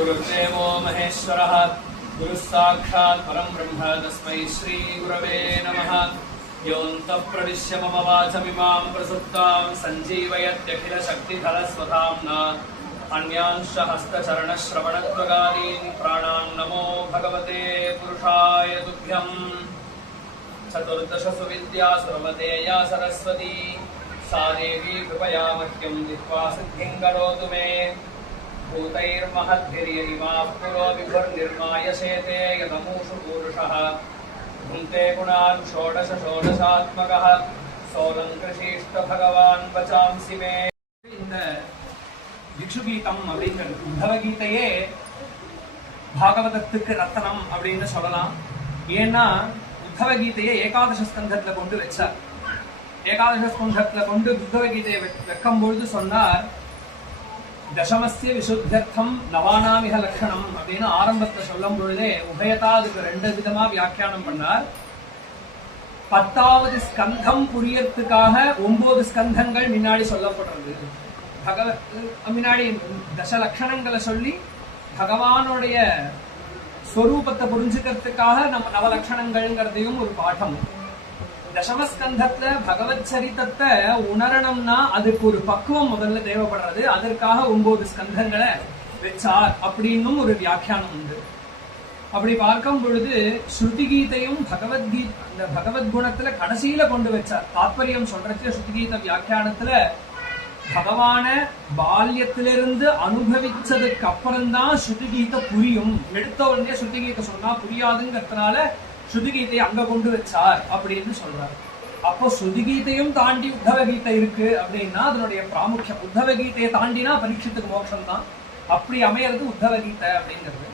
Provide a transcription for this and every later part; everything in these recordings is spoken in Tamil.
गुरुर्देवो महेश्वरः गुरुः साक्षात् परं ब्रह्म तस्मै श्रीगुरवे नमः। योऽन्तः प्रविश्य मम वाचमिमां प्रसुप्तां सञ्जीवयत्यखिलशक्तिधरस्वधाम्ना अन्यांश्च हस्तचरणश्रवणत्वगादीन् प्राणान् नमो भगवते पुरुषाय तुभ्यम्। चतुर्दशसु विद्यासुरमते या सरस्वती सा देवी कृपया मह्यं जिह्वा सिद्धिं करोतु मे। भूतैर्महद्भिर्यदिमाः पुरो विभुर्निर्मायशेते यदमूषु पूरुषः भुङ्क्ते गुणान् षोडश षोडशात्मकः सोऽलङ्कृषीष्ट भगवान् वचांसि मे। இந்த பிக்ஷு கீதம் அப்படிங்கிறது உத்தவ கீதையே பாகவதத்துக்கு ரத்தனம் அப்படின்னு சொல்லலாம். ஏன்னா உத்தவ கீதையை ஏகாதச ஸ்கந்தத்துல கொண்டு வச்சார். ஏகாதச ஸ்கந்தத்துல கொண்டு உத்தவ கீதையை வைக்கும் பொழுது சொன்னார், தசமஸ்ய விசுத்தியர்த்தம் நவானாமிக லட்சணம் அப்படின்னு ஆரம்பத்தை சொல்லும் பொழுதே உபயதா அதுக்கு 2 விதமா வியாக்கியானம் பண்ணார். 10வது ஸ்கந்தம் புரியறதுக்காக 9 ஸ்கந்தங்கள் முன்னாடி சொல்லப்படுறது. முன்னாடி தச லட்சணங்களை சொல்லி பகவானுடைய ஸ்வரூபத்தை புரிஞ்சுக்கிறதுக்காக நம்ம நவலட்சணங்கள்ங்கிறதையும் ஒரு பாடம். தசமஸ்கந்தத்துல பகவத் சரித்தத்தை உணரணும்னா அதுக்கு ஒரு பக்குவம் முதல்ல தேவைப்படுறது. அதற்காக 9 ஸ்கந்தங்களை வச்சார் அப்படின்னும் ஒரு வியாக்கியானம் உண்டு. அப்படி பார்க்கும் பொழுது ஸ்ருதி கீதையும் இந்த பகவத் குணத்துல கடைசியில கொண்டு வச்சார். தாத்பரியம் சொல்றதுல ஸ்ருதி கீத வியாக்கியானத்துல பகவான பால்யத்திலிருந்து அனுபவிச்சதுக்கு அப்புறம்தான் ஸ்ருதி கீதை புரியும். எடுத்த உடனே ஸ்ருதி கீதை சொன்னா புரியாதுங்கிறதுனால ஸ்ருதி கீதையை அங்க கொண்டு வச்சார் அப்படின்னு சொல்றாரு. அப்போ ஸ்ருதி கீதையும் தாண்டி உத்தவ கீதை இருக்கு அப்படின்னா அதனுடைய பிராமுக்கியம். உத்தவ கீதையை தாண்டினா பரீட்சத்துக்கு மோட்சம் தான். அப்படி அமையறது உத்தவ கீதை அப்படிங்கிறது.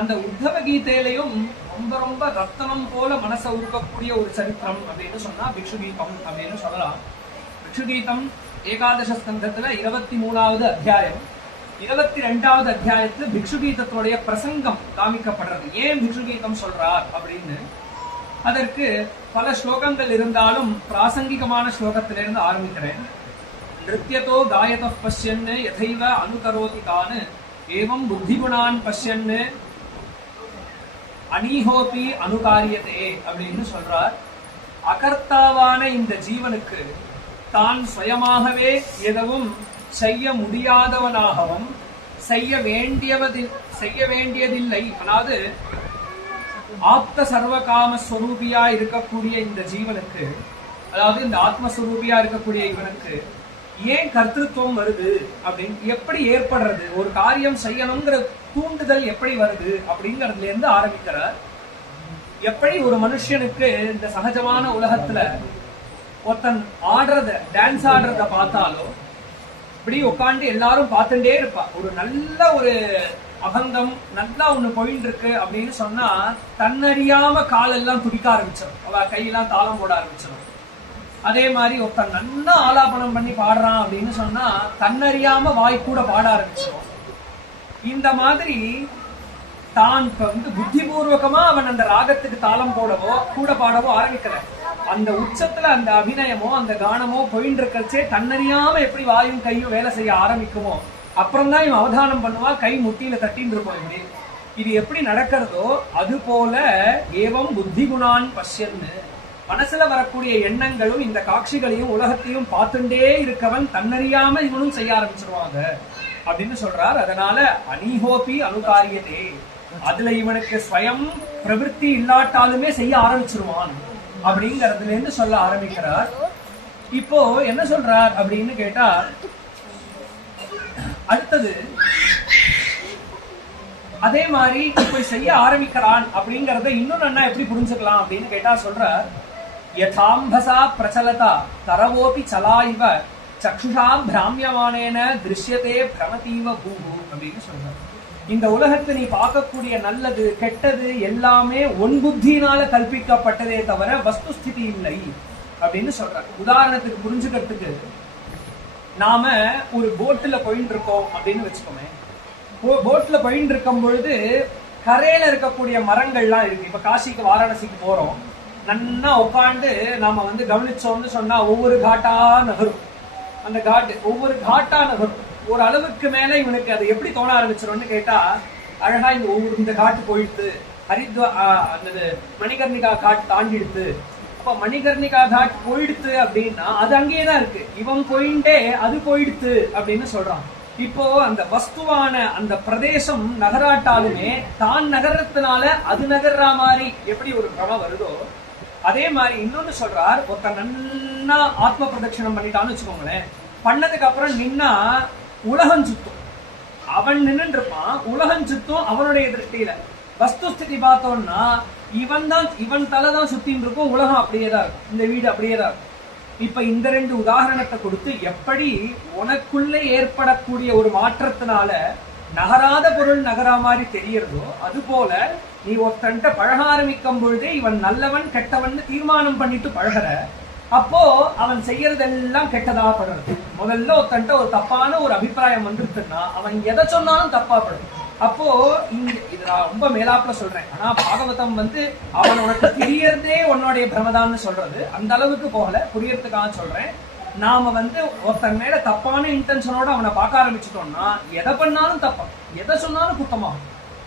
அந்த உத்தவ கீதையிலையும் ரொம்ப ரொம்ப ரத்தனம் போல மனசை உருக்கக்கூடிய ஒரு சரித்திரம் அப்படின்னு சொன்னா பிக்ஷு கீதம் அப்படின்னு சொல்லலாம். பிக்ஷு கீதம் ஏகாதச ஸ்கந்தத்துல 23வது அத்தியாயம். 22வது அத்தியாயத்துல பிக்ஷு கீதத்துடைய பிரசங்கம் காமிக்கப்படுறது. ஏன் பிக்ஷு கீதம் சொல்றார் அப்படின்னு அதற்கு பல ஸ்லோகங்கள் இருந்தாலும் பிராசங்கிகமான ஸ்லோகத்திலிருந்து ஆரம்பிக்கிறேன். நிருத்யதோ காயத பஷ்யன்னு யதைவ அனுகரோதி கான் ஏவம் புத்திகுணான் பஷ்யன்னு அனீஹோபி அனுகாரியதே அப்படின்னு சொல்றார். அகர்த்தாவான இந்த ஜீவனுக்கு தான் சுயமாகவே எதுவும் செய்ய முடியாதவனாகவும் செய்ய வேண்டியதில்லை. அதாவது ஆப்த சர்வகாம ஸ்வரூபியா இருக்கக்கூடிய இந்த ஜீவனுக்கு, அதாவது இந்த ஆத்மஸ்வரூபியா இருக்கக்கூடிய இவனுக்கு ஏன் கர்த்திருவம் வருது அப்படின்னு எப்படி ஏற்படுறது, ஒரு காரியம் செய்யணுங்கிற தூண்டுதல் எப்படி வருது அப்படிங்கறதுல இருந்து ஆரம்பிக்கிறார். எப்படி ஒரு மனுஷனுக்கு இந்த சகஜமான உலகத்துல ஒருத்தன் ஆடுறத டான்ஸ் ஆடுறத பார்த்தாலோ இப்படி உட்காந்து எல்லாரும் பார்த்துட்டே இருப்பா. ஒரு நல்ல ஒரு அபங்கம் நல்லா ஒண்ணு போயிட்டு இருக்கு அப்படின்னு சொன்னா தன்னறியாம காலெல்லாம் துடிக்க ஆரம்பிச்சிடும். அவ கையெல்லாம் தாளம் போட ஆரம்பிச்சிடும். அதே மாதிரி ஒருத்தன் நல்லா ஆலாபனம் பண்ணி பாடுறான் அப்படின்னு சொன்னா தன்னறியாம வாய் கூட பாட ஆரம்பிச்சிடும். இந்த மாதிரி தான் புத்திபூர்வகமா அவன் அந்த ராகத்துக்கு தாளம் போடவோ கூட பாடவோ ஆரம்பிக்கல. அந்த உச்சத்துல அந்த அபிநயமோ அந்த கானமோ போயின்னு இருக்கச்சே தன்னறியாம எப்படி வாயும் கையும் வேலை செய்ய ஆரம்பிக்குமோ அப்புறம் தான் இவன் அவதானம் பண்ணுவா. கை முட்டியில தட்டின்னு இருப்போம். இப்படி இது எப்படி நடக்கிறதோ அது போல ஏவம் புத்தி குணான் பஷ்யன்னு மனசுல வரக்கூடிய எண்ணங்களும் இந்த காட்சிகளையும் உலகத்தையும் பார்த்துட்டே இருக்கவன் தன்னறியாம இவனும் செய்ய ஆரம்பிச்சிருவாங்க அப்படின்னு சொல்றார். அதனால அனீஹோபி அனுகாரியதே, அதுல இவனுக்கு ஸ்வயம் பிரவருத்தி இல்லாட்டாலுமே செய்ய ஆரம்பிச்சிருவான் அப்படிங்கறதுல இருந்து சொல்ல ஆரம்பிக்கிறார். இப்போ என்ன சொல்றார் அப்படின்னு கேட்டா, அடுத்தது அதே மாதிரி இப்ப செய்ய ஆரம்பிக்கிறான் அப்படிங்கறத இன்னும் நல்லா எப்படி புரிஞ்சுக்கலாம் அப்படின்னு கேட்டா சொல்றார், யதாம்பசா பிரச்சலதா தரவோபி சலாயிவ சக்ஷுஷா பிராமியமானேன திருஷ்யதே பிரமதீவ பூபு அப்படின்னு சொல்றார். இந்த உலகத்தை நீ பார்க்கக்கூடிய நல்லது கெட்டது எல்லாமே உன் புத்தியினால கல்பிக்கப்பட்டதே தவிர வஸ்துஸ்திதி இல்லை அப்படின்னு சொல்ற. உதாரணத்துக்கு புரிஞ்சுக்கிறதுக்கு நாம ஒரு போட்ல போயிட்டு இருக்கோம் அப்படின்னு வச்சுக்கோமே. போட்ல போயிட்டு இருக்கும் பொழுது கரையில இருக்கக்கூடிய மரங்கள்லாம் இருக்கு. இப்ப காசிக்கு வாரணாசிக்கு போறோம், நன்னா உட்காந்து நாம கவனிச்சோம்னு சொன்னா ஒவ்வொரு காட்டா நகரும். அந்த காட்டு ஒவ்வொரு காட்டா நகரும். ஒரு அளவுக்கு மேல இவனுக்கு அது எப்படி தோண ஆரம்பிச்சிரும்னு கேட்டா, அழகா இந்த காட்டு போயிடுத்து, அந்த மணிகர்ணிகா காட்டு தாண்டிடுத்து. அப்ப மணிகர்ணிகா காட் போயிடுத்து அப்படின்னா அது அங்கேயேதான் இருக்கு. இவன் போயிட்டே அது போயிடுத்து அப்படின்னு சொல்றான். இப்போ அந்த வஸ்துவான அந்த பிரதேசம் நகராட்டாலுமே தான் நகரத்தினால அது நகர்ற மாதிரி எப்படி ஒரு பிரம வருதோ அதே மாதிரி இன்னொன்னு சொல்றார். ஒருத்த நன்னா ஆத்ம பிரதட்சணம் பண்ணிட்டான்னு வச்சுக்கோங்களேன். பண்ணதுக்கு அப்புறம் நின்னா உலகம் சுத்தும். அவன் நின்று இருப்பான், உலகம் சுத்தும் அவனுடைய திருஷ்டியில. வஸ்துஸ்திதி பார்த்தோம்னா இவன் தலைதான் சுத்தின்னு இருக்கும், உலகம் அப்படியேதான் இருக்கும், இந்த வீடு அப்படியேதான் இருக்கும். இப்ப இந்த ரெண்டு உதாரணத்தை கொடுத்து எப்படி உனக்குள்ளே ஏற்படக்கூடிய ஒரு மாற்றத்தினால நகராத பொருள் நகரா மாதிரி தெரியறதோ அது போல நீ ஒருத்தன்ட்ட பழக ஆரம்பிக்கும் பொழுதே இவன் நல்லவன் கெட்டவன் தீர்மானம் பண்ணிட்டு பழகிற. அப்போ அவன் செய்யறதெல்லாம் கெட்டதா படுறது. முதல்ல ஒருத்தன்ட்ட ஒரு தப்பான ஒரு அபிப்பிராயம் வந்துருக்குன்னா அவன் எதை சொன்னாலும் தப்பா படுது. அப்போ இது நான் ரொம்ப மேலாப்புல சொல்றேன். ஆனா பாகவதம் அவன் உனக்கு தெரியறதே உன்னுடைய பிரமதான்னு சொல்றது அந்த அளவுக்கு போகல, புரியறதுக்காக சொல்றேன். நாம ஒருத்தன் மேல தப்பான இன்டென்ஷனோட அவனை பார்க்க ஆரம்பிச்சுட்டோம்னா எதை பண்ணாலும் தப்பா, எதை சொன்னாலும் குத்தமாகும்.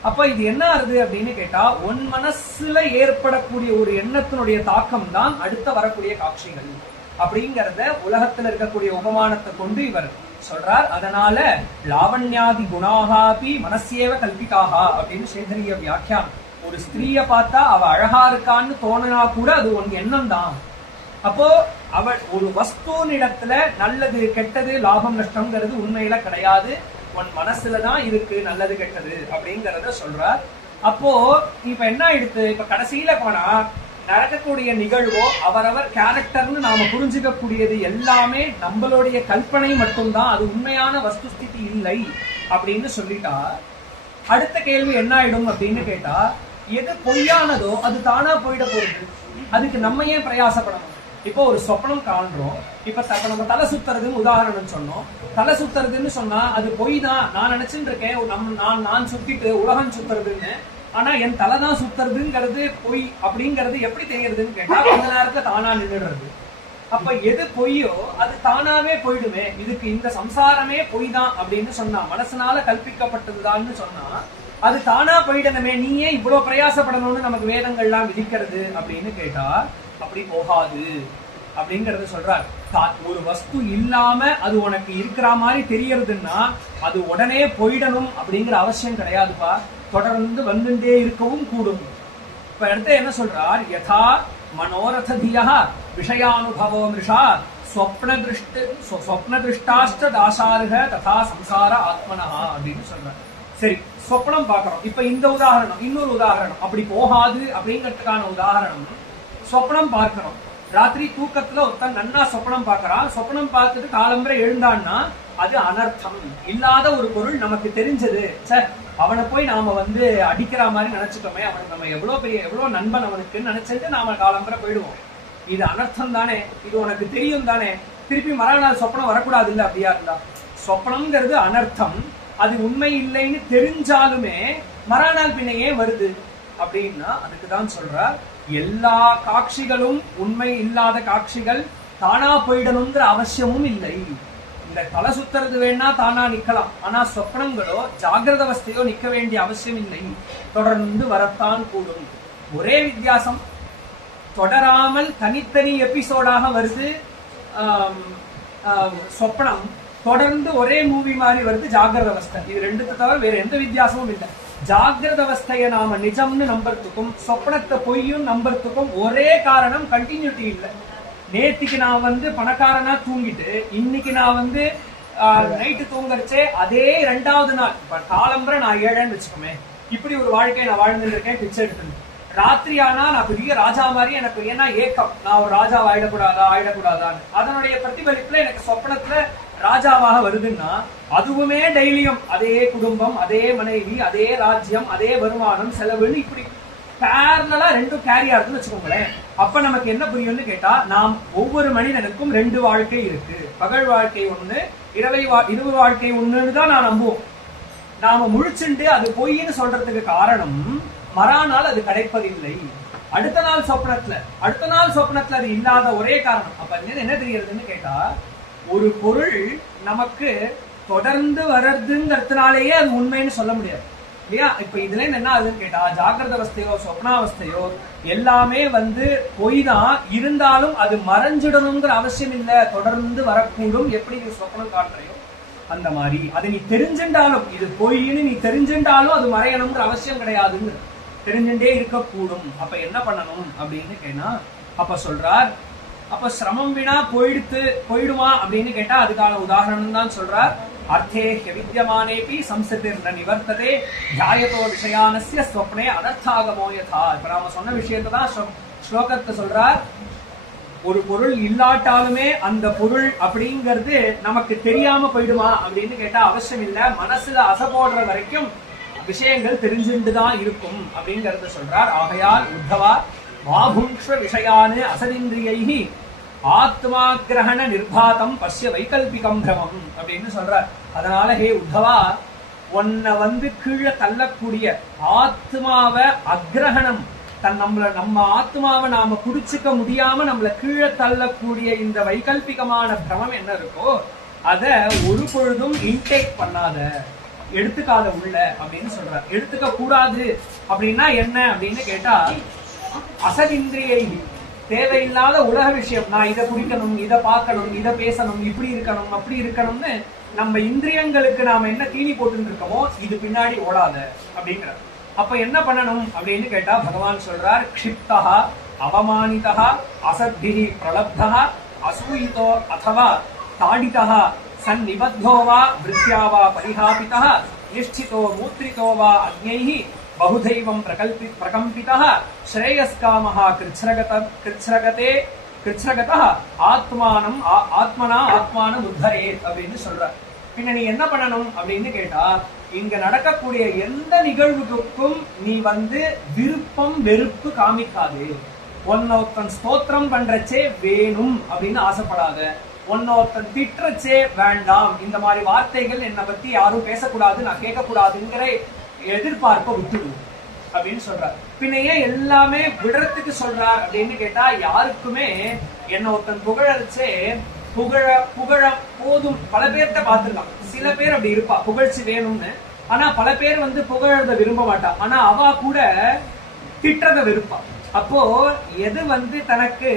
அப்ப இது என்ன ஆகுது அப்படின்னு கேட்டா உன் மனசுல ஏற்படக்கூடிய ஒரு எண்ணத்தினுடைய தாக்கம் தான் அடுத்த வரக்கூடிய காட்சிகள் அப்படிங்கறத உலகத்துல இருக்கக்கூடிய உபமானத்தை கொண்டு இவர் சொல்றார். அதனால லாவண்யாதி குணாகாபி மனசேவ கல்பிக்காகா அப்படின்னு சேதரிய வியாக்கியானம். ஒரு ஸ்திரீய பார்த்தா அவ அழகா இருக்கான்னு தோணுனா கூட அது உன் எண்ணம் தான். அப்போ அவள் ஒரு வஸ்துனிடத்துல நல்லது கெட்டது லாபம் நஷ்டம்ங்கிறது உண்மையில கிடையாது, உன் மனசுலதான் இருக்கு நல்லது கெட்டது அப்படிங்கறத சொல்றார். அப்போ இப்ப என்ன ஆயிடுத்து, இப்ப கடைசியில போனா நடக்கக்கூடிய நிகழ்வோ அவரவர் கேரக்டர்னு நாம புரிஞ்சுக்க கூடியது எல்லாமே நம்மளுடைய கல்பனை மட்டும்தான், அது உண்மையான வஸ்துஸ்திதி இல்லை அப்படின்னு சொல்லிட்டா அடுத்த கேள்வி என்ன ஆயிடும் அப்படின்னு கேட்டா எது பொய்யானதோ அது தானா போயிட போகுது, அதுக்கு நம்ம ஏன் பிரயாசப்படணும்? இப்போ ஒரு சொப்பனம் காண்றோம், இப்ப நம்ம தலை சுத்துறதுன்னு உதாரணம் சொன்னோம். தலை சுத்துறதுன்னு சொன்னா அது பொய் தான், நான் நினைச்சுட்டு இருக்கேன் நான் சுத்திட்டு உலகம் சுத்துறதுன்னு. ஆனா என் தலைதான் சுத்துறதுங்கிறது பொய் அப்படிங்கறது எப்படி தெரியறதுன்னு கேட்டா கொஞ்ச நேரத்துல தானா நின்றுடுறது. அப்ப எது பொய்யோ அது தானாவே போயிடுமே. இதுக்கு இந்த சம்சாரமே பொய் தான் அப்படின்னு சொன்னா, மனசனால கல்பிக்கப்பட்டதுதான்னு சொன்னா அது தானா போயிடணுமே, நீயே இவ்வளவு பிரயாசப்படணும்னு நமக்கு வேதங்கள்லாம் விதிக்கிறது அப்படின்னு கேட்டா அப்படி போகாது அப்படிங்கறத சொல்றார். ஒரு வஸ்து இல்லாம அது உனக்கு இருக்கிற மாதிரி தெரியறதுன்னா அது உடனே போயிடணும் அப்படிங்கிற அவசியம் கிடையாதுப்பா, தொடர்ந்து வந்துட்டே இருக்கவும் கூடும். இப்ப அடுத்து என்ன சொல்றார், யதா மனோரதியா விஷயானுபவோ மிருஷா ஸ்வப்ன திருஷ்டாஷ்ட தாசாருக ததா சம்சார ஆத்மனா அப்படின்னு சொல்றார். சரி, சொப்னம் பாக்குறோம். இப்ப இந்த உதாரணம், இன்னொரு உதாரணம் அப்படி போகாது அப்படிங்கிறதுக்கான உதாரணம். சொப்னம் பார்க்கிறோம், ராத்திரி தூக்கத்துல ஒருத்தன் நன்னா சொப்பனம் பாக்குறான். சொப்பனம் பார்த்துட்டு காலம்பரை எழுந்தான்னா அது அனர்த்தம், இல்லாத ஒரு பொருள் நமக்கு தெரிஞ்சது. சார் அவனை போய் நாம அடிக்கிற மாதிரி நினைச்சுட்டோமே, அவனுக்கு நம்ம எவ்வளவு நண்பன் அவனுக்கு நினைச்சிட்டு நாம காலம்பரை போயிடுவோம். இது அனர்த்தம் தானே, இது உனக்கு தெரியும் தானே, திருப்பி மறுநாள் சொப்பனம் வரக்கூடாது இல்ல? அப்படியா இருந்தா சொப்பனம்ங்கிறது அனர்த்தம், அது உண்மை இல்லைன்னு தெரிஞ்சாலுமே மறுநாள் பின்னையே வருது அப்படின்னா அதுக்குதான் சொல்றார் எல்லா காட்சிகளும் உண்மை இல்லாத காட்சிகள் தானா போயிடணுங்கிற அவசியமும் இல்லை. இந்த தலை சுத்துறது வேணா தானா நிக்கலாம், ஆனா சொப்னங்களோ ஜாகிரத அவஸ்தையோ நிக்க வேண்டிய அவசியம் இல்லை, தொடர்ந்து வரத்தான் கூடும். ஒரே வித்தியாசம், தொடராமல் தனித்தனி எபிசோடாக வருது சொப்னம், தொடர்ந்து ஒரே மூவி மாதிரி வருது ஜாகிரத அவஸ்தை. இது ரெண்டுத்தை தவிர வேற எந்த வித்தியாசமும் இல்லை. ஜாகிரத அவஸ்தைய நாம நிஜம்னு நம்புறதுக்கும் சொப்னத்தை பொய்யும் நம்புறதுக்கும் ஒரே காரணம், கண்டினியூட்டி இல்லை. நேத்திக்கு நான் பணக்காரனா தூங்கிட்டு இன்னைக்கு நான் நைட்டு தூங்கறச்சே அதே 2வது நாள் இப்ப காலம்பரை நான் ஏழன்னு வச்சுக்கோமே, இப்படி ஒரு வாழ்க்கையை நான் வாழ்ந்துட்டு இருக்கேன் பிச்சை எடுத்து. ராத்திரி ஆனா நான் பெரிய ராஜா மாதிரி எனக்கு ஏன்னா ஏக்கம், நான் ஒரு ராஜாவை ஆயிடக்கூடாதான்னு. அதனுடைய பிரதிபலிப்புல எனக்கு சொப்பனத்துல ராஜாவாக வருதுன்னா அதுவுமே டெய்லியும் அதே குடும்பம், அதே மனைவி, அதே ராஜ்யம், அதே வருமானம், செலவுன்னு இப்படி பேரலா ரெண்டும் கேரி ஆகுதுன்னு வச்சுக்கோங்களேன். அப்ப நமக்கு என்ன புரியும்னு கேட்டா, நாம் ஒவ்வொரு மனிதனுக்கும் 2 வாழ்க்கை இருக்கு. பகல் வாழ்க்கை ஒண்ணு, இரவு வாழ்க்கை ஒண்ணுன்னு தான் நான் நம்புவோம். நாம முழிச்சுண்டு அது பொய்ன்னு சொல்றதுக்கு காரணம் மறாநாள் அது கிடைப்பதில்லை. அடுத்த நாள் சொப்னத்துல அது இல்லாத ஒரே காரணம். அப்ப என்ன தெரிகிறதுன்னு கேட்டா, ஒரு பொருள் நமக்கு தொடர்ந்து வர்றதுங்கிறதுனாலேயே அது உண்மைன்னு சொல்ல முடியாது. இல்லையா? இப்ப இதுல என்ன ஆகுதுன்னு கேட்டா, ஜாகிரத அவஸ்தையோ சொப்னாவஸ்தையோ எல்லாமே பொய் தான், இருந்தாலும் அது மறைஞ்சிடணுங்கிற அவசியம் இல்ல, தொடர்ந்து வரக்கூடும். எப்படி நீ சொப்னம் காட்டுறையோ அந்த மாதிரி அது நீ தெரிஞ்சின்றாலும், இது பொய்ன்னு நீ தெரிஞ்சின்றாலும் அது மறையணுங்கிற அவசியம் கிடையாதுன்னு தெரிஞ்சுட்டே இருக்கக்கூடும். அப்ப என்ன பண்ணணும் அப்படின்னு கேட்டா, அப்ப சொல்றார், அப்ப சிரமம் வினா போயிடுமா அப்படின்னு கேட்டா அதுக்கான உதாரணம் தான் சொல்றார். அர்த்தே வித்யமானேபி சம்ஸ்கிருதிர் ந நிவர்த்ததே தியாயதோ விஷயானஸ்ய ஸ்வப்னே அனர்த்தாகமோ யதா. இப்ப நாம சொன்ன விஷயத்தை தான் ஸ்லோகத்தை சொல்றார். ஒரு பொருள் இல்லாட்டாலுமே அந்த பொருள் அப்படிங்கிறது நமக்கு தெரியாம போயிடுமா அப்படின்னு கேட்டா அவசியம் இல்ல. மனசுல அசை போடுற வரைக்கும் விஷயங்கள் தெரிஞ்சுட்டுதான் இருக்கும் அப்படிங்கறத சொல்றார். ஆகையால் உத்தவா மாபுங்ஷ்வ விஷயானு அசதிந்திரியை ஆத்மா கிரகண நிர்பாதம் பசிய வைகல்பிகம் பிரமம் அப்படின்னு சொல்றார். அதனால ஹே உத்தவா, உன்னை கீழே தள்ளக்கூடிய ஆத்மாவை அக்ரஹணம், நம்ம ஆத்மாவை நாம குடிச்சுக்க முடியாம நம்மள கீழே தள்ளக்கூடிய இந்த வைகல்பிகமான பிரமம் என்ன இருக்கோ அத ஒரு பொழுதும் இன்டேக் பண்ணாத, எடுத்துக்காத உள்ள அப்படின்னு சொல்றார். எடுத்துக்க கூடாது அப்படின்னா என்ன அப்படின்னு கேட்டா, அசதிந்திரியை தேவையில்லாத உலக விஷயம், நான் இதை குடிக்கணும், இதை பார்க்கணும், இதை பேசணும், இப்படி இருக்கணும், அப்படி இருக்கணும்னு நம்ம இந்திரியங்களுக்கு நாம என்ன தீனி போட்டு இருக்கோமோ இது பின்னாடி ஓடாத அப்படிங்கிற. அப்ப என்ன பண்ணணும் அப்படின்னு கேட்டா பகவான் சொல்றார், க்ஷிப்தா அவமானிதா அசத்பிஹி பிரலப்தா அசூயிதோ அதவா தாடிதா சந்நிபத்தோ வா விருத்யாவா பரிஹாபிதா நிஷ்டிதோ மூத்ரிதோ வா அக்ஞைஹி பகுதைவம் பிரகம்பிதா ஸ்ரேயஸ்காமஹ கிருச்ரகதா ஆத்மானம் உத்தரேத் அப்படின்னு சொல்றார். பின்ன நீ என்ன பண்ணணும் அப்படின்னு கேட்டா, இங்க நடக்கக்கூடிய எந்த நிகழ்வுக்கும் நீ விருப்பம் வெறுப்பு காமிக்காது. ஒன்னொருத்தன் ஸ்தோத்திரம் பண்றச்சே வேணும் அப்படின்னு ஆசைப்படாத, ஒன்னொருத்தன் திட்டுறச்சே வேண்டாம், இந்த மாதிரி வார்த்தைகள் என்னை பத்தி யாரும் பேசக்கூடாது, நான் கேட்கக்கூடாதுங்கிற எதிர்பார்ப்ப விட்டுடும் அப்படின்னு சொல்றார். பின்ன ஏன் எல்லாமே விடுறதுக்கு சொல்றார் அப்படின்னு கேட்டா, யாருக்குமே என்ன ஒருத்தன் புகழச்சே புகழ போதும். பல பேர்த்த பார்த்துருக்கான், சில பேர் அப்படி இருப்பா புகழ்ச்சி வேணும்னு, ஆனா பல பேர் புகழத விரும்ப மாட்டா, ஆனா அவ கூட திட்டுறத விருப்பா. அப்போ எது தனக்கு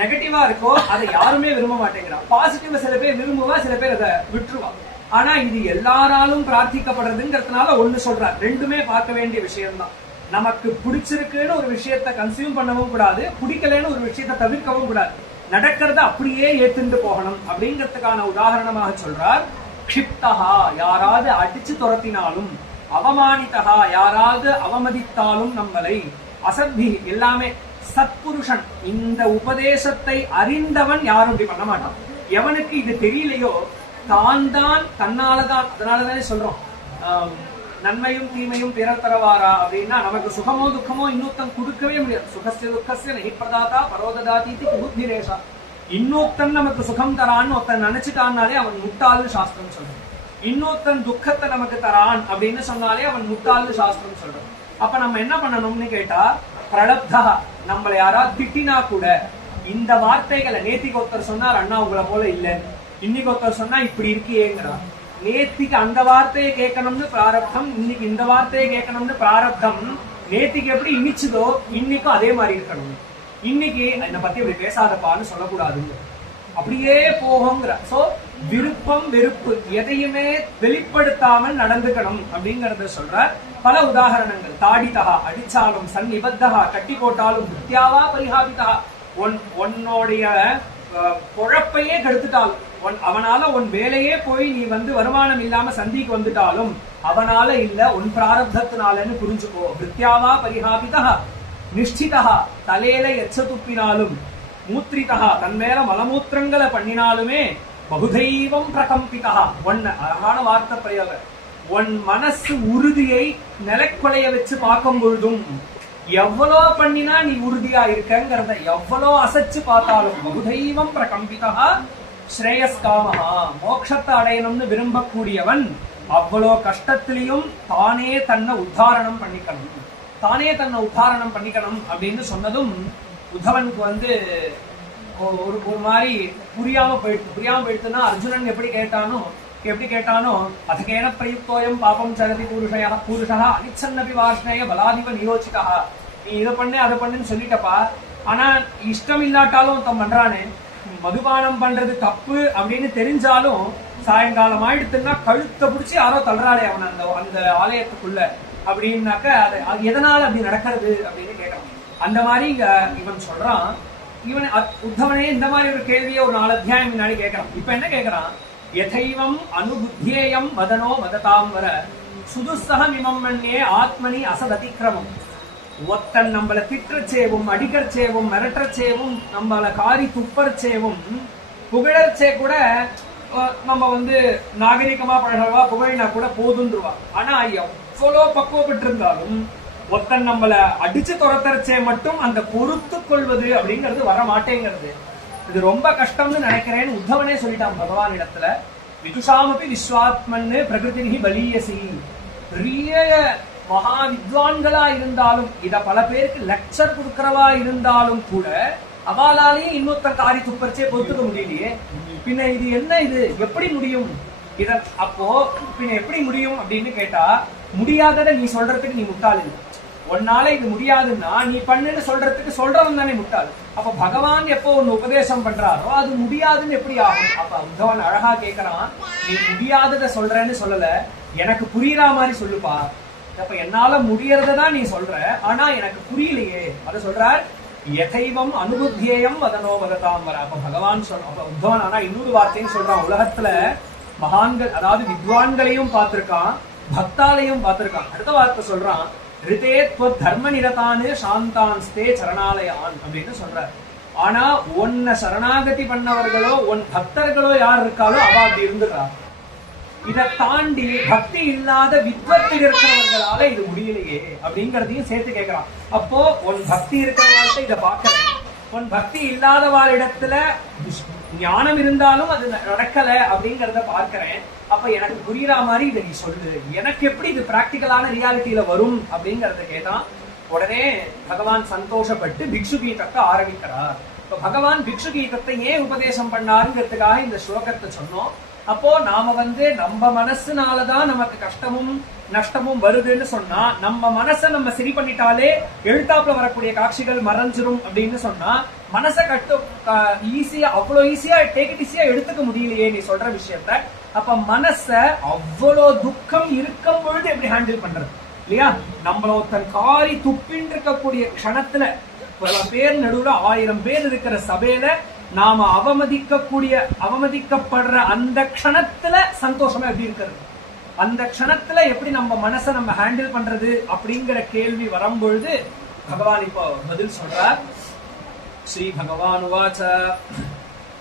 நெகட்டிவா இருக்கோ அதை யாருமே விரும்ப மாட்டேங்கிறா. பாசிட்டிவ் சில பேர் விரும்புவா, சில பேர் அதை விட்டுருவா. ஆனா இது எல்லாராலும் பிரார்த்திக்கப்படுறதுங்கிறதுனால ஒண்ணு சொல்றார், ரெண்டுமே பார்க்க வேண்டிய விஷயம்தான். நமக்கு பிடிச்சிருக்குன்னு ஒரு விஷயத்த கன்சியூம் பண்ணவும் கூடாது, பிடிக்கலன்னு ஒரு விஷயத்த தவிர்க்கவும் கூடாது. நடக்கிறத அப்படியே ஏத்துண்டு போகணும் அப்படிங்கிறதுக்கான உதாரணமாக சொல்றார். க்ஷிப்தஹா, யாராவது அடிச்சு துரத்தினாலும், அவமானிதஹா, யாராவது அவமதித்தாலும் நம்மளை, அசத்தி, எல்லாமே சத்புருஷன், இந்த உபதேசத்தை அறிந்தவன் யாரும் இப்படி பண்ண மாட்டான். எவனுக்கு இது தெரியலையோ தான் தன்னாலதான். அதனாலதானே சொல்றோம், நன்மையும் தீமையும் பிறர் தரவாரா அப்படின்னா, நமக்கு சுகமோ துக்கமோ இன்னொருத்தன் கொடுக்கவே முடியாது. சுகஸ்ய துக்கஸ்ய நஹி பிரதாதா பரோததாதீதி புத்திரேஷா. இன்னொருத்தன் நமக்கு சுகம் தரான்னு ஒருத்தன் நினைச்சுட்டான்னாலே அவன் முட்டாள்னு சாஸ்திரம் சொல்றான். இன்னொருத்தன் துக்கத்தை நமக்கு தரான் அப்படின்னு சொன்னாலே அவன் முட்டாள்னு சாஸ்திரம் சொல்றான். அப்ப நம்ம என்ன பண்ணணும்னு கேட்டா, பிரலப்தா, நம்மளை யாராவது திட்டினா கூட இந்த வார்த்தைகளை, நேத்திக்கு ஒருத்தர் சொன்னார் அண்ணா உங்களை போல இல்ல, இன்னைக்கு ஒருத்தர் சொன்னா இப்படி இருக்கியேங்கிறார். நேத்திக்கு அந்த வார்த்தையை கேட்கணும்னு பிராரப்தம், இன்னைக்கு இந்த வார்த்தையை கேட்கணும்னு பிராரப்தம். நேத்திக்கு எப்படி இனிச்சுதோ இன்னைக்கும் அதே மாதிரி இருக்கணும். இன்னைக்கு என்னை பத்தி இப்படி பேசாதப்பான்னு சொல்லக்கூடாதுங்க, அப்படியே போகுங்கிற. சோ விருப்பம் வெறுப்பு எதையுமே வெளிப்படுத்தாமல் நடந்துக்கணும் அப்படிங்கறத சொல்ற. பல உதாரணங்கள், தாடிதா, அடிச்சாலும், சந்நிபத்தா, கட்டி போட்டாலும், வித்யாவா பரிஹாபிதா, உன்னோடைய பொழப்பையே கெடுத்துட்டாலும், அவனால உன் வேலையே போய் நீ வருமானம் இல்லாம சந்திக்கு வந்துட்டாலும் அவனால இல்ல, உன் பிராரப்தத்தினாலன்னு புரிஞ்சுக்கோ. வித்யாவா பரிஹாபிதா நிஷ்டிதா, தலையில எச்ச துப்பினாலும், மூத்ரிதா, தன் மேல மலமூத்திரங்களை பண்ணினாலுமே, பகுதெய்வம் பிரகம்பிதா, அழகான வார்த்தை பிரயோகம், உன் மனசு உறுதியை நிலைக்கொலைய வச்சு பார்க்கும் பொழுதும், எவ்வளோ பண்ணினா நீ உறுதியா இருக்கங்கிறத எவ்வளோ அசைச்சு பார்த்தாலும், பகுதெய்வம் பிரகம்பிதா ஸ்ரேயஸ்காமஹா, மோட்சத்தை அடையணும்னு விரும்பக்கூடியவன் அவ்வளோ கஷ்டத்திலையும் தானே தன்னை உத்தாரணம் பண்ணிக்கணும், தானே தன்னை உத்தாரணம் பண்ணிக்கணும் அப்படின்னு சொன்னதும் உத்தவனுக்கு ஒரு மாதிரி புரியாம போயிடுச்சுன்னா, அர்ஜுனன் எப்படி கேட்டானோ எப்படி கேட்டானோ அதகேன பிரயுக்தோயம் பாபம் சரதி பூருஷா அனிச்சன்னபி வாஷ்ணேய பலாதிப நியோச்சிகா, நீ இதை பண்ணு அதை பண்ணுன்னு சொல்லிட்டப்பா, ஆனா இஷ்டம் இல்லாட்டாலும் ஒருத்தன் பண்றானே, மதுபானம் பண்றது தப்பு அப்படின்னு தெரிஞ்சாலும் சாயங்காலம் ஆயிடுத்துன்னா கழுத்தை பிடிச்சி யாரோ தள்ளுறாளே அவன் அந்த ஆலயத்துக்குள்ள அப்படின்னாக்க அது எதனால அப்படி நடக்கிறது அப்படின்னு கேட்கறான். அந்த மாதிரி இவன் சொல்றான். இவன் உத்தவனே இந்த மாதிரி ஒரு கேள்வியை ஒரு 4 அத்தியாயம் முன்னாடி கேட்கறான். இப்ப என்ன கேட்கறான், யதைவம் அனுபுத்தியேயம் மதனோ மததாம் வர சுதுசகம் இமம் மண்யே ஆத்மனி அசததிக்கிரமம். ஒத்தன் நம்மள திட்டச்சேவும் அடிக்கச்சேவும் மிரட்டச்சேவும் நம்மள காரி துப்பரச்சேவும் புகழச்சே கூட நம்ம நாகரிகமா பழகவா புகழினா கூட போதுன்றுவா. ஆனா எவ்வளவு பக்குவப்பட்டு இருந்தாலும் ஒருத்தன் நம்மள அடிச்சு துரத்தரச்சே மட்டும் அந்த பொறுத்து கொள்வது அப்படிங்கிறது வர மாட்டேங்கிறது. இது ரொம்ப கஷ்டம்னு நினைக்கிறேன்னு உத்தவனே சொல்லிட்டான் பகவான் இடத்துல. விதுஷாமபி விஸ்வாத்மன்னு பிரகிருதி பலீயசி. பெரிய மகா வித்வான்களா இருந்தாலும், இத பல பேருக்கு லெக்சர் கொடுக்கறவா இருந்தாலும் கூட அவளாலேயும் இன்னொருத்தன் காரி துப்பரிச்சே பொறுத்துக்க முடியலையே. பின்ன இது என்ன, இது எப்படி முடியும்? இத அப்போ பின்ன எப்படி முடியும் அப்படின்னு கேட்டா, முடியாததை நீ சொல்றதுக்கு நீ முட்டாள் இல்லை. உன்னால இது முடியாதுன்னா நீ பண்ணுன்னு சொல்றதுக்கு சொல்றவன் தானே முட்டாள். அப்ப பகவான் எப்போ ஒன்னு உபதேசம் பண்றாரோ அது முடியாதுன்னு எப்படி ஆகும்? அப்ப உத்தவன் அழகா கேட்கறான், நீ முடியாததை சொல்றேன்னு சொல்லல, எனக்கு புரியுற மாதிரி சொல்லுப்பா. அப்ப என்னால முடியறதான் நீ சொல்ற, ஆனா எனக்கு புரியலையே. அத சொல்றார், யதைவம் அனுபுத்தியேயம் வதனோ வததாம் வர. அப்ப பகவான் சொல்ற உத்தவன் ஆனா இன்னொரு வார்த்தையும் சொல்றான். உலகத்துல மகான்கள் அதாவது வித்வான்களையும் பார்த்திருக்கான், பக்தாலையும் பார்த்திருக்கான். அடுத்த வார்த்தை சொல்றான், ரிதே தர்ம நிரதானு சாந்தான்ஸ்தே சரணாலயான் அப்படின்னு சொல்றார். ஆனா உன்னை சரணாகதி பண்ணவர்களோ உன் பக்தர்களோ யார் இருக்காலோ அவ அப்படி இருந்துடுறா. இதை தாண்டி பக்தி இல்லாத வித்வத்தில் இருக்கிறவர்களால இது முடியலையே அப்படிங்கறதையும் சேர்த்து கேட்கிறான். அப்போ உன் பக்தி இருக்கிறவாழ்கிட்ட இதை பார்க்கிறேன், உன் பக்தி இல்லாதவாளிடத்துல ஞானம் இருந்தாலும் அது நடக்கல அப்படிங்கறத பார்க்கிறேன். அப்ப எனக்கு புரியுற மாதிரி இதை நீ சொல்லு, எனக்கு எப்படி இது பிராக்டிக்கலான ரியாலிட்டியில வரும் அப்படிங்கறத கேட்டான். உடனே பகவான் சந்தோஷப்பட்டு பிக்ஷு கீதத்தை ஆரம்பிக்கிறார். இப்ப பகவான் பிக்ஷு கீதத்தை ஏன் உபதேசம் பண்ணாருங்கிறதுக்காக இந்த ஸ்லோகத்தை சொன்னோம். அப்போ நாம நம்ம மனசுனாலதான் நமக்கு கஷ்டமும் நஷ்டமும் வருதுன்னு சொன்னா, நம்ம மனசை நம்ம சரி பண்ணிட்டாலே எழுத்தாப்புல வரக்கூடிய காட்சிகள் மறைஞ்சிரும் அப்படின்னு சொன்னா, மனசை ஈஸியா அவ்வளவு ஈஸியா டேக் இட் ஈஸியா எடுத்துக்க முடியலையே நீ சொல்ற விஷயத்த. அப்ப மனச அவ்வளவு துக்கம் இருக்கும் பொழுது எப்படி ஹேண்டில் பண்றது இல்லையா? நம்மள ஒருத்தன் காரி துப்பின் இருக்கக்கூடிய க்ஷணத்துல பல பேர் நடுவுல 1000 பேர் இருக்கிற சபையில நாம அவமதிக்கப்படுற அந்த க்ஷணத்துல சந்தோஷமா எப்படி இருக்கிறது, அந்த க்ஷணத்துல எப்படி நம்ம மனசை நம்ம ஹேண்டில் பண்றது அப்படிங்கிற கேள்வி வரும்பொழுது பகவான் இப்போ பதில் சொல்றார். ஸ்ரீ பகவான் உவாச்ச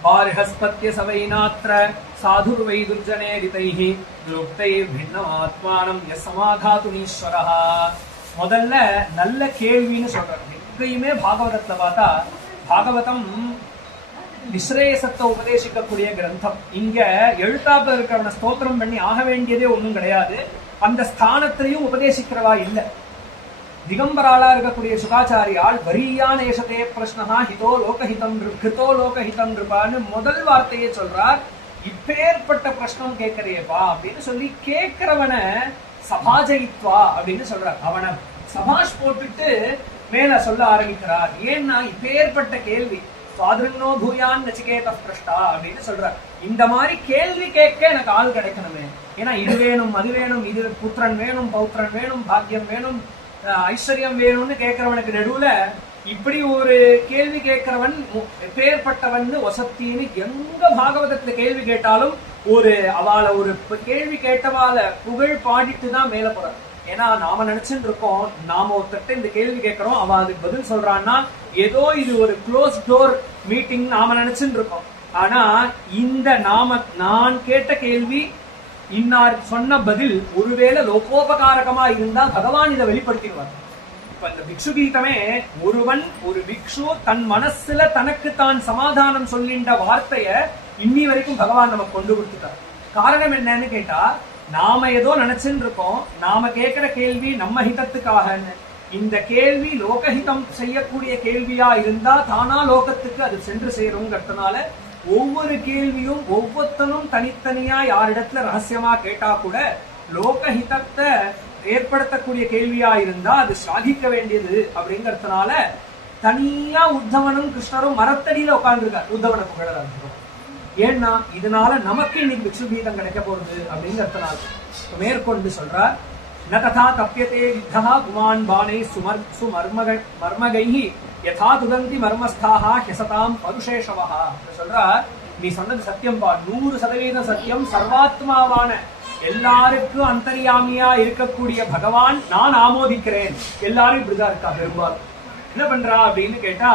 பாரிஹஸ்பத்ய சவைநாத்ர சாதுர்வை துர்ஜனேரிதைஹி துருக்தைர் பின்னமாத்மானம் யசமாதாதுனீஸ்வரஹ. முதல்ல நல்ல கேள்வின்னு சொல்றாரு. எங்கேயுமே பாகவதத்துல பார்த்தா, பாகவதம் நிஸ்ரேயசத்தை உபதேசிக்கக்கூடிய கிரந்தம். இங்க எழுத்தாப்புல இருக்கிறவன ஸ்தோத்திரம் பண்ணி ஆக வேண்டியதே ஒண்ணும் கிடையாது. அந்த ஸ்தானத்திலையும் உபதேசிக்கிறவா இல்ல. திகம்பராளா இருக்கக்கூடிய சுகாச்சாரியால் வரியான ஏசதே பிரஷ்னஹா ஹிதோ லோகஹிதம் கிருதோ லோகஹிதம் இருப்பான்னு முதல் வார்த்தையே சொல்றார். இப்பேற்பட்ட பிரஷ்னம் கேட்கறியப்பா அப்படின்னு சொல்லி கேட்கிறவன சபாஜயித்வா அப்படின்னு சொல்றார். அவனை சபாஷ் போட்டுட்டு மேல சொல்ல ஆரம்பிக்கிறார். ஏன்னா இப்பேற்பட்ட கேள்வி சுவாதிருன்னோ பூயான் நச்சிகேத பிரஷ்டா அப்படின்னு சொல்றார். இந்த மாதிரி கேள்வி கேட்க எனக்கு ஆள் கிடைக்கணுமே. ஏன்னா இது வேணும் அது வேணும், இது புத்திரன் வேணும், பௌத்திரன் வேணும், பாக்கியம் வேணும், ஐஸ்வர்யம் வேணும்னு கேட்கிறவனுக்கு நடுவுல இப்படி ஒரு கேள்வி கேட்கிறவன் பேர்பட்டவன் வசத்தின்னு எங்க பாகவதத்துல கேள்வி கேட்டாலும் அவளை ஒரு கேள்வி கேட்டவால புகழ் பாடிட்டு தான் மேல போறார். ஏன்னா நாம நினைச்சுட்டு இருக்கோம், நாம ஒருத்தட்ட இந்த கேள்வி கேட்கிறோம், அவன் அதுக்கு பதில் சொல்றான்னா ஏதோ இது ஒரு க்ளோஸ் டோர் மீட்டிங் நாம நினைச்சுட்டு இருக்கோம். ஆனா இந்த நான் கேட்ட கேள்வி இன்னார் சொன்ன பதில் ஒருவேளை லோகோபகாரகமா இருந்தா பகவான் இதை வெளிப்படுத்திடுவார். இப்ப இந்த பிக்ஷு கீதமே ஒரு பிக்ஷு தன் மனசுல தனக்கு தான் சமாதானம் சொல்லின்ற வார்த்தைய இன்னி வரைக்கும் பகவான் நமக்கு கொண்டு கொடுத்துட்டார். காரணம் என்னன்னு கேட்டா, நாம ஏதோ நினைச்சுட்டு இருக்கோம், நாம கேட்கிற கேள்வி நம்ம ஹிதத்துக்காக. இந்த கேள்வி லோகஹிதம் செய்யக்கூடிய கேள்வியா இருந்தா தானா லோகத்துக்கு அது சென்று சேருங்கிறதுனால ஒவ்வொரு கேள்வியும் ஒவ்வொருத்தனும் தனித்தனியா யாரிடத்துல ரகசியமா கேட்டா கூட லோகஹிதத்தை ஏற்படுத்தக்கூடிய கேள்வியா இருந்தா அது சாதிக்க வேண்டியது அப்படிங்கறதுனால தனியா உத்தவனும் கிருஷ்ணரும் மரத்தடியில உட்கார்ந்துருக்கார் உத்தவனை புகழறாங்க. ஏன்னா இதனால நமக்கு இன்னைக்கு விக்ஷு கீதம் கிடைக்க போறது அப்படிங்கறதுனால மேற்கொண்டு சொல்றார். ந ததா தப்யதே வித்தஹ குமான் பானை மர்மகைஹி யதா துதந்தி மர்மஸ்தாஹ ஹ்யசதாம் பருஷேஷவஹ. சொல்றார், நீ சொன்னது சத்தியம் பா, 100% சத்தியம். சர்வாத்மாவான எல்லாருக்கும் அந்தர்யாமியா இருக்கக்கூடிய பகவான் நான் ஆமோதிக்கிறேன். எல்லாரும் இப்படிதான் இருக்கா பெரும்பாலும். என்ன பண்றா அப்படின்னு கேட்டா,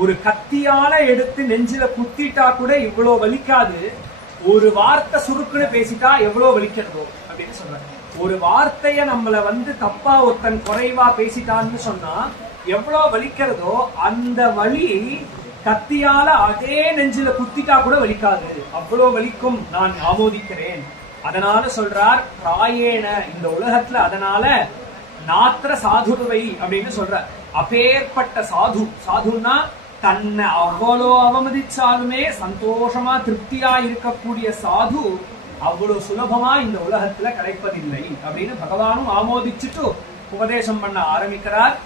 ஒரு கத்தியால எடுத்து நெஞ்சில குத்திட்டா கூட இவ்வளவு வலிக்காது, ஒரு வார்த்தை சுருக்குன்னு பேசிட்டா எவ்வளவு வலிக்கிறதோ அப்படின்னு சொல்றாங்க. ஒரு வார்த்தைய நம்மள தப்பா ஒருத்தன் குறைவா பேசிட்டான்னு சொன்னா எவ்வளவு வலிக்கிறதோ அந்த வலி கத்தியால அதே நெஞ்சில குத்திட்டா கூட வலிக்காது, அவ்வளவு வலிக்கும், நான் ஆமோதிக்கிறேன். அதனால சொல்றார், பிராயேன இந்த உலகத்துல அதனால நாத்திர சாதுவை அப்படின்னு சொல்ற. அப்பேற்பட்ட சாது, சாதுன்னா தன்னை அவ்வளோ அவமதிச்சாலுமே சந்தோஷமா திருப்தியா இருக்கக்கூடிய சாது அவ்வளவு சுலபமா இந்த உலகத்துல கிடைப்பதில்லை அப்படின்னு பகவானும் ஆமோதிச்சுட்டு உபதேசம் பண்ண ஆரம்பிக்கிறார்.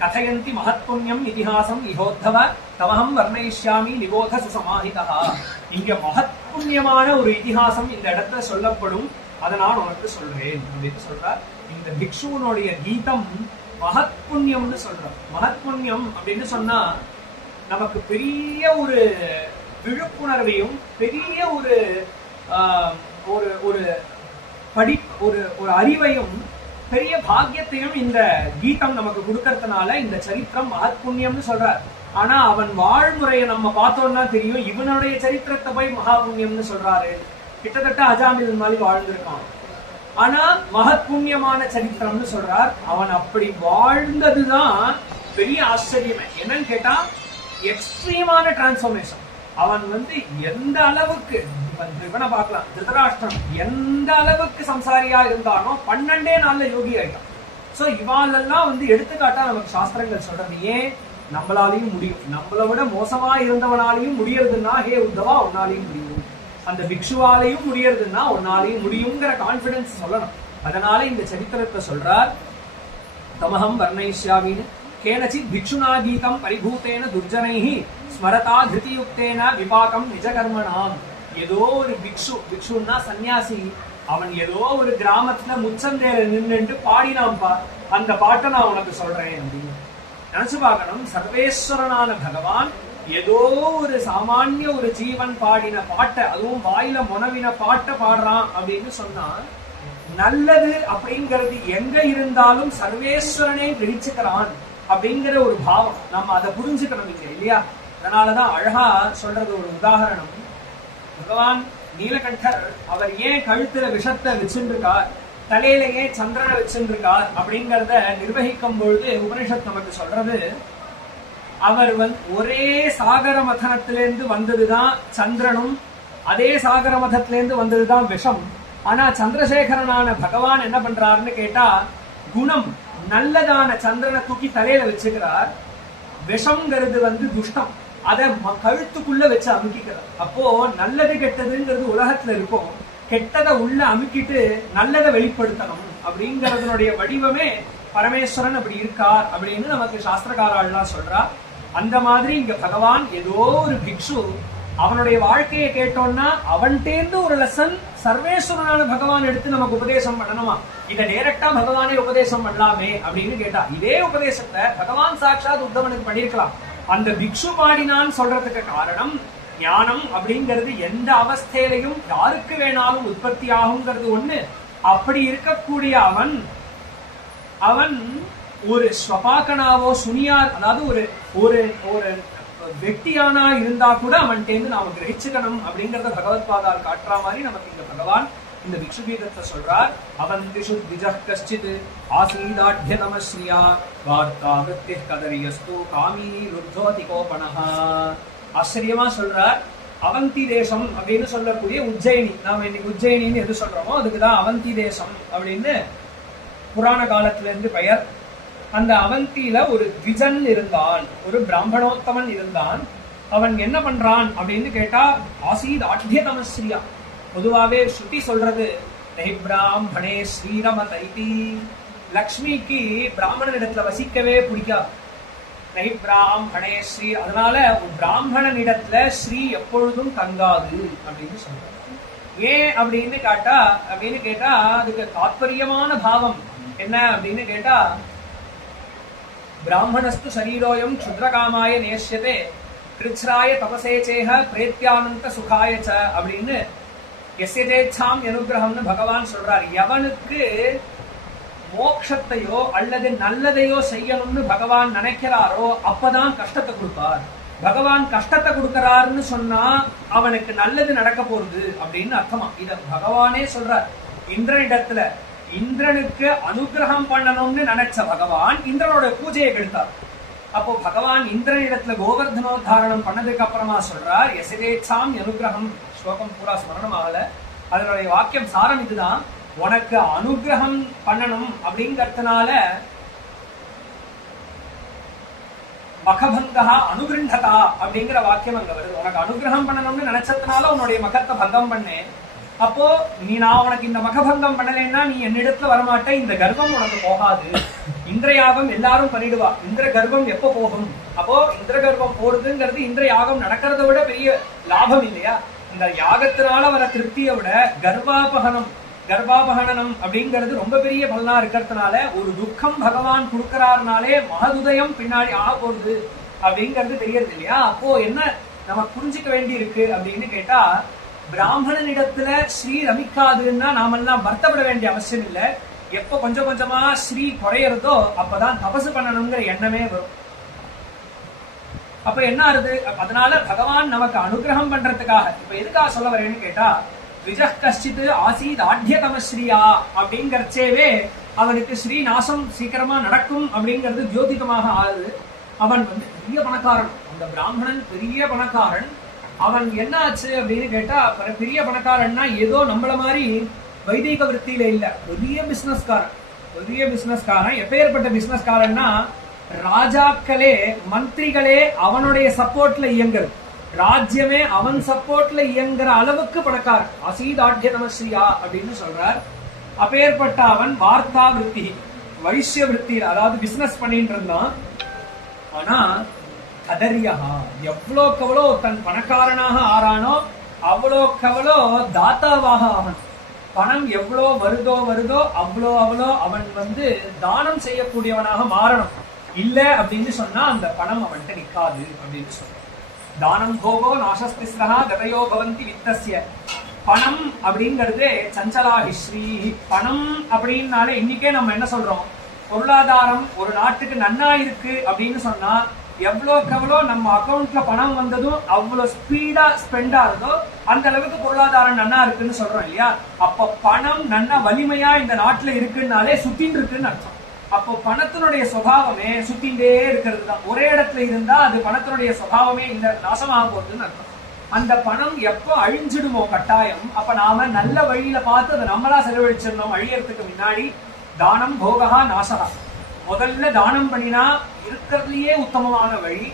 கதையந்தி மகத்புண்ணியம் இதிஹாசம் இஹோத்தவ தமஹம் வர்ணயிஷ்யாமி நிபோத சுசமாஹிதா. இங்க மகத்புண்ணியமான ஒரு இதிஹாசம் இந்த இடத்துல சொல்லப்படும், அதை நான் உனக்கு சொல்றேன் அப்படின்னு சொல்றார். இந்த பிக்ஷுவனுடைய கீதம் மகத்புண்ணியம்னு சொல்றோம். மகத்புண்ணியம் அப்படின்னு சொன்னா நமக்கு பெரிய ஒரு விழிப்புணர்வையும் பெரிய ஒரு ஒரு ஒரு அறிவையும் பெரிய பாக்கியத்தையும் இந்த கீதம் நமக்கு கொடுக்கறதுனால இந்த சரித்திரம் மகத்புண்ணியம்னு சொல்றார். ஆனா அவன் வாழ்முறையை நம்ம பார்த்தோம்னா தெரியும், இவனுடைய சரித்திரத்தை போய் மகாபுண்ணியம்னு சொல்றாரு. கிட்டத்தட்ட அஜாமில் மாதிரி வாழ்ந்திருக்கான், ஆனா மகத்புண்ணியமான சரித்திரம்னு சொல்றார். அவன் அப்படி வாழ்ந்ததுதான் பெரிய ஆச்சரியமே. என்னன்னு கேட்டா, எக்ஸ்ட்ரீமான டிரான்ஸ்பர்மேஷன். அவன் எந்த அளவுக்கு இவனை பார்க்கலாம், திருதராஷ்டிரம் எந்த அளவுக்கு சம்சாரியா இருந்தானோ 12 நாள்ல யோகி ஆயிட்டான். சோ இவாளெல்லாம் எடுத்துக்காட்டா நமக்கு சாஸ்திரங்கள் சொல்றது. ஏன் நம்மளாலையும் முடியும், நம்மளை விட மோசமா இருந்தவனாலையும் முடியறதுன்னா ஹே உத்தவா உன்னாலையும் முடியும், அந்த பிக்ஷுவாலையும் முடியறதுன்னா உன்னாலையும் முடியுங்கிற கான்பிடன்ஸ் சொல்லணும். அதனால இந்த சரித்திரத்தை சொல்றார். தமஹம் வர்ணயிஷ்யாமின்னு கேனச்சித் பிக்ஷுனா கீதம் பரிபூத்தேன துர்ஜனைஹி ஸ்மரதா திருதியுக்தேன விபாகம் நிஜகர்மணாம். ஏதோ ஒரு பிக்ஷு, பிக்ஷுன்னா சன்னியாசி, அவன் ஏதோ ஒரு கிராமத்துல முச்சந்தேல நின்னுட்டு பாடினாம்பா, அந்த பாட்டை நான் உனக்கு சொல்றேன் அப்படின்னு நினைச்சு பார்க்கணும். சர்வேஸ்வரனான பகவான் ஏதோ ஒரு சாமானிய ஒரு ஜீவன் பாடின பாட்டை, அதுவும் வாயில முனவின பாட்டை பாடுறான் அப்படின்னு சொன்னா நல்லது அப்படிங்கிறது எங்க இருந்தாலும் சர்வேஸ்வரனே கிரகிச்சுக்கிறான் அப்படிங்கிற ஒரு பாவம் நம்ம அதை புரிஞ்சுக்கணும் இங்க, இல்லையா? அதனாலதான் அழகா சொல்றது ஒரு உதாரணம். பகவான் நீலகண்டர் அவர் ஏன் கழுத்துல விஷத்தை வச்சுருக்கார், தலையில ஏன் சந்திரனை வச்சுருக்கார் அப்படிங்கறத நிர்வகிக்கும் பொழுது உபனிஷத் நமக்கு சொல்றது, அவர் ஒரே சாகர மதனத்திலிருந்து வந்ததுதான் சந்திரனும், அதே சாகர மதத்திலிருந்து வந்ததுதான் விஷம். ஆனா சந்திரசேகரனான பகவான் என்ன பண்றாருன்னு கேட்டா, குணம் நல்லதான சந்திரனை தூக்கி தலையில வச்சுக்கிறார், விஷம்ங்கிறது துஷ்டம், அத கழுத்துக்குள்ள வச்சு அமுக்கிக்கிறார். அப்போ நல்லது கெட்டதுங்கிறது உலகத்துல இருக்கும், கெட்டதை உள்ள அமுக்கிட்டு நல்லதை வெளிப்படுத்தணும் அப்படிங்கறதனுடைய வடிவமே பரமேஸ்வரன் அப்படி இருக்கார் அப்படின்னு நமக்கு சாஸ்திரகாரெல்லாம் சொல்றா. அந்த மாதிரி இங்க பகவான் ஏதோ ஒரு பிக்ஷு, அவனுடைய வாழ்க்கையை கேட்டோம்னா அவன்கிட்டேந்து ஒரு லெசன் சர்வேஸ்வரனான பகவான் எடுத்து நமக்கு உபதேசம் பண்ணணுமா, இதை டைரக்டா பகவானே உபதேசம் பண்ணலாமே அப்படின்னு கேட்டா, இதே உபதேசத்தை பகவான் சாட்சாத் உத்தவனுக்கு பண்ணிருக்கலாம். அந்த பிக்ஷு பாடினான்னு சொல்றதுக்கு காரணம், ஞானம் அப்படிங்கிறது எந்த அவஸ்தையிலையும் யாருக்கு வேணாலும் உற்பத்தி ஆகுங்கிறது ஒண்ணு. அப்படி இருக்கக்கூடிய அவன் ஒரு ஸ்வபாக்கனாவோ சுனியார், அதாவது ஒரு ஒரு ஒரு வெட்டியானா இருந்தா கூட அவன்கிட்ட நாம கிரகிச்சுக்கணும் அப்படிங்கறத பகவத் பாதால் காட்டுற மாதிரி நமக்கு இந்த பகவான் இந்த பிக்ஷு கீதத்தை சொல்றார். அவந்திஷு திஜஹ் கஷ்சித் ஆசீதாட்ய நமஸ்ரீயா வார்த்தா விருத்திஹ் கதரியஸ்து காமி ருத்தோதி கோபணஹ. ஆச்சரியமா சொல்றார். அவந்தி தேசம் அப்படின்னு சொல்லக்கூடிய உஜ்ஜயினி, நாம இன்னைக்கு உஜ்ஜயினின்னு எது சொல்றோமோ அதுக்குதான் அவந்தி தேசம் அப்படின்னு புராண காலத்துல இருந்து பெயர். அந்த அவந்தியில ஒரு விஜன் இருந்தான், ஒரு பிராமணோத்தமன் இருந்தான். அவன் என்ன பண்றான் அப்படின்னு கேட்டா, ஆசீத் ஆட்ய தமஸ்ரீயா. பொதுவாவே ஸ்ருதி சொல்றது பிராமணே ஸ்ரீரம தைதி, லக்ஷ்மிக்கு பிராமணன் இடத்துல வசிக்கவே பிடிக்காது. பிராமணே ஸ்ரீ, அதனால ஒரு பிராமணன் இடத்துல ஸ்ரீ எப்பொழுதும் தங்காது அப்படின்னு சொல்றாங்க. ஏன் அப்படின்னு கேட்டா அதுக்கு தாத்பரியமான பாவம் என்ன அப்படின்னு கேட்டா, பிராமணஸ்து சரீரோயம் க்ஷுத்ரகாமாய நேஷ்யதே கிருச்ராய தபசேச்சேஹ பிரேத்யானந்த சுகாயச்ச அப்படின்னு எஸ்யதேச்சாம் அனுகிரகம்னு பகவான் சொல்றார். எவனுக்கு மோட்சத்தையோ அல்லது நல்லதையோ செய்யணும்னு பகவான் நினைக்கிறாரோ அப்பதான் கஷ்டத்தை கொடுப்பார். பகவான் கஷ்டத்தை கொடுக்கிறாருன்னு சொன்னா அவனுக்கு நல்லது நடக்க போறது அப்படின்னு அர்த்தமா. இத பகவானே சொல்றார். இந்திரனிடத்துல இந்திரனுக்கு அனுகிரகம் பண்ணணும்னு நினைச்ச பகவான் இந்திரனோட பூஜையை கெடுத்தார். அப்போ பகவான் இந்திரனிடத்துல கோவர்தனோத்தாரணம் பண்ணதுக்கு அப்புறமா சொல்றார், எசதேச்சாம் அனுகிரகம். ஸ்லோகம் பூரா ஸ்மரணம் ஆகல, அதனுடைய வாக்கியம் சாரம் இதுதான். உனக்கு அனுகிரகம் பண்ணணும் அப்படிங்கறதுனால மகபங்கா அனுகிருண்டதா அப்படிங்கிற வாக்கியம் அங்க வருது. உனக்கு அனுகிரகம் பண்ணணும்னு நினைச்சதுனால உன்னுடைய மகத்தை பங்கம் பண்ணேன். அப்போ நான் உனக்கு இந்த மகபங்கம் பண்ணலைன்னா நீ என்னிடத்துல வரமாட்டே, இந்த கர்ப்பம் உனக்கு போகாது. இந்திர யாகம் எல்லாரும் பண்ணிடுவா, இந்திர கர்ப்பம் எப்ப போகும்? அப்போ இந்திர கர்ப்பம் போறதுங்கிறது இந்திர யாகம் நடக்கிறத விட பெரிய லாபம் இல்லையா? இந்த யாகத்தினால வர திருப்தியை விட கர்ப்பாபகனம் அப்படிங்கிறது ரொம்ப பெரிய பலனா இருக்கிறதுனால ஒரு துக்கம் பகவான் கொடுக்கிறாருனாலே மகதுதயம் பின்னாடி ஆக போகுது அப்படிங்கிறது தெரியறது இல்லையா? அப்போ என்ன நம்ம புரிஞ்சுக்க வேண்டி இருக்கு அப்படின்னு கேட்டா, பிராமணனிடத்துல ஸ்ரீ ரமிக்காதுன்னா நாமெல்லாம் வருத்தப்பட வேண்டிய அவசியம் இல்லை. எப்ப கொஞ்சம் கொஞ்சமா ஸ்ரீ குறையறதோ அப்பதான் தபசு பண்ணணுங்கிற எண்ணமே வரும். அப்ப என்ன ஆறுது? அதனால பகவான் நமக்கு அனுகிரகம் பண்றதுக்காக இப்ப எதுக்காக சொல்ல வரேன்னு கேட்டா, விஜஹ் கஷ்டித் ஆசீத் ஆட்ய தமஸ்ரீயா அப்படிங்கறச்சேவே அவனுக்கு ஸ்ரீ நாசம் சீக்கிரமா நடக்கும் அப்படிங்கிறது ஜோதிகமாக ஆகுது. அவன் பெரிய பணக்காரன், அந்த பிராமணன் பெரிய பணக்காரன். அவன் என்ன ஆச்சு அப்படின்னு கேட்டா, பெரிய பணக்காரன்னா ஏதோ நம்மள மாதிரி வைதிக விற்த்தியில இல்ல, பெரிய பிசினஸ்காரன். எப்பேற்பட்ட பிசினஸ்காரன்னா, ராஜாக்களே மந்திரிகளே அவனுடைய சப்போர்ட்ல இயங்குறது, ராஜ்யமே அவன் சப்போர்ட்ல இயங்குற அளவுக்கு பணக்காரன். அசீதாட்ய நமஸ்ரீயா அப்படின்னு சொல்றார். அப்பேற்பட்ட அவன் வார்த்தா விற்பி, வைசிய விற்த்தியில அதாவது பிசினஸ் பண்ணிட்டு இருந்தான். ஆனா கதரியா, எவ்வளோக்கெவ்வளோ தன் பணக்காரனாக ஆறானோ அவ்வளோக்கவ்வளோ தாத்தாவாக ஆகணும். பணம் எவ்வளோ வருதோ அவ்வளோ அவன் தானம் செய்யக்கூடியவனாக மாறணும். இல்ல அப்படின்னு சொன்னா அந்த பணம் அவன்கிட்ட நிக்காது அப்படின்னு சொல்றான். தானம் போகோ நாசஸ்திஸ்ரஹா கதையோ பவந்தி வித்தஸ்ய. பணம் அப்படிங்கிறது சஞ்சலாஹிஸ்ரீ. பணம் அப்படின்னாலே இன்னைக்கே நம்ம என்ன சொல்றோம், பொருளாதாரம் ஒரு நாட்டுக்கு நன்னா இருக்கு அப்படின்னு சொன்னா எவ்வளோக்கெவ்வளோ நம்ம அக்கௌண்ட்ல பணம் வந்ததும் அவ்வளவு ஸ்பீடா ஸ்பெண்ட் ஆகுதோ அந்த அளவுக்கு பொருளாதாரம் நன்னா இருக்குன்னு சொல்றோம் இல்லையா? அப்ப பணம் நன்னா வலிமையா இந்த நாட்டுல இருக்குன்னாலே சுத்தின்னு இருக்குன்னு அர்த்தம். அப்போ பணத்தினுடைய சுபாவமே சுத்திண்டே இருக்கிறது தான். ஒரே இடத்துல இருந்தா அது பணத்தினுடைய சுபாவமே இந்த நாசமாக போகுதுன்னு அர்த்தம். அந்த பணம் எப்போ அழிஞ்சிடுமோ கட்டாயம், அப்ப நாம நல்ல வழியில பார்த்து அதை நம்மளா செலவழிச்சிடணும். அழியறதுக்கு முன்னாடி தானம் போகா நாசகா. முதல்ல தானம் பண்ணினா இருக்கிறதுலயே உத்தமமான வழி.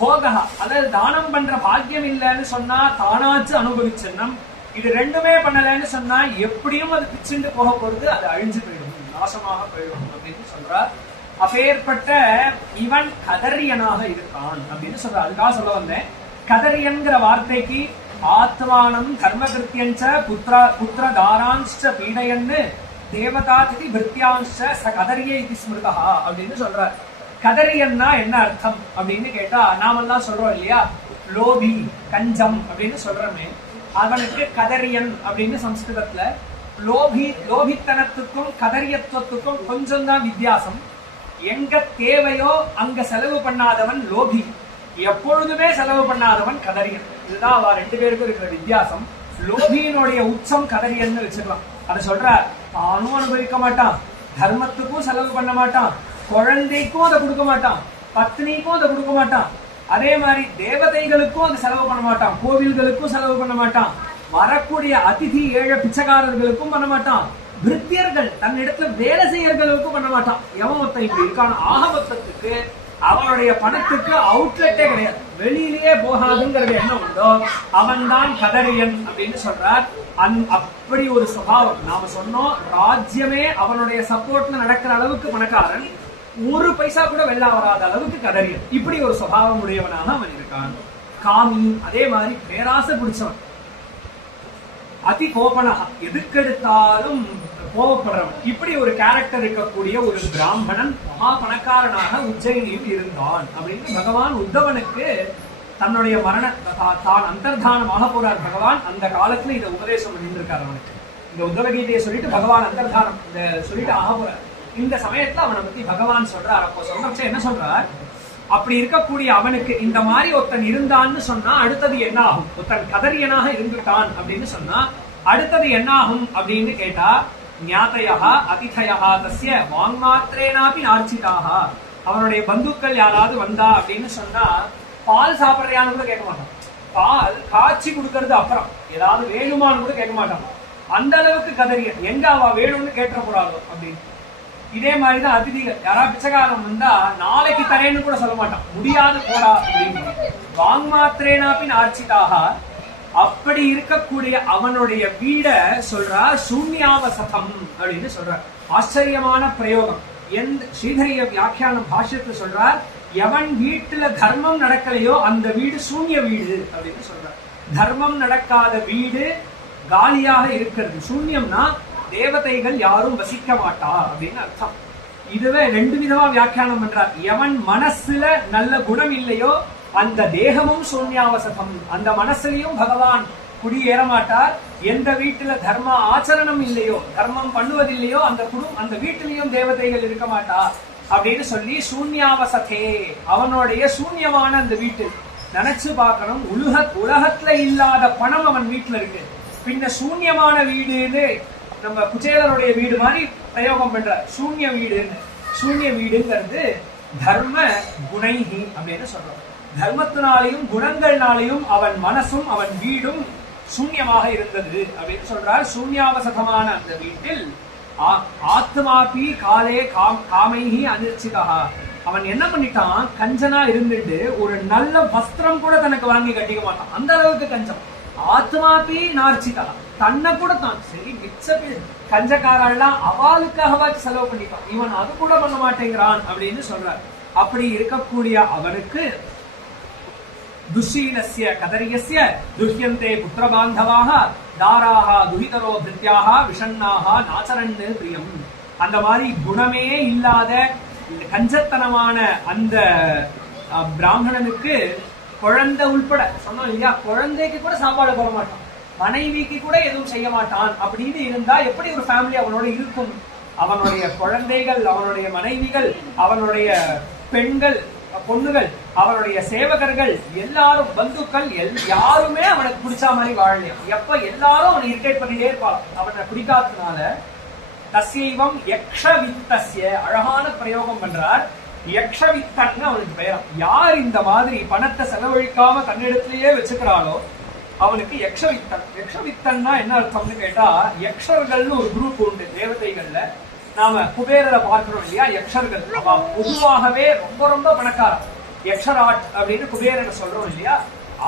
போகா, அதாவது தானம் பண்ற பாக்கியம் இல்லைன்னு சொன்னா தானாச்சு அனுபவிச்சிடணும். இது ரெண்டுமே பண்ணலன்னு சொன்னா எப்படியும் அது பிச்சுண்டு போக போறது, அது அழிஞ்சு போயிடும், நாசமாக போயிடும் அப்படின்னு சொல்றார். அப்பேற்பட்ட இவன் கதரியனாக இருக்கான் அப்படின்னு சொல்ற. அதுக்காக சொல்ல வந்தேன். கதரியன்கிற வார்த்தைக்கு ஆத்மானம் கர்மகிருத்தியஞ்ச புத்திர தாரான்ச்ச பீடையன்னு தேவதா திதி விருத்தியான்ச்ச ச கதரிய இது ஸ்மிருதா அப்படின்னு சொல்றார். கதரியன்னா என்ன அர்த்தம் அப்படின்னு கேட்டா, நாமெல்லாம் சொல்றோம் இல்லையா, லோபி கஞ்சம் அப்படின்னு சொல்றோமே, அவனுக்கு கதரியன் அப்படின்னு சம்ஸ்கிருதத்துல. லோபித்தனத்துக்கும் கதரியத்துவத்துக்கும் கொஞ்சம் தான் வித்தியாசம். எங்க தேவையோ அங்க செலவு பண்ணாதவன் லோபி, எப்பொழுதுமே செலவு பண்ணாதவன் கதரியன். இதுதான் அவ ரெண்டு பேருக்கும் இருக்கிற வித்தியாசம். லோபியினுடைய உச்சம் கதரியன்னு வச்சுக்கலாம். அதை சொல்ற, தானும் அனுபவிக்க மாட்டான், தர்மத்துக்கும் செலவு பண்ண மாட்டான், குழந்தைக்கும் அதை கொடுக்க மாட்டான், பத்னிக்கும் அதை கொடுக்க மாட்டான், அதே மாதிரி தேவதைகளுக்கும் அதை செலவு பண்ண மாட்டான், கோவில்களுக்கும் செலவு பண்ண மாட்டான், வரக்கூடிய அதிதி ஏழை பிச்சைக்காரர்களுக்கும் பண்ண மாட்டான், விருத்தியர்கள் தன்னிடத்துல வேலை செய்யறவர்களுக்கும் பண்ண மாட்டான். எவன் ஒருத்தன் இப்படி இருக்கான ஆகமொத்தத்துக்கு அவனுடைய பணத்துக்கு அவுட்லெட்டே கிடையாது, வெளியிலேயே போகாதுங்கிறது என்ன உண்டோ அவன் தான் கதரியன் அப்படின்னு சொல்றார். அப்படி ஒரு சுபாவம் நாம சொன்னோம். ராஜ்யமே அவனுடைய சப்போர்ட்ல நடக்கிற அளவுக்கு பணக்காரன், ஒரு பைசா கூட வெள்ளா வராத அளவுக்கு கதரியன். இப்படி ஒரு சுபாவம் உடையவனாக அவன் இருக்கான். காமி, அதே மாதிரி பேராசை பிடிச்சவன். அதி கோபனா, எதுக்கெடுத்தாலும் கோபப்படுறவன். இப்படி ஒரு கேரக்டர் இருக்கக்கூடிய ஒரு பிராமணன் மகா பணக்காரனாக உஜ்ஜயினியில் இருந்தான் அப்படின்னு பகவான் உத்தவனுக்கு தன்னுடைய தான் அந்தர்தானமாக போறார் பகவான். அந்த காலத்துல இதை உபதேசம் பண்ணிட்டு இருக்காரு அவனுக்கு. இந்த உத்தவகீதையை சொல்லிட்டு பகவான் அந்தர்தானம் இந்த சொல்லிட்டு ஆக போறார். இந்த சமயத்துல அவனை பத்தி பகவான் சொல்றார். அப்போ சொல்றச்ச என்ன சொல்றார், அப்படி இருக்கக்கூடிய அவனுக்கு இந்த மாதிரி ஒருத்தன் இருந்தான்னு சொன்னா அடுத்தது என்ன ஆகும்? ஒருத்தன் கதரியனாக இருந்துட்டான் அப்படின்னு சொன்னா அடுத்தது என்ன ஆகும் அப்படின்னு கேட்டா, ஞாதையா அதிதயா தஸ்ய வாங்மாத்திரேனாபி நார்ச்சிதாக. அவனுடைய பந்துக்கள் யாராவது வந்தா அப்படின்னு சொன்னா பால் சாப்பிட்றியான்னு கூட கேட்க மாட்டான். பால் காய்ச்சி கொடுக்கறது அப்புறம் ஏதாவது வேணுமான்னு கூட கேட்க மாட்டான். அந்த அளவுக்கு கதறிய எங்க அவ வேணும்னு கேட்ட போறாளோ அப்படின்னு. இதே மாதிரிதான் அதிதிகள் யாராவது பிச்சைக்காரன் வந்தா நாளைக்கு தரேன்னு கூட சொல்ல மாட்டான், முடியாது போடா அப்படின்னு. வாங்மாத்திரேனாபி நார்ச்சிதாக. அப்படி இருக்கக்கூடிய அவனுடைய வீட சொல்றா சூன்யாவசதம் அப்படின்னு சொல்றார். ஆச்சரியமான பிரயோகம். எந்த ஸ்ரீதரிய வியாக்கியான பாஷ்யத்தை சொல்றார், எவன் வீட்டுல தர்மம் நடக்கலையோ அந்த வீடு சூன்ய வீடு அப்படின்னு சொல்றார். தர்மம் நடக்காத வீடு காலியாக இருக்கிறது. சூன்யம்னா தேவதைகள் யாரும் வசிக்க மாட்டா அப்படின்னு அர்த்தம். இதுவே ரெண்டு விதமா வியாக்கியானம் பண்றார். எவன் மனசுல நல்ல குணம் இல்லையோ அந்த தேகமும் சூன்யாவசதம், அந்த மனசுலயும் பகவான் குடியேற மாட்டார். எந்த வீட்டுல தர்ம ஆச்சரணம் இல்லையோ, தர்மம் பண்ணுவதில்லையோ அந்த வீட்டிலையும் தேவதைகள் இருக்க மாட்டா அப்படின்னு சொல்லி சூன்யாவசதே, அவனுடைய சூன்யமான அந்த வீட்டு நினைச்சு பார்க்கணும். உலகத்துல இல்லாத பணம் அவன் வீட்டுல இருக்கு, பின்ன சூன்யமான வீடுன்னு நம்ம குச்சேலருடைய வீடு மாதிரி பிரயோகம் பண்ற சூன்ய வீடுன்னு. சூன்ய வீடுங்கிறது தர்ம குணைஹி அப்படின்னு சொல்றோம். தர்மத்தினாலையும் குணங்கள்னாலையும் அவன் மனசும் அவன் வீடும் சூன்யமாக இருந்தது அப்படின்னு சொல்றார். சூன்யாவசதமான அந்த வீட்டில் ஆத்மாபி காலே காமைஹி அனிர்ச்சிதா. அவன் என்ன பண்ணிட்டான், கஞ்சனா இருந்துட்டு ஒரு நல்ல வஸ்திரம் கூட தனக்கு வாங்கி கட்டிக்க மாட்டான், அந்த அளவுக்கு கஞ்சம். ஆத்மாபி நார்ச்சிதா, தன்னை கூட தான் சரி மிச்ச கஞ்சக்காரெல்லாம் அவளுக்காகவாச்சு செலவு பண்ணிட்டான், இவன் அது கூட பண்ண மாட்டேங்கிறான் அப்படின்னு சொல்றார். அப்படி இருக்கக்கூடிய அவனுக்கு துஷீலஸ்ய கதரியஸ்ய துஷ்யந்தே புத்திரபாந்தவாக தாராக துஹிதரோ பிருத்யாக விஷண்ணாக நாச்சரன்னு பிரியம். அந்த மாதிரி குணமே இல்லாத கஞ்சத்தனமான அந்த பிராமணனுக்கு குழந்தை உள்பட சொன்னோம் இல்லையா, குழந்தைக்கு கூட சாப்பாடு போட மாட்டான், மனைவிக்கு கூட எதுவும் செய்ய மாட்டான். அப்படின்னு இருந்தா எப்படி ஒரு ஃபேமிலி அவனோட இருக்கும்? அவனுடைய குழந்தைகள், அவனுடைய மனைவிகள், அவனுடைய பெண்கள் பொண்ணுகள், அவனுடைய சேவகர்கள் எல்லாரும் பந்துக்கள் யாருமே அவனுக்கு பிடிச்ச மாதிரி வாழலையா. எப்ப எல்லாரும் அவனை இரிட்டேட் பண்ணிட்டே இருப்பான் அவனை பிடிக்காததுனால. தஸ்யைவம் யக்ஷவித்தஸ்ய, அழகான பிரயோகம் பண்றார். யக்ஷவித்தன் அவனுக்கு பெயரம். யார் இந்த மாதிரி பணத்தை செலவழிக்காம தன்னிடத்திலேயே வச்சுக்கிறாளோ அவனுக்கு யக்ஷவித்தன். யக்ஷவித்தன்னா என்ன அர்த்தம்னு கேட்டா, யக்ஷர்கள்னு ஒரு குரூப் உண்டு தேவதைகள்ல. நாம குபேரரை பார்க்கிறோம் இல்லையா, யக்ஷர்கள் பொதுவாகவே ரொம்ப ரொம்ப பணக்காரர். யக்ஷராட் அப்படின்னு குபேரனை சொல்றோம் இல்லையா,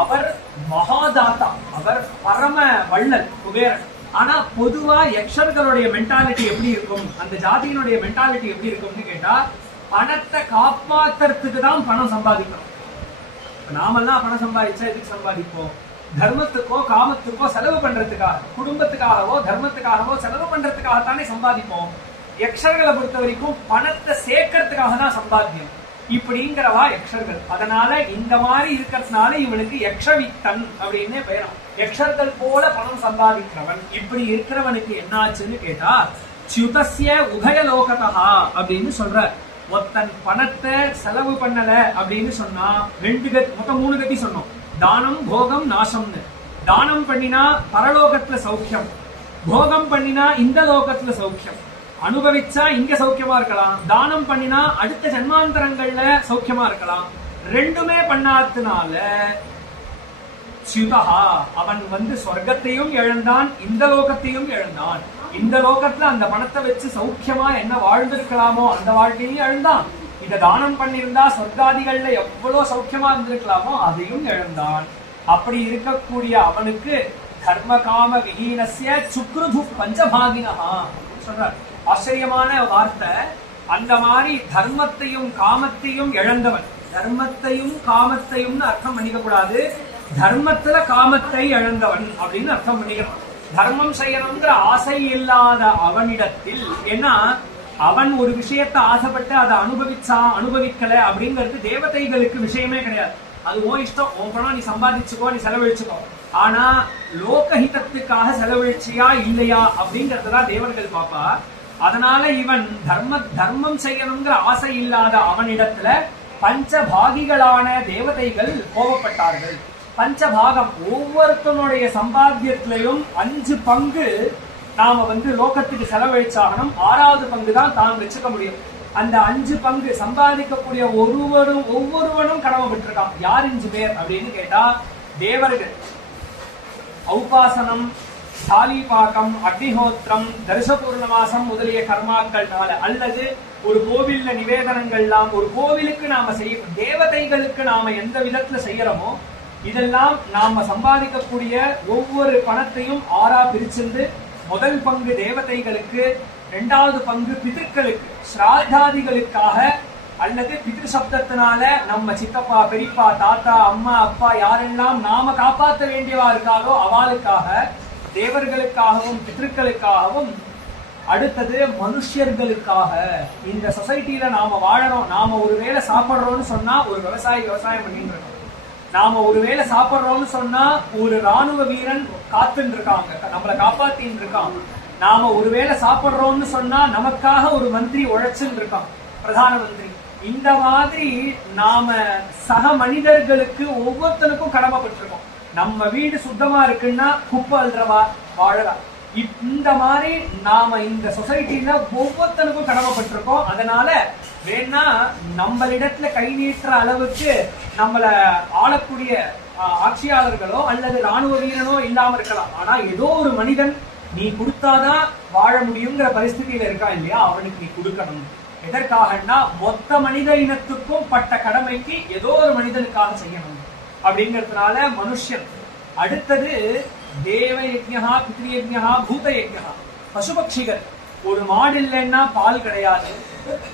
அவர் மகாதாத்தா, அவர் பரம வள்ளல் குபேரன். ஆனா பொதுவா யக்ஷர்களுடைய மென்டாலிட்டி எப்படி இருக்கும், அந்த ஜாதியினுடைய மென்டாலிட்டி எப்படி இருக்கும்னு கேட்டா, பணத்தை காப்பாத்துறதுக்கு தான் பணம் சம்பாதிக்கணும். நாமெல்லாம் பணம் சம்பாதிச்சா எதுக்கு சம்பாதிப்போம்? தர்மத்துக்கோ காமத்துக்கோ செலவு பண்றதுக்காக, குடும்பத்துக்காகவோ தர்மத்துக்காகவோ செலவு பண்றதுக்காகத்தானே சம்பாதிப்போம். யக்ஷர்களை பொறுத்த வரைக்கும் பணத்தை சேர்க்கறதுக்காக தான் சம்பாத்தியம். இப்படிங்கிறவா யக்ஷர்கள். அதனால இந்த மாதிரி இருக்கிறதுனால இவனுக்கு யக்ஷவித்தன் அப்படின்னு பெயரும். யக்ஷர்கள் போல பணம் சம்பாதிக்கிறவன். இப்படி இருக்கிறவனுக்கு என்னாச்சுன்னு கேட்டா, ச்யுதஸ்ய உபயலோகதா அப்படின்னு சொல்ற. ஒத்தன் பணத்தை செலவு பண்ணல அப்படின்னு சொன்னா மொத்தம் 3 கதி சொன்னோம். தானம் போகம் நாசம்னு. தானம் பண்ணினா பரலோகத்துல சௌக்கியம், போகம் பண்ணினா இந்த லோகத்துல சௌக்கியம். அனுபவிச்சா இங்க சௌக்கியமா இருக்கலாம், தானம் பண்ணினா அடுத்த ஜன்மாந்தரங்கள்ல சௌக்கியமா இருக்கலாம். ரெண்டுமே பண்ணாதனால ச்யுதா, அவன் சொர்க்கத்தையும் இழந்தான், இந்த லோகத்தையும் இழந்தான். இந்த லோகத்துல அந்த பணத்தை வச்சு சௌக்கியமா என்ன வாழ்ந்திருக்கலாமோ அந்த வாழ்க்கையும் இழந்தான். இதை தானம் பண்ணியிருந்தா சொர்க்காதிகள்ல எவ்வளவு சௌக்கியமா இருந்திருக்கலாமோ அதையும் இழந்தான். அப்படி இருக்கக்கூடிய அவனுக்கு தர்ம காம விஹீனஸ்ய சுக்ருது பஞ்சபாகினஹா சொல்றார். ஆச்சரியமான வார்த்தை. அந்த மாதிரி தர்மத்தையும் காமத்தையும் இழந்தவன், தர்மத்தையும் காமத்தையும் அர்த்தம் பண்ணிக்க கூடாது, தர்மத்துல காமத்தை இழந்தவன் அப்படின்னு அர்த்தம் பண்ணிக்கணும். தர்மம் செய்யணுங்கிற ஆசை இல்லாத அவனிடத்தில், ஏன்னா அவன் ஒரு விஷயத்தை ஆசைப்பட்டு அதை அனுபவிக்கல அப்படிங்கிறது தேவதைகளுக்கு விஷயமே கிடையாது. அது ஓ இஷ்டம், உன் பணம் நீ சம்பாதிச்சுக்கோ, நீ செலவழிச்சுக்கோ. ஆனா லோகஹிதத்துக்காக செலவழிச்சியா இல்லையா அப்படிங்கறதுதான் தேவர்கள் பாப்பா. அதனால இவன் தர்மம் செய்யணுங்கிற ஆசை இல்லாத அவனிடத்துல பஞ்சபாகிகளான தேவதைகள் கோபப்பட்டார்கள். பஞ்சபாகம், ஒவ்வொருத்தனுடைய சம்பாத்தியத்திலையும் 5 பங்கு நாம லோகத்துக்கு செலவழிச்சாகணும், 6வது பங்கு தான் தான் வச்சுக்க முடியும். அந்த 5 பங்கு சம்பாதிக்கக்கூடிய ஒவ்வொருவனும் கடமைப்பட்டிருக்கான். யார் 5 பேர் அப்படின்னு கேட்டா, தேவர்கள் ஔபாசனம், தாலிபாக்கம், அக்னிஹோத்திரம், தரிசபூர்ணமாசம் முதலிய கர்மாக்கள்னால, அல்லது ஒரு கோவில்ல நிவேதனங்கள்லாம், ஒரு கோவிலுக்கு நாம செய்ய, தேவதைகளுக்கு நாம எந்த விதத்துல செய்யறோமோ இதெல்லாம் நாம சம்பாதிக்கக்கூடிய ஒவ்வொரு பணத்தையும் 6ஆ பிரிச்சிருந்து, முதல் பங்கு தேவதைகளுக்கு, 2வது பங்கு பிதர்களுக்கு, ஸ்ராத்தாதிகளுக்காக, அல்லது பித்ரு சப்தத்தினால நம்ம சித்தப்பா, பெரியப்பா, தாத்தா, அம்மா, அப்பா யாரெல்லாம் நாம காப்பாற்ற வேண்டியவா இருக்காரோ அவளுக்காக, தேவர்களுக்காகவும் பித்ருக்களுக்காகவும். அடுத்தது மனுஷர்களுக்காக. இந்த சொசைட்டில நாம வாழறோம், நாம ஒருவேளை சாப்பிடுறோம்னு சொன்னா ஒரு விவசாயம் பண்ணிட்டு இருக்கோம், நாம ஒருவேளை சாப்பிடுறோம்னு சொன்னா ஒரு ராணுவ வீரன் காத்துன்னு இருக்காங்க, நம்மளை காப்பாத்தின்னு இருக்கான். நாம ஒருவேளை சாப்பிடுறோம்னு சொன்னா நமக்காக ஒரு மந்திரி உழைச்சுன்னு இருக்கான், பிரதான மந்திரி. இந்த மாதிரி நாம சக மனிதர்களுக்கு ஒவ்வொருத்தனுக்கும் கடமைப்பட்டிருக்கோம். நம்ம வீடு சுத்தமா இருக்குன்னா குப்பை அல்றவா வாழறா. இந்த மாதிரி நாம இந்த சொசைட்டில ஒவ்வொருத்தனுக்கும் கடமைப்பட்டிருக்கோம். அதனால வேணா நம்மளிடத்துல கை நீட்டுற அளவுக்கு நம்மள ஆளக்கூடிய ஆட்சியாளர்களோ அல்லது ராணுவ வீரனோ இல்லாம இருக்கலாம். ஆனா ஏதோ ஒரு மனிதன் நீ கொடுத்தாதான் வாழ முடியுங்கிற பரிஸ்திதியில இருக்கா இல்லையா, அவனுக்கு நீ கொடுக்கணும். எதற்காகனா மொத்த மனித இனத்துக்கும் பட்ட கடமைக்கு ஏதோ ஒரு மனிதனுக்காக செய்யணும் அப்படிங்கறதுனால மனுஷன். அடுத்தது தேவ யஜ்ஞா, பித்ரு யஜ்ஞா, பூத யஜ்ஞா, பசுபக்ஷிகள். ஒரு மாடு இல்லைன்னா பால் கிடையாது,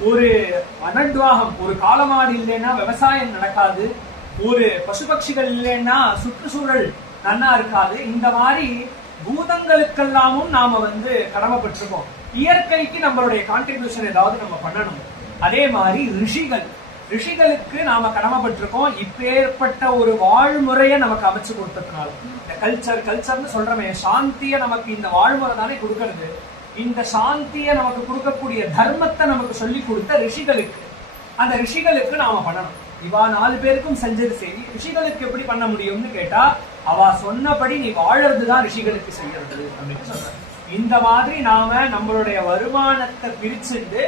ஒரு அனட்வாகம், ஒரு காலமாடு இல்லைன்னா விவசாயம் நடக்காது, ஒரு பசுபக்ஷிகள் இல்லைன்னா சுற்றுச்சூழல் நன்னா இருக்காது. இந்த மாதிரி பூதங்களுக்கெல்லாமும் நாம கடமைப்பட்டிருக்கோம். இயற்கைக்கு நம்மளுடைய கான்ட்ரிபியூஷன் ஏதாவது நம்ம பண்ணணும். அதே மாதிரி ரிஷிகளுக்கு நாம கடமைப்பட்டிருக்கோம். இப்பேற்பட்ட ஒரு வாழ்முறையை நமக்கு அமைச்சு கொடுத்ததுனால, இந்த கல்ச்சர்னு சொல்றமே, சாந்திய நமக்கு இந்த வாழ்முறை தானே கொடுக்கறது. இந்த சாந்திய நமக்கு கொடுக்கக்கூடிய தர்மத்தை நமக்கு சொல்லி கொடுத்த ரிஷிகளுக்கு, அந்த ரிஷிகளுக்கு நாம பண்ணணும். இவா 4 பேருக்கும் செஞ்சது சரி, ரிஷிகளுக்கு எப்படி பண்ண முடியும்னு கேட்டா, அவ சொன்னபடி நீ வாழறதுதான் ரிஷிகளுக்கு செய்யறது அப்படின்னு சொல்றாங்க. இந்த மாதிரி நாம நம்மளுடைய வருமானத்தை பிரிச்சுட்டு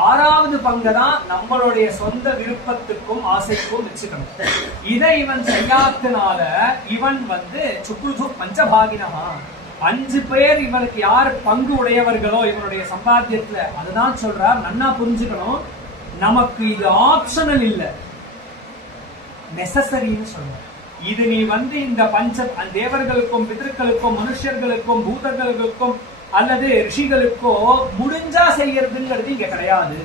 6வது பங்கை தான் நம்மளுடைய சொந்த விருப்பத்துக்கும் ஆசைக்கும் வச்சுக்கணும். இதை இவன் செய்யாதனால இவன் சுக்ருது பஞ்சபாகினமா, 5 பேர் இவனுக்கு யார் பங்கு உடையவர்களோ இவனுடைய சம்பாத்தியத்துல, அதுதான் சொல்றார். நன்னா புரிஞ்சுக்கணும், நமக்கு இது ஆப்ஷனல் இல்ல, நெசசரின்னு சொல்றார். இது நீ இந்த தேவர்களுக்கும் பிதர்களுக்கும் மனுஷர்களுக்கும் பூதர்களுக்கும் அல்லது ரிஷிகளுக்கோ முடிஞ்சா செய்யறதுங்கிறது இங்க கிடையாது.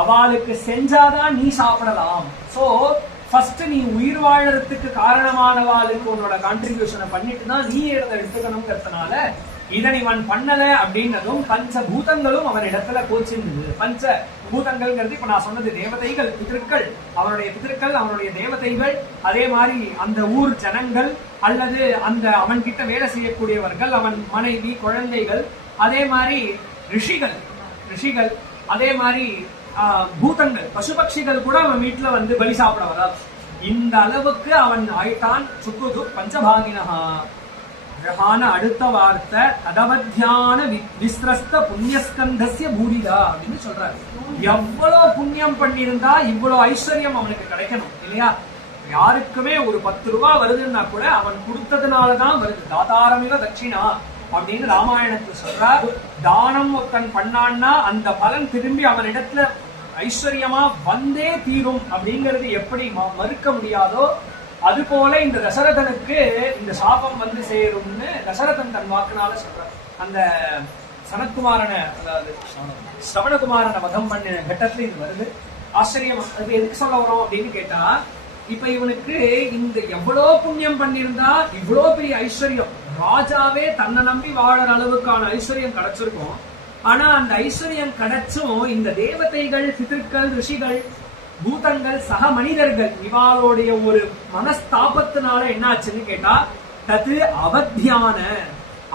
அவளுக்கு செஞ்சாதான் நீ சாப்பிடலாம். சோ ஃபர்ஸ்ட் நீ உயிர் வாழறதுக்கு காரணமானவாளுக்கு உன்னோட கான்ட்ரிபியூஷனை பண்ணிட்டு தான் நீ எடுத்துக்கணுங்கிறதுனால இதன் இவன் பண்ணல அப்படின்னதும் பஞ்சபூதங்களும் அவன் இடத்துல கோச்சிருந்தது. பஞ்ச பூதங்கள்ங்கிறது இப்ப நான் சொன்னது தேவதைகள், பிதர்கள், அவனுடைய பிதர்கள், அவனுடைய தேவதைகள், அதே மாதிரி அந்த ஊர் ஜனங்கள் அல்லது அந்த அவன் கிட்ட வேலை செய்யக்கூடியவர்கள், அவன் மனைவி, குழந்தைகள், அதே மாதிரி ரிஷிகள், அதே மாதிரி பூதங்கள், பசுபக்ஷிகள் கூட அவன் வீட்டுல பலி சாப்பிட வராது. இந்த அளவுக்கு அவன் ஆயிட்டான். சுக்குது பஞ்சபாகினஹா. அழகான அடுத்த வார்த்தை, ததவத்யான விஸ்ரஸ்த புண்ணியஸ்கந்தஸ்ய பூரிதா அப்படின்னு சொல்றாரு. எவ்வளவு புண்ணியம் பண்ணியிருந்தா இவ்வளவு ஐஸ்வர்யம் அவனுக்கு கிடைக்கணும் இல்லையா? யாருக்குமே ஒரு 10 ரூபாய் வருதுன்னா கூட அவன் கொடுத்ததுனாலதான் வருது. தாதாரமிக தட்சிணா, அப்படின்னு ராமாயணத்துல சொல்றார். தானம் ஒருத்தன் பண்ணான்னா அந்த பலன் திரும்பி அவனிடத்துல ஐஸ்வர்யமா வந்தே தீரும் அப்படிங்கிறது எப்படி மறுக்க முடியாதோ, அது போல இந்த தசரதனுக்கு இந்த சாபம் வந்து சேரும்னு தசரதன் தன் வாக்குனால சொல்றார். அந்த சனத்குமாரனை, அதாவது ஸ்ரவணகுமாரனை வதம் பண்ணின கட்டத்துல இது வருது. ஆச்சரியம். அது எதுக்கு சொல்ல வரோம் அப்படின்னு கேட்டா, இப்ப இவனுக்கு இந்த எவ்வளவு புண்ணியம் பண்ணியிருந்தா இவ்வளவு பெரிய ஐஸ்வர்யம், ராஜாவே தன்னை நம்பி வாழற அளவுக்கான ஐஸ்வர்யம் கிடைச்சிருக்கும். ஆனா அந்த ஐஸ்வர்யம் கிடைச்சும் இந்த தேவதைகள், பிதர்கள், ரிஷிகள், பூதங்கள், சக மனிதர்கள் இவாளுடைய ஒரு மனஸ்தாபத்தினால என்ன ஆச்சுன்னு கேட்டா, தது அவத்தியான,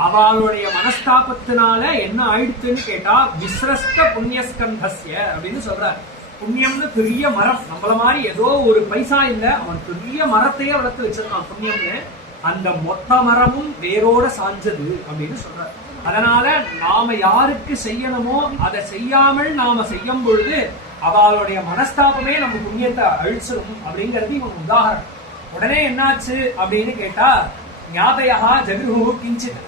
அவளுடைய மனஸ்தாபத்தினால என்ன ஆயிடுச்சுன்னு கேட்டா, விஸ்ரஸ்த புண்ணியஸ்கந்தஸ்ய அப்படின்னு சொல்றார். புண்ணியம்னு பெரிய மரம், நம்மள மாதிரி ஏதோ ஒரு பைசா இல்ல, அவன் பெரிய மரத்தையே வளர்த்து வச்சிருக்கான் புண்ணியம்னு. அந்த மொத்த மரமும் வேரோட சாஞ்சது அப்படின்னு சொல்றார். அதனால நாம யாருக்கு செய்யணுமோ அதை செய்யாமல் நாம செய்யும் பொழுது அவளுடைய மனஸ்தாபமே நம்ம புண்ணியத்தை அழிச்சிடும் அப்படிங்கிறது இவன் உதாரணம். உடனே என்னாச்சு அப்படின்னு கேட்டா, ஞாதையா ஜெகருஹு கிஞ்சித்,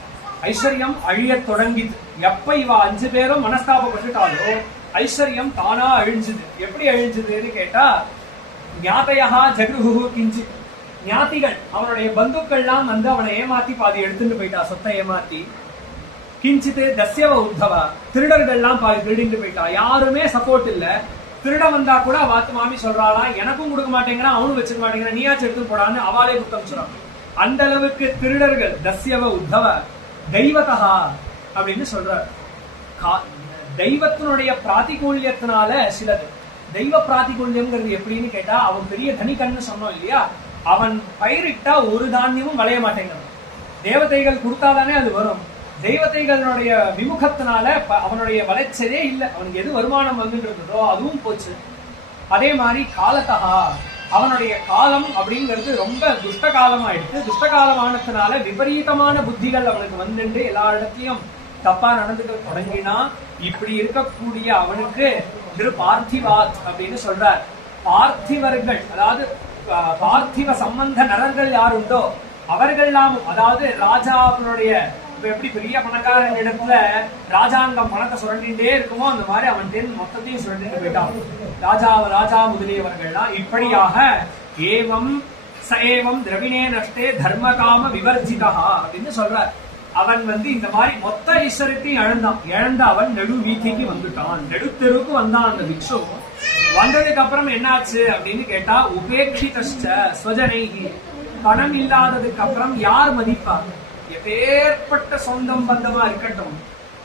ஐஸ்வர்யம் அழிய தொடங்கிது. எப்ப இவ 5 பேரும் மனஸ்தாபப்பட்டுட்டாலோ ஐஸ்வர்யம் தானா அழிஞ்சுது. எப்படி அழிஞ்சுதுன்னு கேட்டா, ஞாதையா ஜெகருஹு கிஞ்சித், ஞாதிகள் அவனுடைய பந்துக்கள்லாம் வந்து அவனை ஏமாத்தி பாதி எடுத்துட்டு போயிட்டா, சொத்தை ஏமாத்தி. கிஞ்சித்து தஸ்யவ உத்தவா, திருடர்கள்லாம் பாதி திருடிட்டு போயிட்டா. யாருமே சப்போர்ட் இல்ல. திருட வந்தா கூட வாத்து மாமி சொல்றாளாம், எனக்கும் கொடுக்க மாட்டேங்கிறான், அவனும் வச்சுக்க மாட்டேங்கிறான், நீயாச்சும் எடுத்து போடான்னு அவளே குத்தம் சொல்றான். அந்த அளவுக்கு திருடர்கள். தஸ்யவ உத்தவ தெய்வதா அப்படின்னு சொல்றார். தெய்வத்தினுடைய பிராதிகூல்யத்தினால சிலது. தெய்வ பிராதிகூல்யம்ங்கிறது எப்படின்னு கேட்டா, அவன் பெரிய தனிக்கன்னு சொன்னோம் இல்லையா, அவன் பயிரிட்டா ஒரு தானியமும் விளைய மாட்டேங்கிறான். தேவதைகள் கொடுத்தாதானே அது வரும். தெய்வதைகளுடைய விமுகத்தினால அவனுடைய வளர்ச்சதே இல்லை. அவனுக்கு எது வருமானம் வந்துட்டு இருந்ததோ அதுவும் போச்சு. அதே மாதிரி காலத்தகா, அவனுடைய காலம் அப்படிங்கிறது ரொம்ப துஷ்ட காலம் ஆயிடுச்சு. துஷ்ட காலம் ஆனதுனால விபரீதமான புத்திகள் அவனுக்கு வந்துட்டு எல்லா இடத்துலயும் தப்பா நடந்துக்க தொடங்கினா, இப்படி இருக்கக்கூடிய அவனுக்கு திரு பார்த்திவாத் அப்படின்னு சொல்றார். பார்த்திவர்கள், அதாவது பார்த்திவ சம்பந்த நரர்கள் யார் உண்டோ அவர்கள்லாம், அதாவது ராஜாவுடைய, இப்ப எப்படி பெரிய பணக்காரன் இடத்துல ராஜாங்கம் பணத்தை சுரண்டிட்டே இருக்குமோ அந்த மாதிரி அவன் மொத்தத்தையும் சுரண்டிட்டு போயிட்டான். ராஜா முதலியவர்கள்லாம் இப்படியாக ஏவம் சஏவம் திரவிணே நஷ்டே தர்மகாம விவர்ஜிதா அப்படின்னு சொல்றார். அவன் வந்து இந்த மாதிரி மொத்த ஈஸ்வரத்தையும் இழந்த அவன் நடு வீதிக்கு வந்துட்டான், நடுத்தெருவுக்கு வந்தான். அந்த பிக்ஷு வந்ததுக்கு அப்புறம் என்னாச்சு அப்படின்னு கேட்டா, உபேட்சித ஸ்வஜனைகி, பணம் இல்லாததுக்கு அப்புறம் யார் மதிப்பாங்க? எப்பேற்பட்ட சொந்தம் பந்தமா இருக்கட்டும்,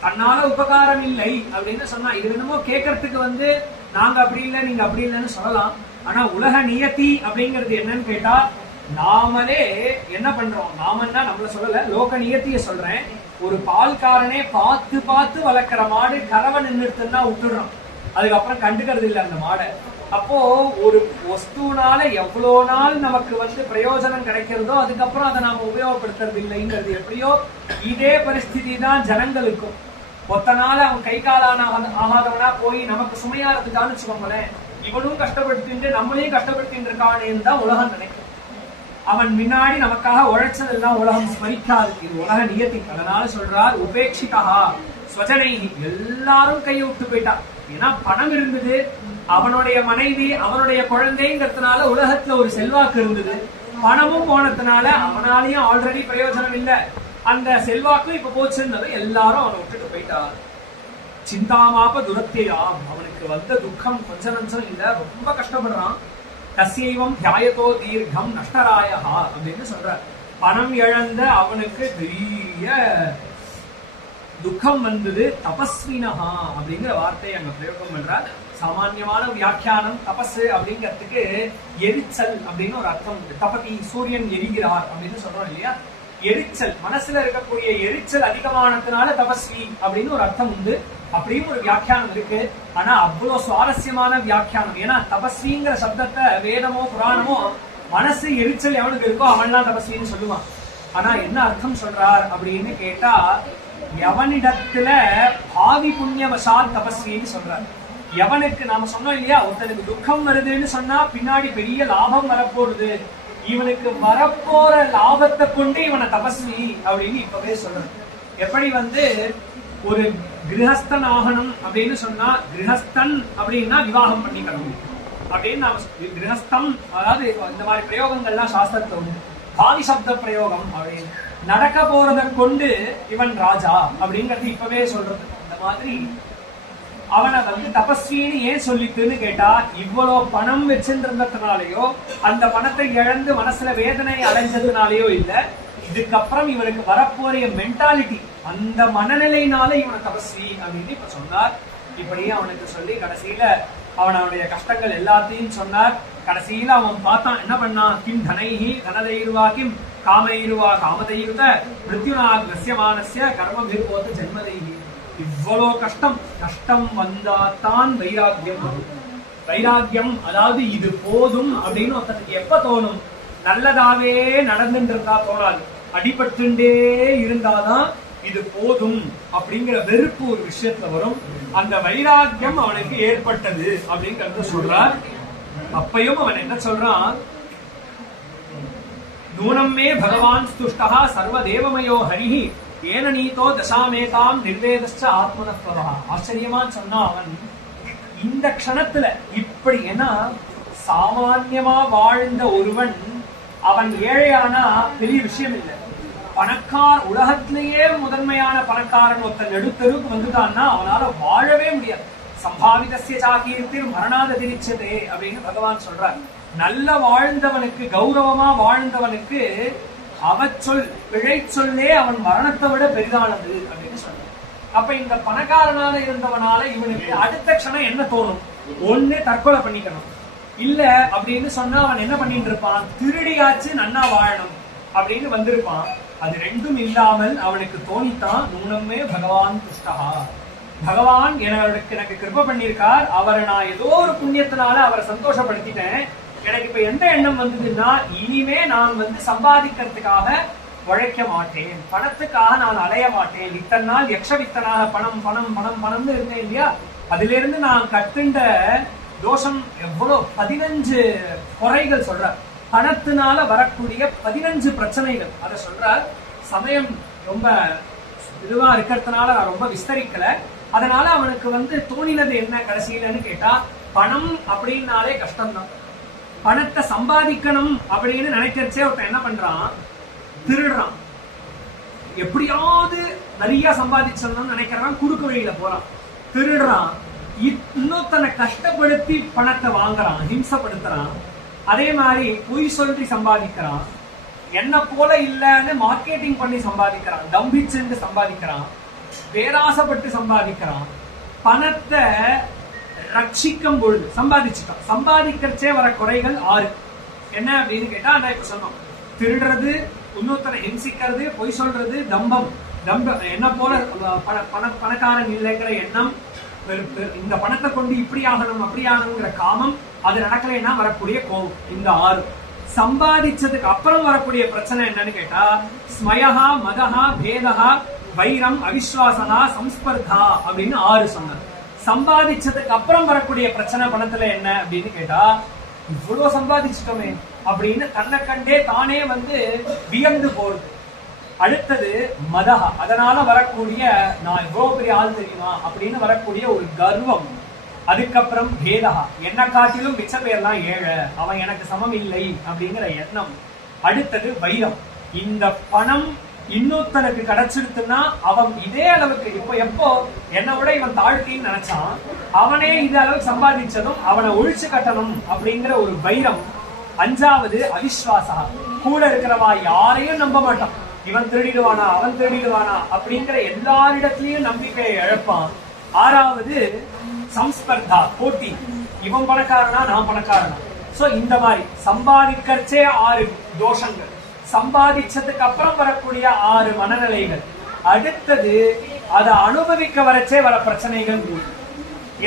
தன்னால உபகாரம் இல்லை அப்படின்னு சொன்னா, இது என்னமோ கேட்கறதுக்கு வந்து நாங்க அப்படி இல்லை நீங்க அப்படி இல்லைன்னு சொல்லலாம். ஆனா உலக நியதி அப்படிங்கிறது என்னன்னு கேட்டா, நாமளே என்ன பண்றோம், நாமன்னா நம்மள சொல்லல, லோக நியத்திய சொல்றேன். ஒரு பால்காரனே பார்த்து பார்த்து வளர்க்கிற மாடு கறவை நின்றுட்டுன்னா விட்டுடுறோம், அதுக்கப்புறம் கண்டுக்கிறது இல்லை அந்த மாடை. அப்போ ஒரு வஸ்துனால எவ்வளவு நாள் நமக்கு வந்து பிரயோஜனம் கிடைக்கிறதோ அதுக்கப்புறம் அதை நாம உபயோகப்படுத்துறது இல்லைங்கிறது எப்படியோ இதே பரிஸ்திதி தான் ஜனங்களுக்கும். ஒத்த நாள் அவன் கை காலான ஆகாதவனா போய் நமக்கு சுமையாறதுக்கான்னு வச்சுக்கோங்களேன், இவனும் கஷ்டப்படுத்திட்டு நம்மளையும் கஷ்டப்படுத்திட்டு இருக்கானேன்னு தான் உலகம் நினைக்கும். அவன் முன்னாடி நமக்காக உழைச்சதெல்லாம் உலகம் ஸ்மரிக்காது. இது உலக நியத்தி. அதனால சொல்றார் உபேட்சிதா ஸ்வஜனை, எல்லாரும் கையை விட்டு போயிட்டான். ஏன்னா பணம் இருந்தது, அவனுடைய மனைவி அவனுடைய குழந்தைங்கிறதுனால உலகத்துல ஒரு செல்வாக்கு இருந்தது. பணமும் போனதுனால அவனாலையும் ஆல்ரெடி பிரயோஜனம் இல்லை, அந்த செல்வாக்கும் இப்ப போச்சுன்னு எல்லாரும் அவனை விட்டுட்டு போயிட்டார். சிந்தாமாப்ப துரத்தியாம், அவனுக்கு வந்த துக்கம் கொஞ்ச நஞ்சம் இல்ல, ரொம்ப கஷ்டப்படுறான். தஸ்யைவம் தியாயத்தோ தீர்க்கம் நஷ்டராயா அப்படின்னு சொல்ற. பணம் இழந்த அவனுக்கு பெரிய துக்கம் வந்தது. தபஸ்வினஹா அப்படிங்கிற வார்த்தையை அங்க பிரயோகம் பண்றார். சாமான்யமான வியாக்கியானம் தபஸ் அப்படிங்கிறதுக்கு எரிச்சல் அப்படின்னு ஒரு அர்த்தம் உண்டு. தபதி, சூரியன் எரிகிறார் அப்படின்னு சொல்றோம் இல்லையா, எரிச்சல், மனசுல இருக்கக்கூடிய எரிச்சல் அதிகமானதுனால தபஸ்வி அப்படின்னு ஒரு அர்த்தம் உண்டு. அப்படின்னு ஒரு வியாக்கியானம் இருக்கு. ஆனா அவ்வளவு சுவாரஸ்யமான வியாக்கியானம். ஏன்னா தபஸ்விங்கிற சப்தத்தை வேதமோ புராணமோ மனசு எரிச்சல் எவனுக்கு இருக்கோ அவன்லாம் தபஸ்வின்னு சொல்லுவான். ஆனா என்ன அர்த்தம் சொல்றார் அப்படின்னு கேட்டா, எவனிடத்துல பாவி புண்ணியவசால் தபஸ்வின்னு சொல்றார். எவனுக்கு நாம சொன்னோம் இல்லையா, ஒருத்தனுக்கு துக்கம் வருதுன்னு சொன்னா பின்னாடி பெரிய லாபம் வரப்போறது, இவனுக்கு வரப்போற லாபத்தை கொண்டு இவனை தபஸ்வி அப்படின்னு இப்பவே சொல்றது. எப்படி ஒரு கிரகஸ்தன் ஆகணும் அப்படின்னு சொன்னா, கிரகஸ்தன் அப்படின்னா விவாகம் பண்ணிக்கணும் அப்படின்னு நாம கிரகஸ்தம், அதாவது இந்த மாதிரி பிரயோகங்கள்லாம் சாஸ்திரத்துல உண்டு. பாதி சப்த பிரயோகம் அப்படின்னு நடக்க போறதை கொண்டு இவன் ராஜா அப்படிங்கிறது இப்பவே சொல்றது. இந்த மாதிரி அவனை தபஸ்வின்னு ஏன் சொல்லிட்டுன்னு கேட்டா, இவ்வளவு பணம் வச்சிருந்ததுனாலயோ அந்த பணத்தை இழந்து மனசுல வேதனை அடைஞ்சதுனாலயோ இல்ல, இதுக்கப்புறம் இவனுக்கு வரப்போறிய மென்டாலிட்டி, அந்த மனநிலையினால இவனை தபஸ்வி அப்படின்னு இப்ப சொன்னார். இப்படியே அவனுக்கு சொல்லி கடைசியில அவனுடைய கஷ்டங்கள் எல்லாத்தையும் சொன்னார். கடைசியில அவன் பார்த்தான், என்ன பண்ணான், கிம் தனைஹி தனதைருவா கிம் காமைருவா காமதைருத மிருத்யுனா கிரஸ்யமானஸ்ய கர்மபிர்போத ஜென்மதைஹி. இவ்வளவு கஷ்டம் வந்தாதான் வைராக்கியம் வரும். வைராக்கியம் அதாவது இது போதும் அப்படின்னு ஒருத்தனுக்கு எப்ப தோணும், நல்லதாவே நடந்துட்டு இருந்தா தோணாது, அடிபட்டுண்டே இருந்தாதான் இது போதும் அப்படிங்கிற வெறுப்பு ஒரு விஷயத்துல வரும். அந்த வைராக்கியம் அவனுக்கு ஏற்பட்டது அப்படிங்கறத சொல்றார். அப்பையும் அவன் என்ன சொல்றான், நூனம்மே பகவான் ஸ்துஷ்டா சர்வ தேவமயோ ஹரிஹி ஏன நீதோ தசாமேதாம் நிர்வேதஸ்ச ஆத்மனத்வதா. ஆச்சரியமா சொன்னா அவன் இந்த க்ஷணத்துல இப்படி, ஏன்னா சாமான்யமா வாழ்ந்த ஒருவன் அவன் ஏழையானா பெரிய விஷயம் இல்லை. உலகத்திலேயே முதன்மையான பணக்காரன் ஒருத்தன் நடுத்தருக்கு வந்துட்டான்னா அவனால வாழவே முடியாது. சம்பாவிதஸ்ய சாகீர்த்திர் மரணாத திரிச்சதே அப்படின்னு பகவான் சொல்றார். நல்ல வாழ்ந்தவனுக்கு, கௌரவமா வாழ்ந்தவனுக்கு அவச்சொல் பிழை சொல்லே அவன் மரணத்தை விட பெரிதானது அப்படின்னு சொல்றான். அப்ப இந்த பணக்காரனால இருந்தவனால இவனுக்கு அடுத்த க்ஷணம் என்ன தோணும், ஒண்ணு தற்கொலை பண்ணிக்கணும், இல்ல அப்படின்னு சொன்னா அவன் என்ன பண்ணிட்டு இருப்பான், திருடியாச்சு நன்னா வாழணும் அப்படின்னு வந்திருப்பான். அது ரெண்டும் இல்லாமல் அவனுக்கு தோணித்தான், நூனமே பகவான் துஷ்டா, பகவான் எனக்கு கிருப பண்ணியிருக்கார், அவரை நான் ஏதோ ஒரு புண்ணியத்தினால அவரை சந்தோஷப்படுத்திட்டேன், எனக்கு இப்ப எந்த எண்ணம் வந்ததுன்னா இனிமே நான் சம்பாதிக்கிறதுக்காக உழைக்க மாட்டேன், பணத்துக்காக நான் அலைய மாட்டேன். இத்தனை நாள் யக்ஷவித்தனாக பணம் பணம் பணம் பணம்னு இருந்தேன் இல்லையா, அதுல இருந்து நான் கத்துண்ட தோஷம் எவ்வளவு 15 குறைகள் சொல்ற, பணத்தினால வரக்கூடிய 15 பிரச்சனைகள் அத சொல்றார். சமயம் ரொம்ப இதுவா இருக்கிறதுனால நான் ரொம்ப விஸ்தரிக்கல. அதனால அவனுக்கு தோணினது என்ன கடைசியிலன்னு கேட்டா, பணம் அப்படின்னாலே கஷ்டம்தான். பணத்தை சம்பாதிக்கணும் அப்படின்னு நினைக்கிறச்சே ஒருத்தன் என்ன பண்றான், திருடுறான். எப்படியாவது நிறைய சம்பாதிச்சிடணும்னு நினைக்கிறான், குறுக்கு வழியில போறான், திருடுறான், இன்னொருத்தனை கஷ்டப்படுத்தி பணத்தை வாங்குறான், ஹிம்சப்படுத்துறான். அதே மாதிரி பொய் சொல்லி சம்பாதிக்கிறான், என்ன போல இல்லன்னு மார்க்கெட்டிங் பண்ணி சம்பாதிக்கிறான், தம்பிச்சு சம்பாதிக்கிறான், பேராசப்பட்டு சம்பாதிக்கிறான். பணத்தை ரட்சிக்கும் பொழுது சம்பாதிச்சுட்டான். சம்பாதிக்கிறச்சே வர குறைகள் 6 என்ன அப்படின்னு கேட்டா, நான் இப்ப சொன்னோம், திருடுறது, இன்னொருத்தரை ஹிம்சிக்கிறது, பொய் சொல்றது, தம்பம், என்ன போல பணக்காரன் இல்லைங்கிற எண்ணம், இந்த பணத்தை கொண்டு இப்படி ஆகணும் அப்படி ஆகணுங்கிற காமம், அது நடக்கலைன்னா வரக்கூடிய கோபம். இந்த 6 சம்பாதிச்சதுக்கு அப்புறம் வரக்கூடிய பிரச்சனை என்னன்னு கேட்டா, ஸ்மயஹா மதஹா பேதஹா வைரம் அவிஸ்வாசனா சம்ஸ்பர்தா அப்படின்னு 6 சொன்னார். சம்பாதிச்சதுக்கு அப்புறம் வரக்கூடிய பிரச்சனை பணத்துல என்ன அப்படின்னு கேட்டா, இவ்வளவு சம்பாதிச்சிட்டோமே அப்படின்னு தன்னை கண்டே தானே வியந்து போறது. அடுத்தது மதஹா, அதனால வரக்கூடிய நான் இவ்வளவு பெரிய ஆள் தெரியுமா அப்படின்னு வரக்கூடிய ஒரு கர்வம். அதுக்கப்புறம் பேதஹா, என்ன காட்டிலும் மிச்ச பேர்லாம் ஏழை, அவன் எனக்கு சமம் இல்லை அப்படிங்கிற எண்ணம். அடுத்தது வைரம், இந்த பணம் இன்னொருத்தனுக்கு கிடைச்சிருக்குன்னா அவன் இதே அளவுக்கு எப்போ என்னை விட இவன் தாழ்த்தின்னு நினைச்சான், அவனே இந்த அளவுக்கு சம்பாதிச்சதும் அவனை ஒழிச்சு கட்டணும் அப்படிங்கிற ஒரு வைரம். 5வது அவிஸ்வாசா, கூட இருக்கிறவா யாரையும் நம்ப மாட்டான், இவன் திருடிடுவானா அவன் திருடிடுவானா அப்படிங்கிற எல்லாரிடத்திலையும் நம்பிக்கையை இழப்பான். 6வது சம்ஸ்பர்தா, போட்டி, இவன் பணக்காரனா நான் பணக்காரனா. சோ இந்த மாதிரி சம்பாதிக்கச்சே 6 தோஷங்கள், சம்பாதிச்சதுக்கு அப்புறம் வரக்கூடிய 6 மனநிலைகள். அடுத்தது அதை அனுபவிக்க வரச்சே வர பிரச்சனைகள்.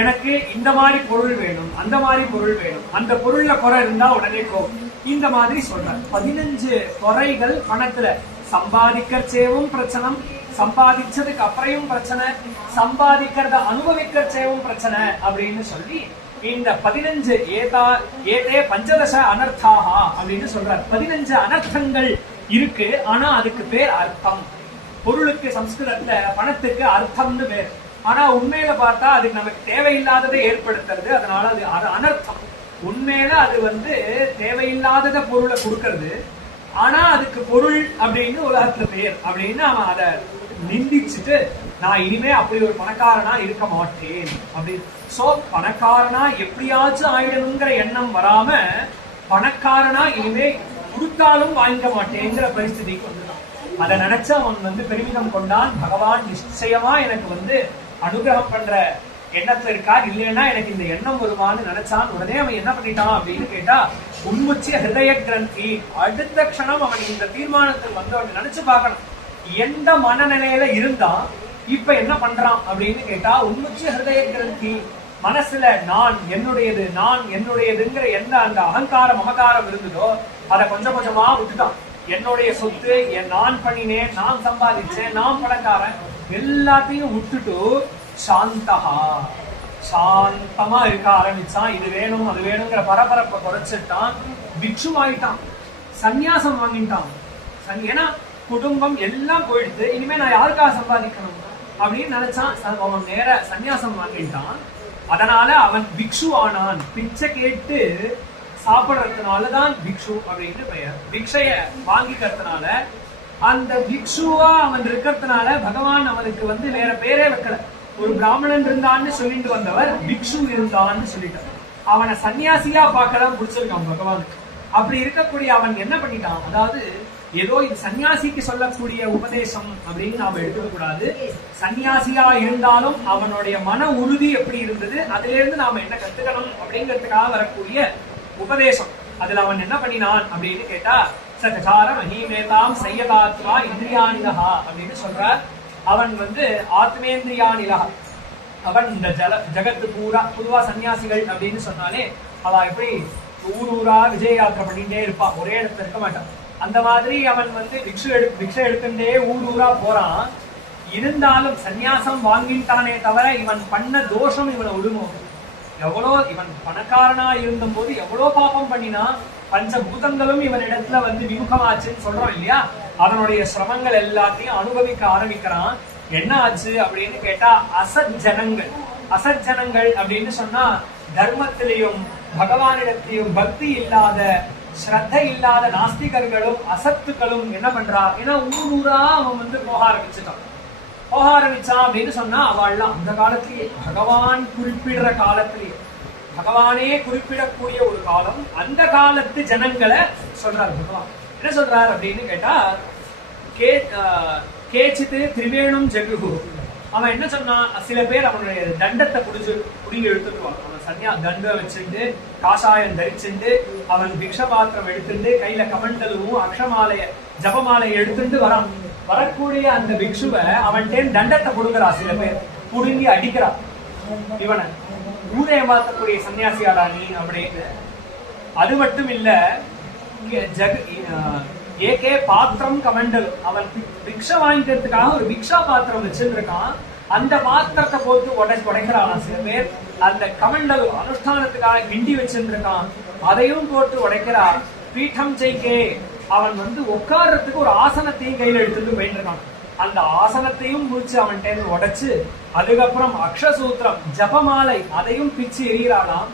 எனக்கு இந்த மாதிரி பொருள் வேணும், அந்த மாதிரி பொருள் வேணும், அந்த பொருள்ல குறை இருந்தா உடனே கோபம். இந்த மாதிரி சொல்ற 15 குறைகள் பணத்துல. சம்பாதிக்கச்சேவும் பிரச்சனை, சம்பாதிச்சதுக்கு அப்புறம் பிரச்சனை, சம்பாதிக்கிறத அனுபவிக்கச்சேவும் பிரச்சனை அப்படின்னு சொல்லி இந்த 15 ஏதே பஞ்சதச அனர்த்தாகா அப்படின்னு சொல்றார். 15 அனர்த்தங்கள் இருக்கு, ஆனா அதுக்கு பேர் அர்த்தம். பொருளுக்கு சம்ஸ்கிருதத்துல பணத்துக்கு அர்த்தம்னு பேர். ஆனா உண்மையில பார்த்தா அதுக்கு நமக்கு தேவையில்லாததை ஏற்படுத்துறது, அதனால அது அனர்த்தம். உண்மையில அது தேவையில்லாதத பொருளை கொடுக்கறது, ஆனா அதுக்கு பொருள் அப்படின்னு உலகத்துல பேர் அப்படின்னு அவன் அதை நிந்திச்சுட்டு நான் இனிமே அப்படி ஒரு பணக்காரனா இருக்க மாட்டேன் அப்படின்னு. சோ பணக்காரனா எப்படியாச்சும் ஆயிடணுங்கிற எண்ணம் வராம பணக்காரனா இனிமே கொடுத்தாலும் வாங்கிக்க மாட்டேங்கிற பரிஸ்திதிக்கு வந்துட்டான். அதை நினைச்சு அவன் பெருமிதம் கொண்டான். பகவான் நிச்சயமா எனக்கு அனுகிரகம் பண்ற எண்ணத்துல இருக்கா, இல்லைன்னா எனக்கு இந்த எண்ணம் வருமானு நினைச்சான். உடனே அவன் என்ன பண்ணிட்டான் அப்படின்னு கேட்டா, உன்முச்சிய ஹிருதய கிரந்தி. அடுத்த க்ஷணம் அவன் இந்த தீர்மானத்தில் அவன் நினைச்சு பார்க்கணும் எந்த மனநிலையில இருந்தான், இப்ப என்ன பண்றான் அப்படின்னு கேட்டா, உன்முச்சிய ஹிருதய கிரந்தி. மனசுல நான் என்னுடையதுங்கிற எந்த அந்த அகங்காரம் மமகாரம் இருந்ததோ அதை கொஞ்சம் கொஞ்சமா விட்டுட்டான். என்னுடைய சொத்து, நான் பண்ணினேன், நான் சம்பாதிச்சேன், நான் பணக்காரன், எல்லாத்தையும் விட்டுட்டு சாந்தமா இருக்க ஆரம்பிச்சான். இது வேணும் அது வேணுங்கிற பரபரப்பை குறைச்சிட்டான். பிக்ஷு ஆயிட்டான், சந்நியாசம் வாங்கிட்டான். ஏன்னா குடும்பம் எல்லாம் போயிடுது, இனிமே நான் யாருக்காக சம்பாதிக்கணும் அப்படின்னு நினைச்சான். அவன் நேர சந்நியாசம் வாங்கிட்டான். அதனால அவன் பிக்ஷு ஆனான். பிச்சை கேட்டு சாப்பிடுறதுனாலதான் பிக்ஷு அப்படின்னு பெயர். பிக்ஷைய வாங்கிக்கிறதுனால அந்த பிக்ஷுவா அவன் இருக்கிறதுனால பகவான் அவனுக்கு வேற பேரே வைக்கல. ஒரு பிராமணன் இருந்தான்னு சொல்லிட்டு வந்தவர் பிக்ஷு இருந்தான்னு சொல்லிட்டார். அவனை சன்னியாசியா பார்க்கலாம் பிடிச்சிருக்கான் பகவானுக்கு. அப்படி இருக்கக்கூடிய அவன் என்ன பண்ணிட்டான், அதாவது ஏதோ இது சன்னியாசிக்கு சொல்லக்கூடிய உபதேசம் அப்படின்னு நாம எடுத்துக்க கூடாது. சன்னியாசியா இருந்தாலும் அவனுடைய மன உறுதி எப்படி இருந்தது, அதுல இருந்து நாம என்ன கத்துக்கணும் அப்படிங்கிறதுக்காக வரக்கூடிய உபதேசம். அதுல அவன் என்ன பண்ணினான் அப்படின்னு கேட்டா, சச்சார மஹீமேதாம் சையதாத்வா இந்திரியானிலஹா அப்படின்னு சொல்றார். அவன் ஆத்மேந்திரியானிலஹா. அவன் இந்த ஜகத்து பூரா, பொதுவா சன்னியாசிகள் அப்படின்னு சொன்னாலே அவ எப்படி ஊரா விஜய யாத்திரை பண்ணிட்டே இருப்பான், ஒரே இடத்துல இருக்க மாட்டான். அந்த மாதிரி அவன் பிக்ஷை எடுத்துட்டே ஊரா போறான். இருந்தாலும் சன்னியாசம் வாங்கிட்டானே தவிர இவன் பண்ண தோஷம் இவனை விடுமோ? எவ்வளோ இவன் பணக்காரனா இருந்த போது எவ்வளோ பாப்பம் பண்ணினா, பஞ்சபூதங்களும் இவன் இடத்துல விமுகமாச்சுன்னு சொல்றோம் இல்லையா? அவனுடைய சிரமங்கள் எல்லாத்தையும் அனுபவிக்க ஆரம்பிக்கிறான். என்ன ஆச்சு அப்படின்னு கேட்டா, அசஜனங்கள் அப்படின்னு சொன்னா தர்மத்திலையும் பகவானிடத்திலையும் பக்தி இல்லாத, ஸ்ரத்த இல்லாத நாஸ்திகர்களும் அசத்துக்களும் என்ன பண்றா, ஏன்னா ஊரா அவன் போக ஆரம்பிச்சான் அப்படின்னு சொன்னா அவள்லாம் அந்த காலத்திலேயே பகவான் குறிப்பிடுற காலத்திலேயே, பகவானே குறிப்பிடக்கூடிய ஒரு காலம், அந்த காலத்து ஜனங்களை சொல்றாரு பகவான். என்ன சொல்றாரு அப்படின்னு கேட்டா, கேச்சித்து திரிவேணும் ஜெகுகு. அவன் என்ன சொன்னான், சில பேர் அவனுடைய தண்டத்தை புடிங்கி எடுத்துக்குவான். அவன் தண்டம் வச்சுட்டு காஷாயம் தரிச்சுட்டு அவன் பிக்ஷ பாத்திரம் எடுத்துட்டு கையில கமண்டலும் அக்ஷமாலைய ஜபமாலையை எடுத்துட்டு வரான். வரக்கூடிய அந்த பிக்ஷுவை அவன்கிட்ட தண்டத்தை கொடுக்குறா, சில பேர் புடுங்கி அடிக்கிறா. இவனை ஊரை மாத்தக்கூடிய சன்னியாசியாடா நீ அப்படின்னு. அது மட்டும் இல்ல, ஏகே பாத்திரம் கமண்டல், அவன் பிக்ஷை வாங்கிக்கிறதுக்காக ஒரு பிக்ஷா பாத்திரம் வச்சிருக்கான். அந்த பாத்திரத்தை போட்டு உடைக்கிறான் சில பேர். அந்த கமண்டல் அனுஷ்டானத்துக்காக கிண்டி வச்சிருக்கான், அதையும் போட்டு உடைக்கிறா. பீட்டம் ஜெய்கே, அவன் உட்கார்றதுக்கு ஒரு ஆசனத்தையும் கையில எடுத்துட்டு போயிட்டு இருக்கான். அந்த ஆசனத்தையும் முடிச்சு அவன்கிட்ட உடைச்சு, அதுக்கப்புறம் அக்ஷசூத்திரம் ஜபமாலை அதையும் பிச்சு எறிகிறானாம்.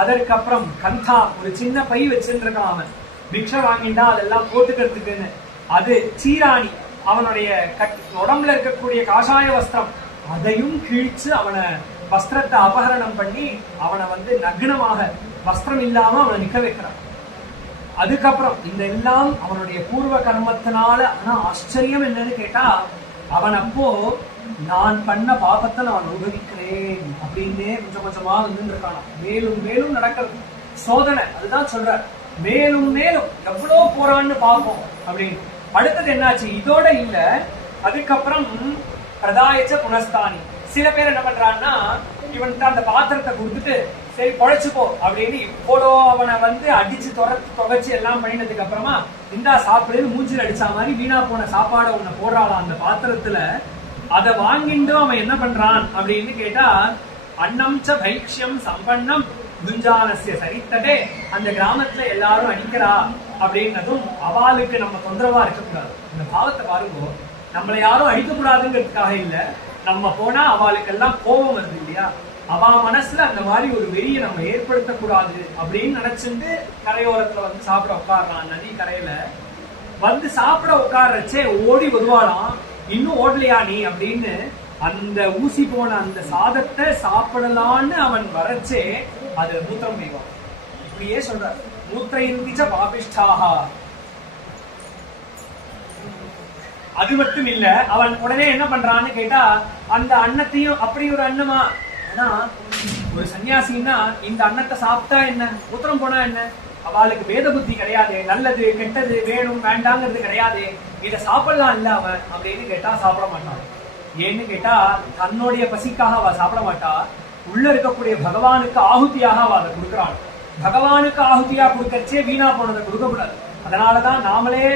அதற்கப்புறம் கந்தா, ஒரு சின்ன பை வச்சிருக்கான் அவன், பிக்ஷை வாங்கிட்டா அதெல்லாம் போட்டுக்கிறதுக்குன்னு. அது சீராணி, அவனுடைய உடம்புல இருக்கக்கூடிய காஷாய வஸ்திரம் அதையும் கிழிச்சு அவனை வஸ்திரத்தை அபகரணம் பண்ணி அவனை நக்னமாக வஸ்திரம் இல்லாம அவனை நிக்க வைக்கிறான். அதுக்கப்புறம் இந்த எல்லாம் அவனுடைய பூர்வ கர்மத்தினால. ஆனா ஆச்சரியம் என்னன்னு கேட்டா, அவன் அப்போ நான் பண்ண பாபத்தை நான் அனுபவிக்கிறேன் அப்படின்னே கொஞ்சம் கொஞ்சமா இருக்கான். மேலும் மேலும் நடக்கிறது சோதனை. அதுதான் சொல்ற, மேலும் மேலும் எவ்வளவு போறான்னு பார்ப்போம் அப்படின்னு. அடுத்தது என்னாச்சு, இதோட இல்ல, அதுக்கப்புறம் பிரதாயச்ச புனஸ்தானி. சில பேர் என்ன பண்றான்னா, இவன்கிட்ட அந்த பாத்திரத்தை கொடுத்துட்டு சரி பொழைச்சுப்போ அப்படின்னு இவ்வளோ அவனை அடிச்சு தொகைச்சு எல்லாம் பண்ணினதுக்கு அப்புறமா இந்தா சாப்பிடுன்னு மூஞ்சில் அடிச்சா மாதிரி வீணா போன சாப்பாடை உன்னை போடுறாளாம் அந்த பாத்திரத்துல. அதை வாங்கிட்டு அவன் என்ன பண்றான் அப்படின்னு கேட்டா, அன்னம் ச பைக்ஷியம் சம்பன்னம் குஞ்சானசிய சரித்தடே. அந்த கிராமத்துல எல்லாரும் அடிக்கிறா அப்படின்னதும் அவளுக்கு நம்ம தொந்தரவா இருக்கக்கூடாது. இந்த பாவத்தை பாருங்க, நம்மளை யாரும் அடிக்கக்கூடாதுங்கிறதுக்காக இல்ல, நம்ம போனா அவளுக்கெல்லாம் கோபம் வருது இல்லையா, அவ மனசுல அந்த மாதிரி ஒரு வெறியை நம்ம ஏற்படுத்தக்கூடாது அப்படின்னு நினைச்சிட்டு கரையோரத்துல வந்து சாப்பிட உட்காரலாம். நதி கரையில வந்து சாப்பிட உட்காரச்சே ஓடி வருவாளாம், இன்னும் ஓடலையா நீ அப்படின்னு. அந்த ஊசி போன அந்த சாதத்தை சாப்பிடலான்னு அவன் வரச்சே அது மூத்திரம் பெய்வான். இப்படியே சொல்ற, மூத்திரயிந்திச்ச பாபிஷ்டாக. அது மட்டும் இல்ல, அவன் உடனே என்ன பண்றான்னு கேட்டா, அந்த அன்னத்தையும் அப்படி ஒரு அன்னமா, ஆனா ஒரு சன்னியாசின்னா இந்த அன்னத்தை சாப்பிட்டா என்ன, மூத்திரம் போனா என்ன, அவளுக்கு வேத புத்தி கிடையாது, நல்லது கெட்டது வேணும் வேண்டாங்கிறது கிடையாது, இதை சாப்பிடலாம் இல்ல அவன் அப்படின்னு கேட்டா சாப்பிட மாட்டான். ஏன்னு கேட்டா தன்னுடைய பசிக்காக அவ சாப்பிட மாட்டா, உள்ள இருக்கக்கூடிய பகவானுக்கு ஆகுதியாக அவ அதை கொடுக்குறான். பகவானுக்கு ஆகுதியா கொடுக்கறச்சே வீணா போனதை கொடுக்கக்கூடாது. அதனாலதான் நாமளே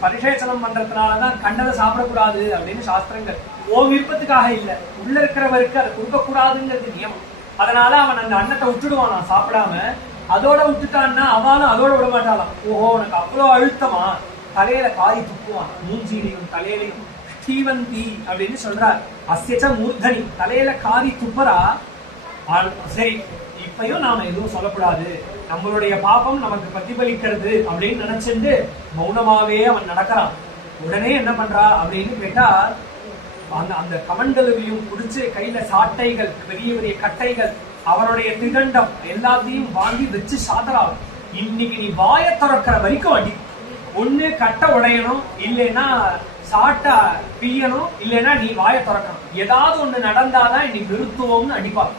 பரிசேச்சனம் பண்றதுனாலதான் கண்டதை சாப்பிடக்கூடாது அப்படின்னு சாஸ்திரங்கள். ஓ விருப்பத்துக்காக இல்ல, உள்ள இருக்கிறவருக்கு அதை கொடுக்க கூடாதுங்கிறது நியமம். அதனால அவன் அந்த அன்னத்தை விட்டுடுவான் சாப்பிடாம. அதோட விட்டுட்டான்னா அவனும் அதோட விட மாட்டாளாம். ஓஹோ உனக்கு அவ்வளவு அழுத்தமா, தலையில காய் துப்புவான், மூஞ்சிலையும் தலையிலையும். ஸ்ரீவந்தி அப்படின்னு சொல்றார், அஸ்யச்ச மூர்தனி, தலையில காரி துப்பரா. சரி இப்பயும் நாம எதுவும் சொல்லக்கூடாது, நம்மளுடைய பாபம் நமக்கு பிரதிபலிக்கிறது அப்படின்னு நினைச்சிட்டு மௌனமாவே அவன் நடக்கிறான். உடனே என்ன பண்றா அப்படின்னு கேட்டா, அந்த கமண்டலையும் குடிச்சு கையில சாட்டைகள், பெரிய பெரிய கட்டைகள், அவனுடைய திகண்டம் எல்லாத்தையும் வாங்கி வச்சு சாத்தலாம். இன்னைக்கு நீ வாய திறக்கிற வரைக்கும் அடி, ஒண்ணு கட்டை உடையணும், இல்லைன்னா சாட்டா பியணும், இல்லைன்னா நீ வாய திறக்கணும். ஏதாவது ஒண்ணு நடந்தாதான் இன்னைக்கு நிறுத்துவோம்னு அடிப்பார்.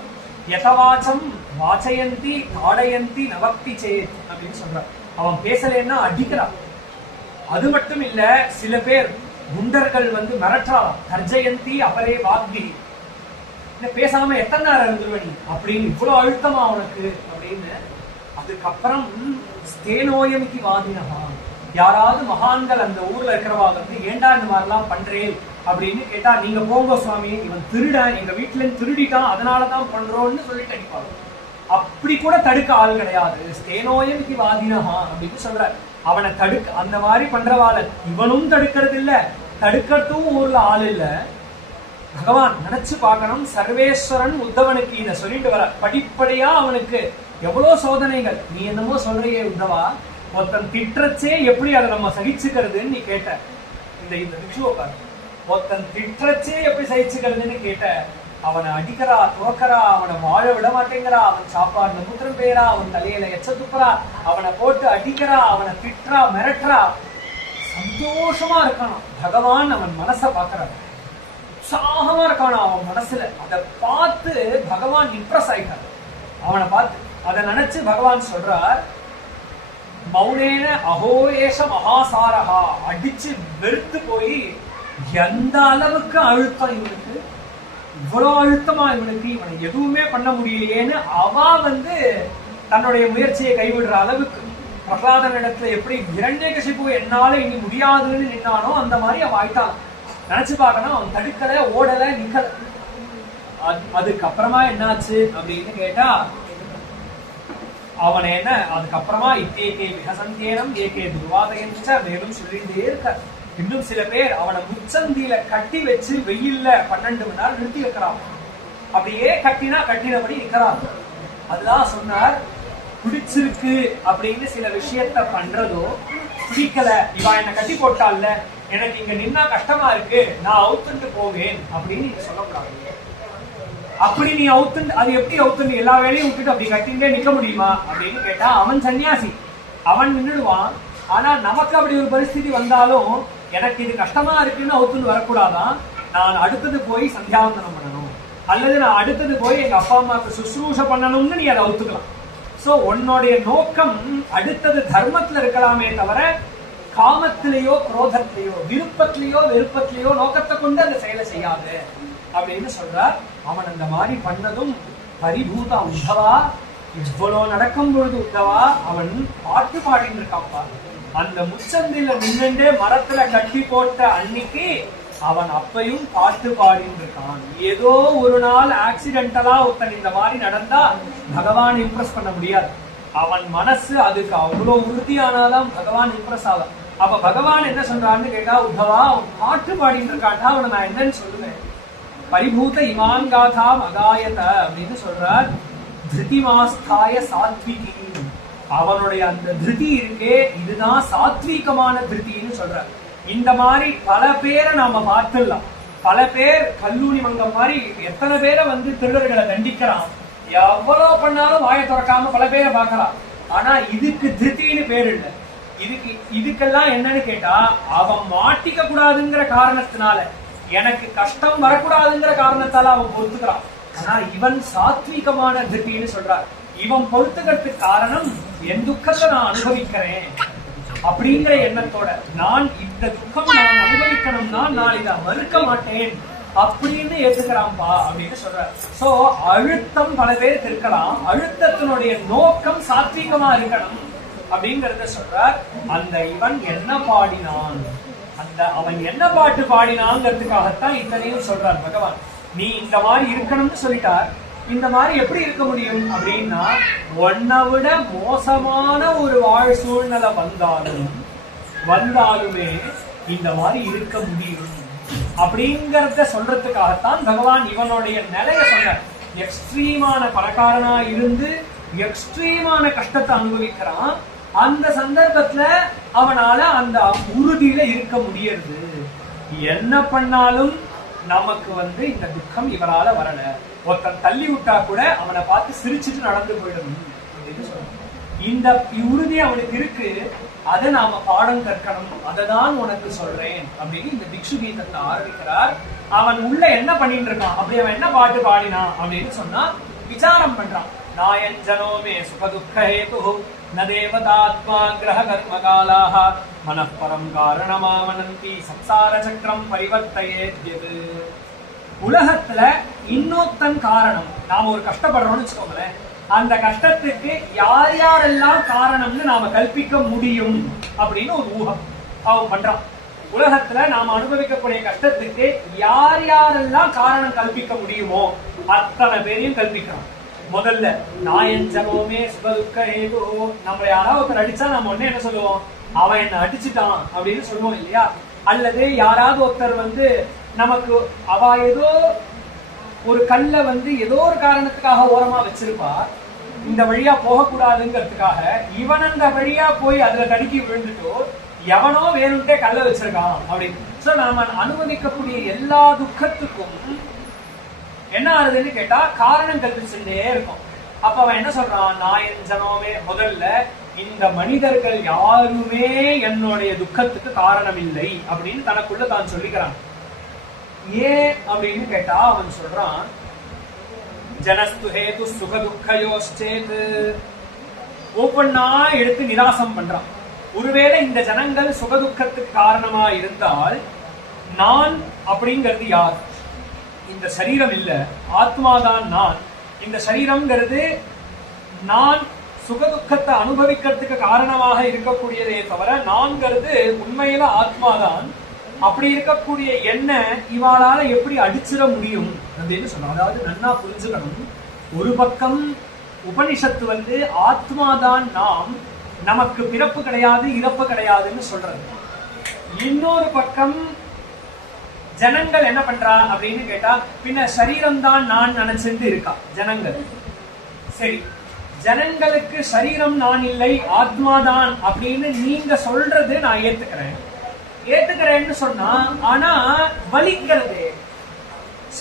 யதவாச்சம் வாச்சயந்தி தாடயந்தி நவக்தி சேத் அப்படின்னு சொல்றான். அவன் பேசலன்னா அடிக்கிறான். அது மட்டும் இல்ல, சில பேர் குண்டர்கள் வந்து மிரட்டுறான், தர்ஜயந்தி அபரே வாக்தி, பேசாம எத்தனை நேரம் இருந்துருவ நீ அப்படின்னு, இவ்வளவு அழுத்தமா அவனுக்கு அப்படின்னு. அதுக்கப்புறம் ஸ்தேனோயமிக்கு வாதினகா, யாராவது மகான்கள் அந்த ஊர்ல இருக்கிறவா வந்து ஏண்டா இந்த மாதிரிலாம் பண்றேன் அப்படின்னு கேட்டா, நீங்க போங்க சுவாமி, இவன் திருடன், எங்க வீட்டுல இருந்து திருடிட்டான், அதனாலதான் பண்றோம்னு சொல்லிட்டு அடிப்பாங்க. அப்படி கூட தடுக்க ஆள் கிடையாது. ஸ்தேனோயமிக்கு வாதினகா அப்படின்னு சொல்ற, அவனை தடுக்க அந்த மாதிரி பண்றவாள் இவனும் தடுக்கிறது இல்ல, தடுக்கிறதும் ஊர்ல ஆள் இல்ல. பகவான் நினைச்சு பார்க்கணும், சர்வேஸ்வரன் உத்தவனுக்கு இதை சொல்லிட்டு வர, படிப்படியா அவனுக்கு எவ்வளவு சோதனைகள். நீ என்னமோ சொல்றியே உத்தவா, ஒருத்தன் திட்டச்சே எப்படி அதை நம்ம சகிச்சுக்கிறதுன்னு நீ கேட்ட. இந்த விஷுவ பாரு, ஒருத்தன் திட்டச்சே எப்படி சகிச்சுக்கிறதுன்னு கேட்ட. அவனை அடிக்கிறா, துவக்கிறா, அவனை வாழ விட மாட்டேங்கிறா, அவன் சாப்பாடு மூத்திரம் பேரா, அவன் தலையில எச்ச துப்புறா, அவனை போட்டு அடிக்கிறா, அவனை திட்டுறா, மிரட்டுறா. சந்தோஷமா இருக்கான் பகவான், அவன் மனசை பாக்குறான், உற்சாகமா இருக்கானா அவன் மனசுல. அதை பார்த்து பகவான் இம்ப்ரெஸ் ஆயிட்டார். அவனை பார்த்து அதை நினைச்சு பகவான் சொல்றார், மௌனேன அகோயேஷ மகாசாரஹா, அடிச்சு வெறுத்து போய், எந்த அளவுக்கு அழுத்தம் இவனுக்கு, இவ்வளவு அழுத்தமா இவனுக்கு, இவனை எதுவுமே பண்ண முடியலையேன்னு அவ வந்து தன்னுடைய முயற்சியை கைவிடுற அளவுக்கு. பிரகலாதன் இடத்துல எப்படி இரண்யகசிபு என்னால இனி முடியாதுன்னு நின்னானோ அந்த மாதிரி அவன் ஆயிட்டான். நினைச்சு பார்க்கணும், அவன் தடுக்கல, ஓடல, நிக்கல. அதுக்கப்புறமா என்னாச்சு அப்படின்னு கேட்டா, அவனை என்ன அதுக்கப்புறமா இத்தேகே விகசந்தேனம் ஏகே துர்வாதயஞ்ச மேலும் சொல்லிட்டே இருக்க. இன்னும் சில பேர் அவனை முச்சந்தியில கட்டி வச்சு வெயில்ல 12 மணி நேரம் நிறுத்தி வைக்கிறான். அப்படியே கட்டினா கட்டினபடி நிக்கிறான். அதுதான் சொன்னார், பிடிச்சிருக்கு அப்படின்னு சில விஷயத்த பண்றதோ, பிடிக்கல இவா என்ன கட்டி போட்டால, எனக்கு இங்க நின்னா கஷ்டமா இருக்கு, நான் அவுத்துட்டு போவேன் அப்படின்னு நீங்க சொல்லக்கூடாது. அப்படி நீ அவுத்துண்டு, அது எப்படி அவுத்துண்டு எல்லா வேலையும் விட்டுட்டு அப்படி கட்டிண்டே நிக்க முடியுமா அப்படின்னு கேட்டா, அவன் சன்னியாசி, அவன் நின்றுடுவான். ஆனா நமக்கு அப்படி ஒரு பரிஸ்திதி வந்தாலும், எனக்கு இது கஷ்டமா இருக்குன்னு அவுத்துண்டு வரக்கூடாதான். நான் அடுத்தது போய் சந்தியாவந்தனம் பண்ணணும், அல்லது நான் அடுத்தது போய் எங்க அப்பா அம்மாவுக்கு சுசுரூஷ பண்ணணும்னு நீ அதை அவுத்துக்கலாம். சோ உன்னுடைய நோக்கம் அடுத்தது தர்மத்துல இருக்கலாமே தவிர காமத்திலேயோ குரோதத்திலேயோ விருப்பத்திலேயோ வெறுப்பத்திலேயோ நோக்கத்தை கொண்டு அந்த செயலை செய்யாது அப்படின்னு சொல்றார். அவன் அந்த மாதிரி பண்ணதும் பரிபூத உத்தவா, இவ்வளவு நடக்கும் பொழுது உத்தவா அவன் பாட்டு பாடிட்டு இருக்காப்பா. அந்த முச்சந்தில நின்னுண்டே மரத்துல கட்டி போட்ட அன்னைக்கு அவன் அப்பையும் பாட்டு பாடிட்டு இருக்கான். ஏதோ ஒரு நாள் ஆக்சிடென்டலா ஒருத்தன் இந்த மாதிரி நடந்தா பகவான் இம்ப்ரெஸ் பண்ண முடியாது. அவன் மனசு அதுக்கு அவ்வளவு உறுதியானாதான் பகவான் இம்ப்ரெஸ் ஆகும். அப்ப பகவான் என்ன சொல்றான்னு கேட்டா, உத்தவா பாட்டு பாடிட்டு இருக்காண்டா, அவனை நான் என்னன்னு சொல்லுவேன். பரிபூத இமான் காதாம் அகாயத அப்படின்னு சொல்றார். திருதிமாஸ்தாய சாத்விகி, அவனுடைய அந்த திருதி இருக்கே இதுதான் சாத்வீகமான திருத்தின்னு சொல்றார். இந்த மாதிரி பல பேரை நாம பார்த்துடலாம். பல பேர் கல்லூரி மங்கம் மாதிரி எத்தனை பேரை திருடர்களை தண்டிக்கிறான், எவ்வளவு பண்ணாலும் வாயை திறக்காம பல பேரை பார்க்கலாம். ஆனா இதுக்கு திருத்தின்னு பேர் இல்லை. இதுக்கெல்லாம் என்னன்னு கேட்டா, அவன் மாட்டிக்க கூடாதுங்கிற காரணத்தினால, எனக்கு கஷ்டம் வரக்கூடாதுங்கிற காரணத்தால அவன் பொறுத்துக்கிறான். ஆனா இவன் சாத்வீகமான திருத்தின்னு சொல்றார். இவன் பொறுத்துக்கிறதுக்கு காரணம், என் துக்கத்தை நான் அனுபவிக்கிறேன் அப்படிங்கிற எண்ணத்தோட, நான் இந்த துக்கம் நான் அனுபவிக்கணும்னா நான் இதை மறுக்க மாட்டேன் அப்படின்னு ஏத்துக்கிறான்பா அப்படின்னு சொல்றார். சோ அழுத்தம் பல பேருக்கு இருக்கலாம், அழுத்தத்தினுடைய நோக்கம் சாத்வீகமா இருக்கணும் அப்படிங்கறத சொல்றார். அந்த இவன் என்ன பாடினான், அந்த அவன் என்ன பாட்டு பாடினாங்கிறதுக்காகத்தான் இத்தனையும் சொல்றார் பகவான். நீ இந்த மாதிரி இருக்கணும்னு சொல்லிட்டார். இந்த மாதிரி எப்படி இருக்க முடியும் அப்படின்னா, உன்னை விட மோசமான ஒரு வாழ் சூழ்நிலை வந்தாலுமே இந்த மாதிரி இருக்க முடியும் அப்படிங்கறத சொல்றதுக்காகத்தான் பகவான் இவனுடைய நிலைய சொன்னார். எக்ஸ்ட்ரீமான பணக்காரனா இருந்து எக்ஸ்ட்ரீமான கஷ்டத்தை அனுபவிக்கிறான். அந்த சந்தர்ப்பத்துல அவனால அந்த உறுதியில இருக்க முடியறது. என்ன பண்ணாலும் நமக்கு இந்த துக்கம் இவரால வரல. ஒருத்தன் தள்ளி விட்டா கூட அவனை பார்த்து சிரிச்சுட்டு நடந்து போயிடணும் அப்படின்னு சொல்றான். இந்த உறுதி அவனுக்கு இருக்கு, அதை நாம பாடம் கற்கணும், அததான் உனக்கு சொல்றேன் அப்படின்னு இந்த பிக்ஷு கீதத்தை ஆரம்பிக்கிறார். அவன் உள்ள என்ன பண்ணிட்டு இருக்கான், அப்படி அவன் என்ன பாட்டு பாடினான் அப்படின்னு சொன்னா, விசாரம் பண்றான். நாயஞ்சனோமே சுகதுக்கஹேது ந தேவதாத்மா கிரக கர்மகாலாஹ மனப்பரம் காரணமாவனந்தி சம்சார சக்கரம் பரிவர்த்தயேத்யது. உலகத்துல இன்னொத்தன் காரணம். நாம ஒரு கஷ்டப்படுறோம்னு வச்சுக்கோங்களேன், அந்த கஷ்டத்துக்கு யார் யாரெல்லாம் காரணம்னு நாம கல்பிக்க முடியும் அப்படின்னு ஒரு ஊகம் அவன் பண்றான். உலகத்துல நாம அனுபவிக்கக்கூடிய கஷ்டத்துக்கு யார் யாரெல்லாம் காரணம் கல்பிக்க முடியுமோ அத்தனை பேரையும் கல்பிக்கிறான். முதல்ல நாயஞ்சனோமே சுகதுக்க ஏதோ, நம்மளை யாராவது ஒருத்தர் அடிச்சா நம்ம உடனே என்ன சொல்லுவோம், அவன் என்ன அடிச்சுட்டான் அப்படின்னு சொல்லுவோம் இல்லையா? அல்லது யாராவது ஒருத்தர் நமக்கு அவ ஏதோ ஒரு கல்ல ஏதோ ஒரு காரணத்துக்காக ஓரமா வச்சிருப்பா, இந்த வழியா போகக்கூடாதுங்கிறதுக்காக இவன் அந்த வழியா போய் அதுல தடுக்கி விழுந்துட்டோ, எவனோ வேணும்ட்டே கல்ல வச்சிருக்கான் அப்படின்னு. சோ நாம அனுபவிக்கக்கூடிய எல்லா துக்கத்துக்கும் என்ன ஆகுதுன்னு கேட்டா காரணம் கல்பிச்சுட்டே இருக்கும். அப்ப அவன் என்ன சொல்றான், நாயஞ்சனோமே, முதல்ல இந்த மனிதர்கள் யாருமே என்னுடைய துக்கத்துக்கு காரணம் இல்லை அப்படின்னு தனக்குள்ள தான் சொல்லிக்கிறான். ஏன் அப்படின்னு கேட்டா அவன் சொல்றான், ஜனஸ்து ஹேது சுக துக்கயோச்சேது. ஒவ்வொன்னா எடுத்து நிராசம் பண்றான். ஒருவேளை இந்த ஜனங்கள் சுகதுக்கத்துக்கு காரணமா இருந்தால் நான் அப்படிங்கிறது யார்? இந்த சரீரம் இல்ல, ஆத்மாதான் நான். இந்த சரீரம்ங்கிறது நான் சுகதுக்கத்தை அனுபவிக்கிறதுக்கு காரணமாக இருக்கக்கூடியதே தவிர நான்கிறது உண்மையில ஆத்மாதான். அப்படி இருக்கக்கூடிய என்ன இவாளால எப்படி அடிச்சிட முடியும் அப்படின்னு சொன்ன. அதாவது நன்னா புரிஞ்சுக்கணும். ஒரு பக்கம் உபனிஷத்து ஆத்மாதான் நாம், நமக்கு பிறப்பு கிடையாது இறப்பு கிடையாதுன்னு சொல்றது. இன்னொரு பக்கம் ஜனங்கள் என்ன பண்றா அப்படின்னு கேட்டா, பின்ன சரீரம் தான் நான் நினைச்சிட்டு இருக்கா ஜனங்கள். சரி, ஜனங்களுக்கு சரீரம் நான் இல்லை ஆத்மாதான் அப்படின்னு நீங்க சொல்றது நான் ஏத்துக்கிறேன்னு சொன்னா, ஆனா வலிக்கிறது.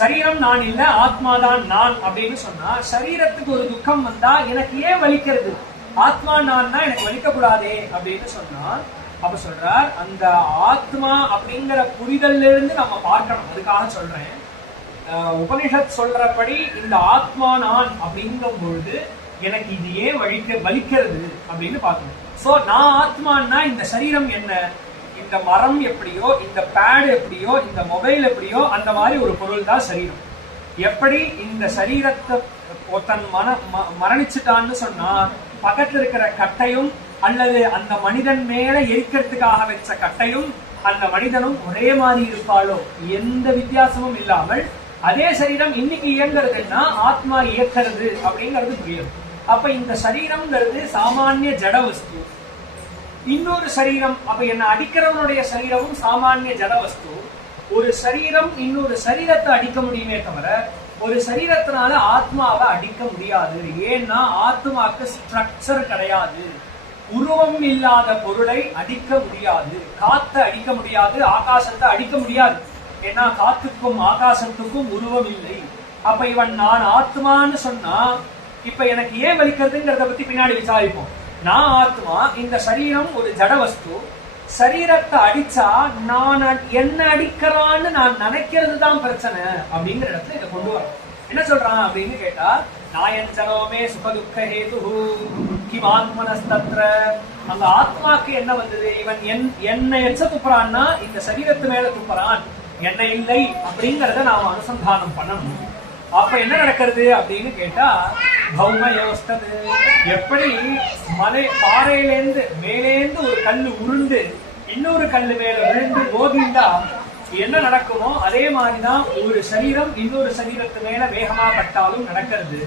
சரீரம் நான் இல்ல ஆத்மாதான் நான் அப்படின்னு சொன்னா, சரீரத்துக்கு ஒரு துக்கம் வந்தா எனக்கு ஏன் வலிக்கிறது? ஆத்மா நான் எனக்கு வலிக்க கூடாதே அப்படின்னு சொன்னா, அப்ப சொல்றார், அந்த ஆத்மா அப்படிங்கிற புரிதல்ல இருந்து நம்ம பார்க்கணும். அதுக்காக சொல்றேன், உபனிஷத் சொல்றபடி இந்த ஆத்மா நான் அப்படிங்கும் பொழுது எனக்கு இது ஏன் வலிக்கிறது அப்படின்னு பார்க்கணும். சோ நான் ஆத்மான்னா இந்த சரீரம் என்ன, இந்த மரம் எப்படியோ, இந்த பேட் எப்படியோ, இந்த மொபைல் எப்படியோ, அந்த மாதிரி ஒரு பொருள் தான் சரீரம். எப்படி இந்த சரீரத்தை ஒருத்தன் மரணிச்சுட்டான்னு சொன்னா பக்கத்துல இருக்கிற கட்டையும் அல்லது அந்த மனிதன் மேல எரிக்கிறதுக்காக வச்ச கட்டையும் அந்த மனிதனும் ஒரே மாதிரி இருப்பாளோ, எந்த வித்தியாசமும் இல்லாமல் அதே சரீரம் இன்னைக்கு இயங்குறதுன்னா ஆத்மா இயக்கிறது அப்படிங்கிறது புரியும். அப்ப இந்த சரீரம்ங்கிறது சாமானிய ஜட வஸ்து. இன்னொரு சரீரம், அப்ப என்ன அடிக்கிறவனுடைய சரீரமும் சாமானிய ஜடவஸ்து. ஒரு சரீரம் இன்னொரு சரீரத்தை அடிக்க முடியுமே தவிர ஒரு சரீரத்தினால ஆத்மாவை அடிக்க முடியாது. ஏன்னா ஆத்மாக்கு ஸ்ட்ரக்சர் கிடையாது. உருவம் இல்லாத பொருளை அடிக்க முடியாது. காத்தை அடிக்க முடியாது, ஆகாசத்தை அடிக்க முடியாது. ஏன்னா காத்துக்கும் ஆகாசத்துக்கும் உருவம் இல்லை. அப்ப இவன் நான் ஆத்மான்னு சொன்னா இப்ப எனக்கு ஏன் வலிக்கிறதுங்கிறத பத்தி பின்னாடி விசாரிப்போம். நான் ஆத்மா, இந்த சரீரம் ஒரு ஜடவஸ்து. சரீரத்தை அடிச்சா நான் என்ன அடிக்கிறான்னு நான் நினைக்கிறது தான் பிரச்சனை அப்படிங்கிற இடத்துல இதை கொண்டு வரும். என்ன சொல்றான் அப்படின்னு கேட்டா, நாயஞ்சனோமே சுகதுக்க ஹேது கிமாத்மனஸ்தத்ர. அந்த ஆத்மாக்கு என்ன வந்தது? இவன் என்னை எச்ச துப்புறான்னா இந்த சரீரத்து மேல துப்புறான், என்ன இல்லை அப்படிங்கறத நாம அனுசந்தானம் பண்ணணும். அப்ப என்ன நடக்கிறது அப்படின்னு கேட்டா, பௌம யோஸ்தது. எப்படி மலை பாறையிலேருந்து மேலேந்து ஒரு கல்லு உருண்டு இன்னொரு கல்லு மேல விழுந்து போகிண்டா என்ன நடக்குமோ அதே மாதிரிதான் ஒரு சரீரம் இன்னொரு சரீரத்து மேல வேகமா பட்டாலும் நடக்கிறது.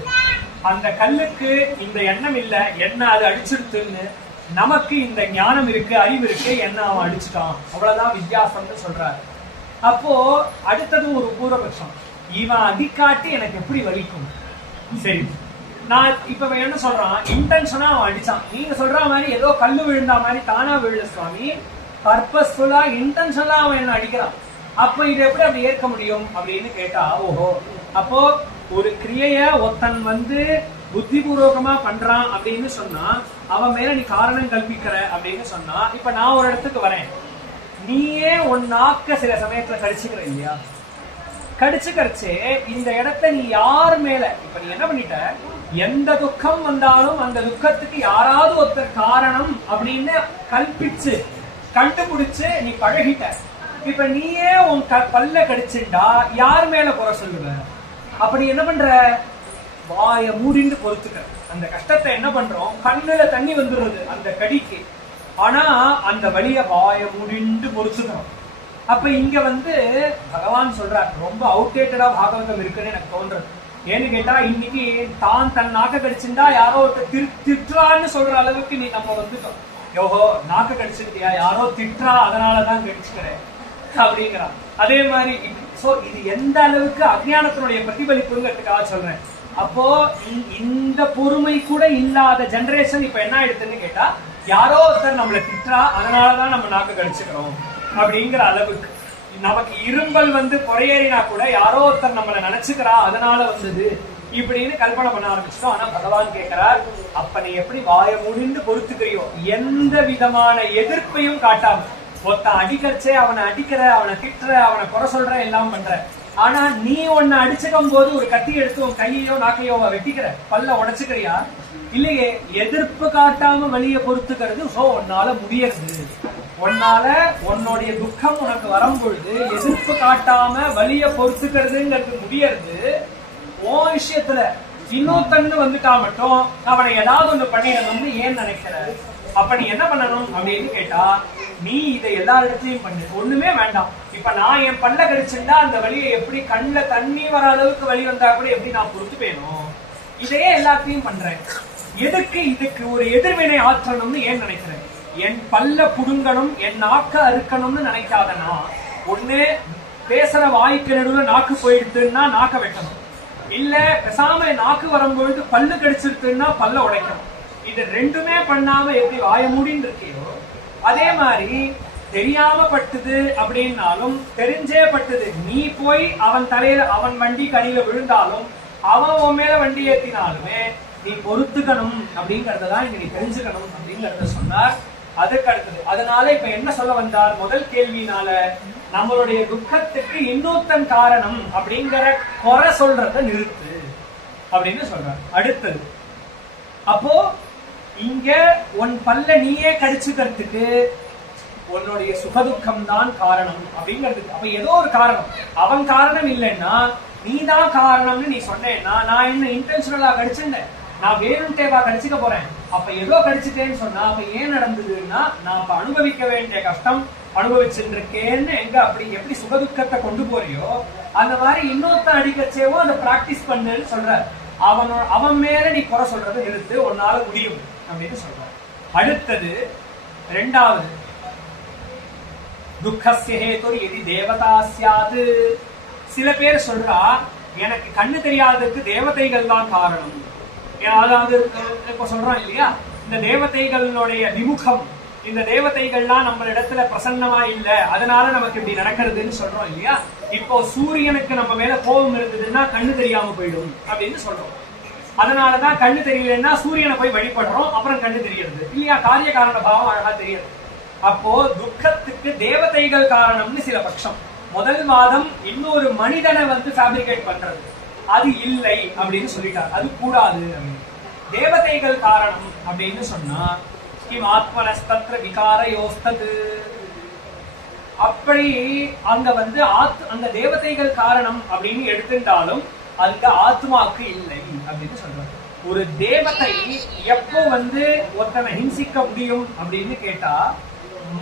அந்த கல்லுக்கு இந்த எண்ணம் இல்ல, என்ன அது அடிச்சிருத்துன்னு. நமக்கு இந்த ஞானம் இருக்கு, அறிவு இருக்கு, என்ன அவன் அடிச்சுட்டான், அவ்வளவுதான் வித்தியாசம்னு சொல்றாரு. அப்போ அடுத்தது ஒரு பூர்வபட்சம், இவன் அடிக்காட்டி எனக்கு எப்படி வலிக்கும்? சரி, நான் இப்ப என்ன சொல்றான், இன்டென்ஷனா அவன் அடிச்சான். நீங்க சொல்ற மாதிரி ஏதோ கல்லு விழுந்தா மாதிரி தானா விழுத சுவாமி, பர்பஸ்ஃபுல்லா இன்டென்ஷனலா அவன் என்ன அடிக்கிறான். அப்ப இது எப்படி அப்படி ஏற்க முடியும் அப்படின்னு கேட்டா, ஓஹோ, அப்போ ஒரு கிரியைய ஒருத்தன் புத்திபூர்வகமா பண்றான் அப்படின்னு சொன்னா அவன் மேல நீ காரணம் கல்பிக்கிற அப்படின்னு சொன்னா, இப்ப நான் ஒரு இடத்துக்கு வரேன், நீயே உன் நாக்க சில சமயத்துல கடிச்சுக்கிற இல்லையா? கடிச்சுக்கரிச்சே இந்த இடத்த நீ யார் மேல, இப்ப நீ என்ன பண்ணிட்ட, எந்த துக்கம் வந்தாலும் அந்த துக்கத்துக்கு யாராவது ஒருத்தர் காரணம் அப்படின்னு கல்பிச்சு கண்டுபிடிச்சு நீ பழகிட்ட. இப்ப நீயே உன் பல்ல கடிச்சுட்டா யார் மேல குறை சொல்லுவ? அப்படி என்ன பண்ற, வாய மூடிண்டு பொறுத்துக்க. அந்த கஷ்டத்தை என்ன பண்றோம், கண்ணுல தண்ணி வந்துடுறது அந்த கடிக்கு, ஆனா அந்த வலிய வாய மூடிண்டு பொறுத்துக்கிறோம். அப்ப இங்க பகவான் சொல்றார், ரொம்ப அவுடேட்டடா பாகவதம் இருக்குன்னு எனக்கு தோன்றது. ஏன்னு கேட்டா, இன்னைக்கு தான் தன் நாக்க கடிச்சுட்டா யாரோ திட்டுறான்னு சொல்ற அளவுக்கு நீ நம்ம வந்துட்டோம். யோகோ நாக்க கடிச்சுட்டியா, யாரோ திட்டுறா அதனாலதான் கடிச்சுக்கிறேன் அப்படிங்கிறான். அதே மாதிரி இது எந்த அளவுக்கு அஜ்ஞானத்தினுடைய பிரதிபலிப்புங்கிறதுக்காக சொல்றேன். அப்போ இந்த பொறுமை கூட இல்லாத ஜெனரேஷன் இப்ப என்ன ஆயிடுதுன்னு கேட்டா, யாரோ ஒருத்தர் நம்மளை திட்டுறா அதனாலதான் நம்ம நாக்க கடிச்சுக்கிறோம் அப்படிங்கிற அளவுக்கு. நமக்கு இரும்பல் பொறையேறினா கூட யாரோ ஒருத்தர் நம்மளை நினைச்சுக்கிறா அதனால வந்தது இப்படின்னு கல்பனை பண்ண ஆரம்பிச்சிட்டோம். ஆனா பகவான் கேட்கிறார், அப்ப நீ எப்படி வாய முடிந்து பொறுத்துக்கிறியோ, எந்த விதமான எதிர்ப்பையும் காட்டாம. ஒருத்தன் அடிக்கச்சே அவனை அடிக்கிற, அவனை திட்டுற, அவனை குறை சொல்ற, எல்லாம் பண்ற. ஆனா நீ உன்னை அடிச்சுக்கும் போது ஒரு கத்தி எடுத்து உன் கையையோ நாக்கையோ வெட்டிக்கிற, பல்ல உடைச்சுக்கிறியா? இல்லையே. எதிர்ப்பு காட்டாம வலிய பொறுத்துக்கிறது. சோ உன்னால முடியறது, உன்னால உன்னுடைய துக்கம் உனக்கு வரும் பொழுது எதிர்ப்பு காட்டாம வலிய பொறுத்துக்கிறதுங்கிறது முடியறது. உன் விஷயத்துல இன்னொருத்தன்னு வந்துட்டா மட்டும் அவனை ஏதாவது ஒண்ணு பண்ணிடணும்னு ஏன் நினைக்கிற? அப்ப நீ என்ன பண்ணணும் அப்படின்னு கேட்டா, நீ இதை எல்லா இடத்துலயும் பண்ணு, ஒண்ணுமே வேண்டாம். இப்ப நான் என் பல்ல கடிச்சுட்டா அந்த வலியை எப்படி, கண்ணுல தண்ணி வர அளவுக்கு வலி வந்தா கூட எப்படி நான் பொறுத்துப்பேனும், இதையே எல்லாத்தையும் பண்றேன். எதுக்கு இதுக்கு ஒரு எதிர்வினை ஆற்றணும்னு ஏன் நினைக்கிறேன்? என் பல்ல புடுங்கணும், என் நாக்க அறுக்கணும்னு நினைக்காதனா, ஒண்ணு பேசுற வாய்க்கு நடுவுல நாக்கு போயிடுதுன்னா நாக்க வெட்டணும், இல்ல பேசாம நாக்கு வரும்பொழுது பல்லு கடிச்சிருக்குன்னா பல்ல உடைக்கணும். இது ரெண்டுமே பண்ணாம எப்படி வாய மூடின்னு இருக்கியோ, அதே மாதிரி தெரியாம பட்டுது அப்படின்னாலும் தெரிஞ்சே பட்டுது, நீ போய் அவன் தலையில அவன் வண்டி கடியில விழுந்தாலும் அவன் உன் மேல வண்டி ஏத்தினாலுமே நீ பொறுத்துக்கணும் அப்படிங்கறதான் இங்க நீ தெரிஞ்சுக்கணும் அப்படிங்கறத சொன்னார். அதுக்கு அடுத்தது, அதனால இப்ப என்ன சொல்ல வந்தார், முதல் கேள்வினால நம்மளுடைய துக்கத்துக்கு இன்னொருத்தன் காரணம் அப்படிங்கிற குறை சொல்றத நிறுத்து அப்படின்னு சொல்றார். அடுத்தது, அப்போ இங்க உன் பல்ல நீயே கடிச்சுக்கிறதுக்கு உன்னுடைய சுகதுக்கம் தான் காரணம் அப்படிங்கிறதுக்கு. அப்ப ஏதோ ஒரு காரணம், அவன் காரணம் இல்லைன்னா நீதான் காரணம்னு நீ சொன்னேன்னா, நான் என்ன இன்டென்ஷனலா கடிச்சுட்டேன், நான் வேணும்டேவா கடிச்சுக்க போறேன். அப்ப ஏதோ கடிச்சுட்டேன்னு சொன்னா அப்ப ஏன் நடந்ததுன்னா, நான் அப்ப அனுபவிக்க வேண்டிய கஷ்டம் அனுபவிச்சுருக்கேன்னு எங்க அப்படி எப்படி சுகதுக்கத்தை கொண்டு போறியோ அந்த மாதிரி இன்னொருத்தன் அடிக்கச்சேவோ அந்த பிராக்டிஸ் பண்ணுன்னு சொல்ற. அவன் மேல நீ குறை சொல்றது நிறுத்து, உன்னால முடியும் அப்படின்னு சொல்ற. அடுத்தது, ரெண்டாவது துக்கஸ்ய ஹேதுர் யதி தேவதா ஸ்யாது. சில பேர் சொல்றா எனக்கு கண்ணு தெரியாததுக்கு தேவதைகள் தான் காரணம். அதாவது இப்ப சொல்றோம் இல்லையா, இந்த தேவதைகளுடைய விமுகம், இந்த தேவதைகள்லாம் நம்ம இடத்துல பிரசன்னமா இல்ல, அதனால நமக்கு இப்படி நடக்கிறதுன்னு சொல்றோம் இல்லையா. இப்போ சூரியனுக்கு நம்ம மேல கோபம் இருந்ததுன்னா கண்ணு தெரியாம போயிடும் அப்படின்னு சொல்றோம். அதனாலதான் கண்ணு தெரியலன்னா சூரியனை போய் வழிபடுறோம், அப்புறம் கண்ணு தெரியறது இல்லையா. காரிய காரண பாவம் அழகா தெரியாது. அப்போ துக்கத்துக்கு தேவதைகள் காரணம்னு சில பட்சம். முதல் வாதம் இன்னொரு மனிதனை ஃபேப்ரிகேட் பண்றது, அது இல்லை அப்படின்னு சொல்லிட்டார், அது கூடாது. தேவதைகள் காரணம் அப்படின்னு சொன்னா கிம் ஆத்மனஸ்தத்ர விகாரயோஸ்தது, அப்படி அங்க அந்த தேவதைகள் காரணம் அப்படின்னு எடுத்துட்டாலும் அங்க ஆத்மாக்கு இல்லை அப்படின்னு சொல்றாங்க. ஒரு தேவதை எப்போ ஒருத்தனை ஹிம்சிக்க முடியும் அப்படின்னு கேட்டா,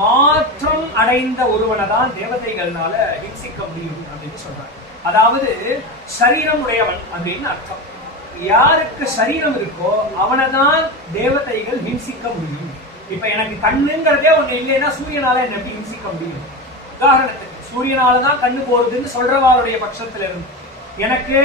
மாற்றம் அடைந்த ஒருவனை தான் தேவதைகள்னால ஹிம்சிக்க முடியும் அப்படின்னு சொல்றாங்க. அதாவது சரீரம் உடையவன் அப்படின்னு அர்த்தம். யாருக்கு சரீரம் இருக்கோ அவனைதான் தேவதைகள் ஹிம்சிக்க முடியும். இப்ப எனக்கு கண்ணுங்கிறதே ஒண்ணு இல்லைன்னா சூரியனால என்ன எப்படி ஹிம்சிக்க முடியும்? உதாரணத்துக்கு சூரியனாலதான் கண்ணு போறதுன்னு சொல்றவாருடைய பட்சத்துல இருந்து, எனக்கு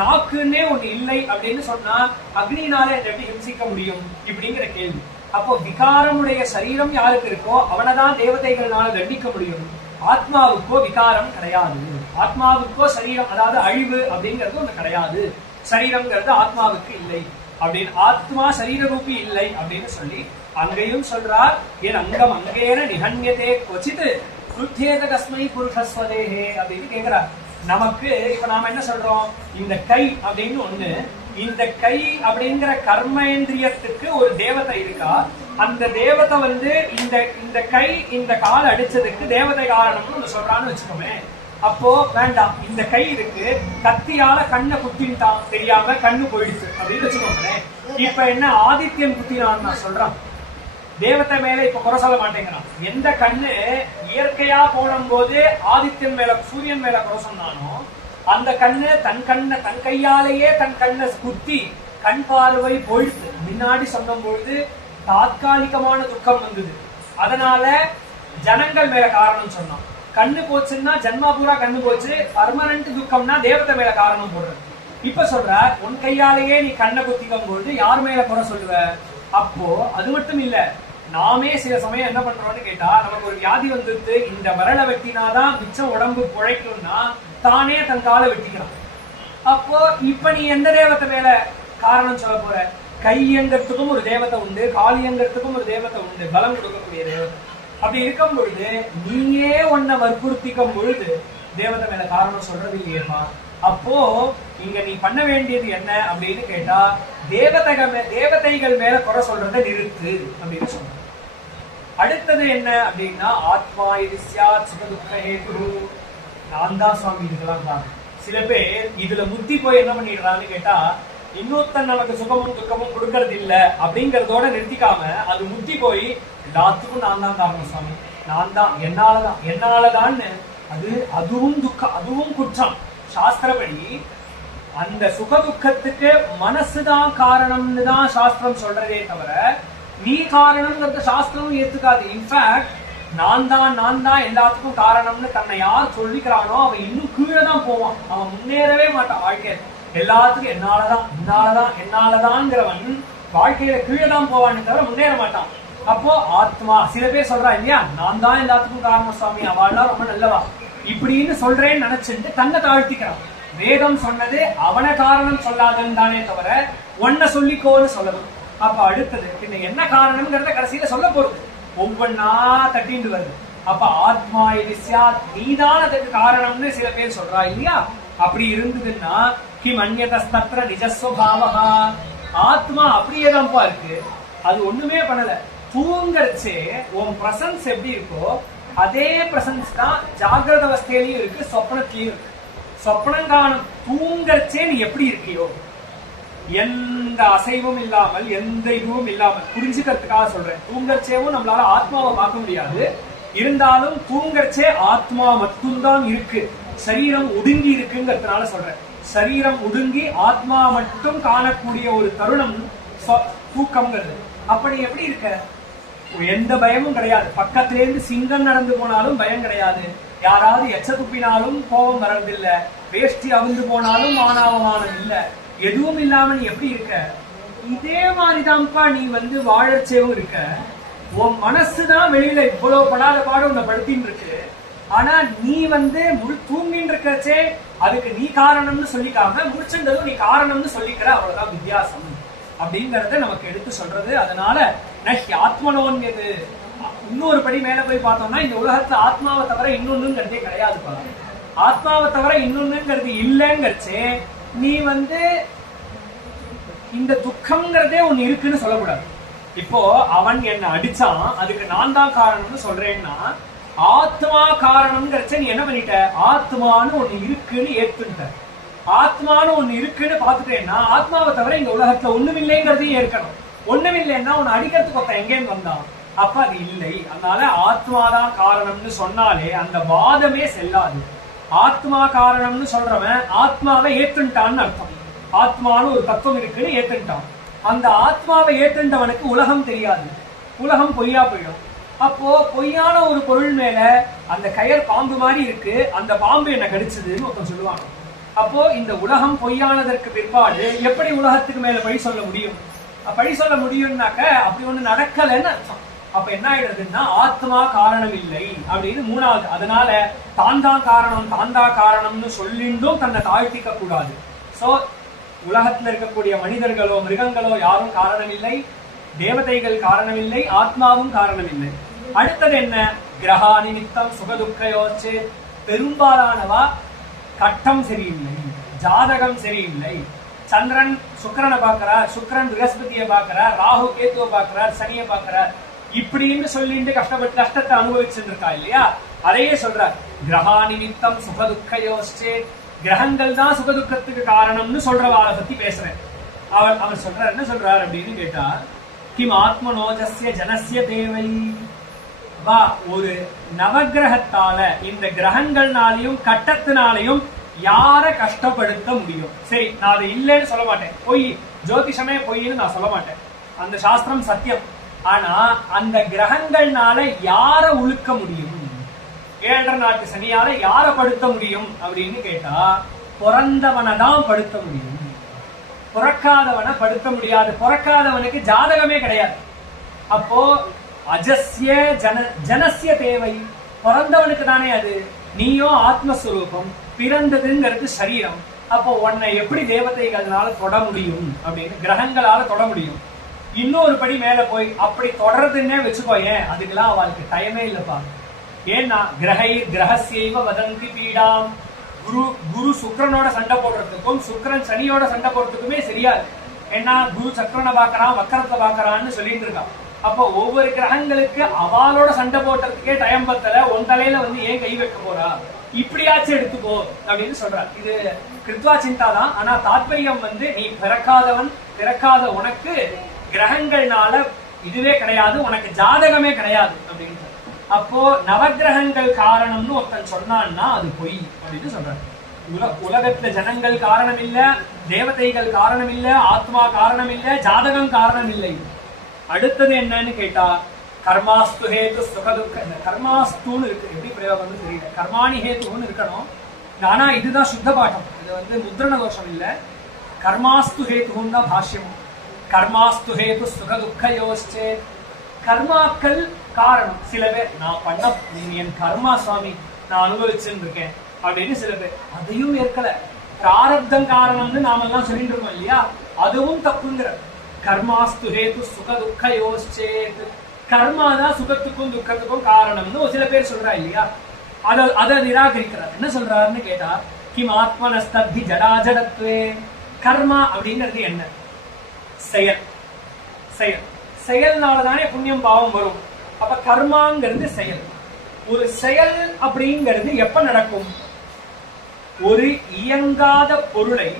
நாக்குன்னே ஒண்ணு இல்லை அப்படின்னு சொன்னா அக்னினால என்ன எப்படி ஹிம்சிக்க முடியும் இப்படிங்கிற கேள்வி. அப்போ விகாரமுடைய சரீரம் யாருக்கு இருக்கோ அவனைதான் தேவதைகள்னால தண்டிக்க முடியும். ஆத்மாவுக்கோ விகாரம் கிடையாது, ஆத்மாவுக்கோ சரீரம் அதாவது அழிவு அப்படிங்கிறது ஒண்ணு கிடையாது, சரீரம்ங்கிறது ஆத்மாவுக்கு இல்லை அப்படின்னு, ஆத்மா சரீர ரூபி இல்லை அப்படின்னு சொல்லி அங்கேயும் சொல்றார். என் அங்கம் அங்கேன நிகன்யதே கொச்சித்து சுத்தேத கஸ்மை புருஷஸ்வதேஹே அப்படின்னு கேட்கிறார். நமக்கு இப்ப நாம என்ன சொல்றோம், இந்த கை அப்படின்னு ஒண்ணு, இந்த கை அப்படிங்கிற கர்மேந்திரியத்துக்கு ஒரு தேவதை இருக்கா, அந்த தேவதை இந்த கை இந்த கால் அடிச்சதுக்கு தேவதை காரணம்னு சொல்றான்னு வச்சுக்கோமே. அப்போ வேண்டாம், இந்த கை இருக்கு, கத்தியால கண்ணை குத்தின்ட்டான் தெரியாம கண்ணு போயிடுச்சு அப்படின்னு வச்சுக்கோங்களேன். இப்ப என்ன ஆதித்யன் குத்தினான்னு நான் சொல்றான், தேவத்தை மேல இப்ப குறை சொல்ல மாட்டேங்கிறான். எந்த கண்ணு இயற்கையா போடும் போது ஆதித்யன் மேல சூரியன் மேல குறை சொன்னானோ அந்த கண்ணு தன் கையாலேயே தன் கண்ணை குத்தி கண் பார்வை போயிடுச்சு. முன்னாடி சொல்லும் பொழுது தாத்காலிகமான துக்கம் வந்தது, அதனால ஜனங்கள் மேல காரணம் சொன்னான். கண்ணு போச்சுன்னா ஜன்மா பூரா கண்ணு போச்சு, பர்மனன்ட் துக்கம்னா தேவதை மேல காரணம் போடுறது. இப்ப சொல்ற உன் கையாலேயே நீ கண்ணை குத்திக்கும் பொழுது யார் மேல குறை சொல்லுவ? அப்போ அது மட்டும் இல்ல, நாமே சில சமயம் என்ன பண்றோம்னு கேட்டா, நமக்கு ஒரு வியாதி வந்துட்டு இந்த விரலை வெட்டினாதான் மிச்சம் உடம்பு குழைக்கும்னா தானே தன் காலை வெட்டிக்கிறான். அப்போ இப்ப நீ எந்த தேவத்தை மேல காரணம் சொல்ல போற? கையங்கிறதுக்கும் ஒரு தேவத்தை உண்டு, காலியங்கிறதுக்கும் ஒரு தேவத்தை உண்டு, பலம் கொடுக்கக்கூடிய தேவத்தை. அப்படி இருக்கும் பொழுது நீயே உன்னை வற்புறுத்திக்கும் பொழுது தேவதை மேல காரணம் சொல்றது இல்லையேமா. அப்போ இங்க நீ பண்ண வேண்டியது என்ன அப்படின்னு கேட்டா, தேவதைகள் மேல குறை சொல்றதை நிறுத்து அப்படின்னு சொல்ற. அடுத்தது என்ன அப்படின்னா, ஆத்மா எதிர்சியாத் சுகதுக்க ஹேது. நான் தான் சுவாமி இதுக்கெல்லாம் பாருங்க. சில பேர் இதுல முத்தி போய் என்ன பண்ணிடுறான்னு கேட்டா, இன்னொருத்தன் நமக்கு சுகமும் துக்கமும் கொடுக்கறது இல்ல அப்படிங்கறதோட நிறுத்திக்காம அது முத்தி போய் எல்லாத்துக்கும் நான் தான் காரணம் சுவாமி, நான் தான், என்னாலதான்னு அதுவும் துக்கம், அதுவும் குற்றம். சாஸ்திரப்படி அந்த சுக துக்கத்துக்கு மனசுதான் காரணம்னு தான் சாஸ்திரம் சொல்றதே தவிர நீ காரணம்ங்கிறத சாஸ்திரமும் ஏத்துக்காது. இன்ஃபேக்ட் நான் தான் எல்லாத்துக்கும் காரணம்னு தன்னை யார் சொல்லிக்கிறானோ அவன் இன்னும் கீழே தான் போவான், அவன் முன்னேறவே மாட்டான் வாழ்க்கையில. எல்லாத்துக்கும் என்னாலதான்ங்கிறவன் வாழ்க்கையில கீழே தான் போவான்னு தவிர முன்னேற மாட்டான். அப்போ ஆத்மா, சில பேர் சொல்றா இல்லையா, நான் தான் எல்லாத்துக்கும் காரணம் சுவாமி, அவள்லாம் ரொம்ப நல்லவா இப்படின்னு சொல்றேன்னு நினைச்சுட்டு தன்னை தாழ்த்திக்கிறான். வேதம் சொன்னது அவனை காரணம் சொல்லாதன்னு தானே தவிர ஒன்ன சொல்லிக்கோன்னு சொல்லணும். அப்ப அடுத்தது பின்ன என்ன காரணம்ங்கிறத கடைசியில சொல்ல போறது, ஒவ்வொன்னா தட்டிண்டு வருது. அப்ப ஆத்மா எதிர்சியா, நீதான் அதுக்கு காரணம்னு சில பேர் சொல்றா இல்லையா. அப்படி இருந்ததுன்னா கிம் அன்யதஸ்தத்ர நிஜஸ்வபாவஹா, ஆத்மா அப்படியேதான்ப்பா இருக்கு, அது ஒண்ணுமே பண்ணல. தூங்கறச்சே உன் பிரசன்ஸ் எப்படி இருக்கோ அதே பிரசன்ஸ் தான் ஜாகிரத அவஸ்தையிலையும் இருக்கு, சொப்னத்திலையும் இருக்கு. சொப்னம் காணும் தூங்கறச்சே நீ எப்படி இருக்கியோ, எந்த அசைவும் இல்லாமல் எந்த இதுவும் இல்லாமல் புரிஞ்சுக்கிறதுக்காக சொல்றேன். தூங்கறச்சேவும் நம்மளால ஆத்மாவை பார்க்க முடியாது, இருந்தாலும் தூங்கறச்சே ஆத்மா மட்டும்தான் இருக்கு, சரீரம் ஒடுங்கி இருக்குங்கிறதுனால சொல்றேன். சரீரம் ஒடுங்கி ஆத்மா மட்டும் காணக்கூடிய ஒரு தருணம் தூக்கம்ங்கிறது. அப்ப நீ எப்படி இருக்க? எந்த பயமும் கிடையாது. பக்கத்துல இருந்து சிங்கம் நடந்து போனாலும் பயம் கிடையாது. யாராவது எச்ச துப்பினாலும் கோபம் வர்றதில்லை. வேஷ்டி அவிழ்ந்து போனாலும் மானாவமானம் இல்ல. எதுவும் இல்லாம நீ எப்படி இருக்க? இதே மாதிரிதான்ப்பா நீ வாழச்சேவும் இருக்க. உன் மனசுதான் வெளியில இவ்வளவு படாத பாடு உன்னை படுத்தின்னு இருக்கு. ஆனா நீ முழு தூங்கின்னு இருக்கச்சே அதுக்கு நீ காரணம்னு சொல்லிக்காம முடிச்சுன்றதும் நீ காரணம்னு சொல்லிக்கிற. அவ்வளவுதான் வித்தியாசம் அப்படிங்கறத நமக்கு எடுத்து சொல்றது. அதனால ஆத்மனோன்யது இன்னொரு படி மேல போய் பார்த்தோம்னா இந்த உலகத்துல ஆத்மாவை தவிர இன்னொன்னுங்கிறதே கிடையாதுப்பா. ஆத்மாவை தவிர இன்னொன்னுங்கிறது இல்லைங்கிறச்சே நீ இந்த துக்கம்ங்கிறதே ஒண்ணு இருக்குன்னு சொல்லக்கூடாது. இப்போ அவன் என்ன அடிச்சான், அதுக்கு நான் தான் காரணம்னு சொல்றேன்னா ஆத்மா காரணம்ங்கிறச்ச நீ என்ன பண்ணிட்ட? ஆத்மான்னு ஒண்ணு இருக்குன்னு ஏத்துட்ட. ஆத்மான்னு ஒண்ணு இருக்குன்னு பாத்துட்டேன்னா ஆத்மாவை தவிர இந்த உலகத்துல ஒண்ணுமில்லைங்கிறதையும் ஏற்கணும். ஒண்ணுமில்லைன்னா உன்னை அடிக்கிறதுக்கு ஒருத்தன் எங்கேன்னு வந்தான், அப்ப அது இல்லை. அதனால ஆத்மாதான் காரணம்னு சொன்னாலே அந்த வாதமே செல்லாது. ஆத்மா காரணம்னு சொல்றவன் ஆத்மாவை ஏத்துட்டான்னு அர்த்தம். ஆத்மான்னு ஒரு தத்துவம் இருக்குன்னு ஏத்துட்டான். அந்த ஆத்மாவை ஏத்துண்டவனுக்கு உலகம் தெரியாது, உலகம் பொய்யா போயிடும். அப்போ பொய்யான ஒரு பொருள் மேல அந்த கயர் பாம்பு மாதிரி இருக்கு, அந்த பாம்பு என்ன கடிச்சதுன்னு ஒருத்தன் சொல்லுவாங்க. அப்போ இந்த உலகம் பொய்யானதற்கு பிற்பாடு எப்படி உலகத்துக்கு மேல பழி சொல்ல முடியும்? பழி சொல்ல முடியும்னாக்க அப்படி ஒண்ணு நடக்கலன்னு அர்த்தம். அப்ப என்ன ஆயிடுறதுன்னா ஆத்மா காரணம் இல்லை அப்படின்னு மூணாவது. அதனால தான்தான் காரணம் தான்தான் காரணம்னு சொல்லிண்டும் தன்னை தாழ்த்திக்க கூடாது. சோ உலகத்துல இருக்கக்கூடிய மனிதர்களோ மிருகங்களோ யாரும் காரணம் இல்லை, தேவதைகள் காரணம் இல்லை, ஆத்மாவும் காரணம் இல்லை. அடுத்தது என்ன? கிரகா நிமித்தம் சுகதுக்கையோச்சு. பெரும்பாலானவா கட்டம் சரியில்லை, ஜாதகம் சரியில்லை. சந்திரன் சுக்கிரனை பாக்குறார், சுக்கிரன் பிரகஸ்பதியை பாக்குறார், ராகு கேத்துவை பாக்குறார், சனியை பாக்குறார், இப்படின்னு சொல்லிட்டு கஷ்டத்தை அனுபவிச்சுட்டு இருக்கா இல்லையா? அதையே சொல்றார், கிரகா நிமித்தம் சுகதுக்கையோச்சே. கிரகங்கள் தான் சுகதுக்கத்துக்கு காரணம்னு சொல்றவாளை பத்தி பேசுறேன். அவர் சொல்றார், என்ன சொல்றார் அப்படின்னு கேட்டா, கிம் ஆத்மனோஜஸ்ய ஜனஸ்ய தேவை. வா, ஒரு நவகிரகத்தால இந்த கிரகங்கள்னாலையும் கட்டத்தினாலையும் யார கஷ்டப்படுத்த முடியும்? சரி, நான் அதை இல்லைன்னு சொல்ல மாட்டேன், பொய், ஜோதிஷமே பொய்ன்னு நான் சொல்ல மாட்டேன், அந்த சாஸ்திரம் சத்தியம். ஆனா அந்த கிரகங்கள்னால யார உழுக்க முடியும்? 7.5 நாட்டு சனியால யார படுத்த முடியும் அப்படின்னு கேட்டா பிறந்தவனை தான் படுத்த முடியும், பிறக்காதவனை படுத்த முடியாது. பிறக்காதவனுக்கு ஜாதகமே கிடையாது. அப்போ அஜஸ்ய ஜனஸ்ய தேவை, பிறந்தவனுக்கு தானே அது. நீயோ ஆத்மஸ்வரூபம், பிறந்ததுங்கிறது சரீரம். அப்போ உன்னை எப்படி தேவதைகள்னால தொட முடியும் அப்படின்னு? கிரகங்களால தொட முடியும். இன்னொரு படி மேல போய் அப்படி தொடர்றதுன்னே வச்சுக்கோயேன், அதுக்கெல்லாம் அவளுக்கு டைமே இல்லப்பா. ஏன்னா கிரகசைவ வதந்தி பீடாம். குரு சுக்கிரனோட சண்டை போடுறதுக்கும் சுக்கிரன் சனியோட சண்டை போடுறதுக்குமே சரியாது. ஏன்னா குரு சக்கரனை பாக்குறான், வக்கரத்தை பாக்குறான்னு சொல்லிட்டு இருக்கான். அப்போ ஒவ்வொரு கிரகங்களுக்கு அவளோட சண்டை போடுறதுக்கே டைம் பத்தல, உன் தலையில ஏன் கை வைக்க போறா, இப்படியாச்சும் எடுத்துக்கோ அப்படின்னு சொல்றாரு. இது கிருத்வா சிந்தா தான். ஆனா தாத்பரியம் நீ பிறக்காத உனக்கு கிரகங்கள்னால இதுவே கிடையாது, உனக்கு ஜாதகமே கிடையாது அப்படின்னு. அப்போ நவகிரகங்கள் காரணம்னு ஒருத்தன் சொன்னான்னா அது பொய் அப்படின்னு சொல்றாரு. உலகத்துல ஜனங்கள் காரணம் இல்ல, தேவதைகள் காரணம் இல்ல, ஆத்மா காரணம் இல்ல, ஜாதகம் காரணம் இல்லை. அடுத்தது என்னன்னு கேட்டா கர்மாஸ்து ஹேது சுகதுக்க. கர்மாஸ்துன்னு இருக்கு, எப்படி பிரயோகம் தெரியல, கர்மாணி ஹேத்துன்னு இருக்கணும். ஆனா இதுதான் சுத்த பாட்டம், இது முத்ரண தோஷம் இல்ல. கர்மாஸ்து ஹேத்துன்னு தான் பாஷ்யம். கர்மாஸ்து ஹேது சுகதுக்கயோச்சே. கர்மாக்கள் காரணம். சில பேர் நான் பண்ண என் கர்மா சுவாமி நான் அனுபவிச்சுன்னு இருக்கேன் அப்படின்னு சில பேர் அதையும் ஏற்கல. பிராரப்தம் காரணம்னு நாமெல்லாம் சொல்லிட்டு இருக்கோம் இல்லையா, அதுவும் தப்புங்கிற. கர்மாஸ்து ஹேது சுகதுக்கயோச்சேத். கர்மா தான் சுகத்துக்கும் துக்கத்துக்கும் காரணம்னு சில பேர் சொல்றா இல்லையா, அதை நிராகரிக்கிறார். என்ன சொல்றாருன்னு கேட்டா, கிம் ஆத்மனஸ்தத்தி ஜடாஜடத்வே. கர்மா அப்படிங்கிறது என்ன? செயல். செயல்னாலதானே புண்ணியம் பாவம் வரும். அப்ப கர்மாங்கிறது செயல். ஒரு செயல் அப்படிங்கிறது எப்ப நடக்கும்? ஒரு இயங்காத பொருளை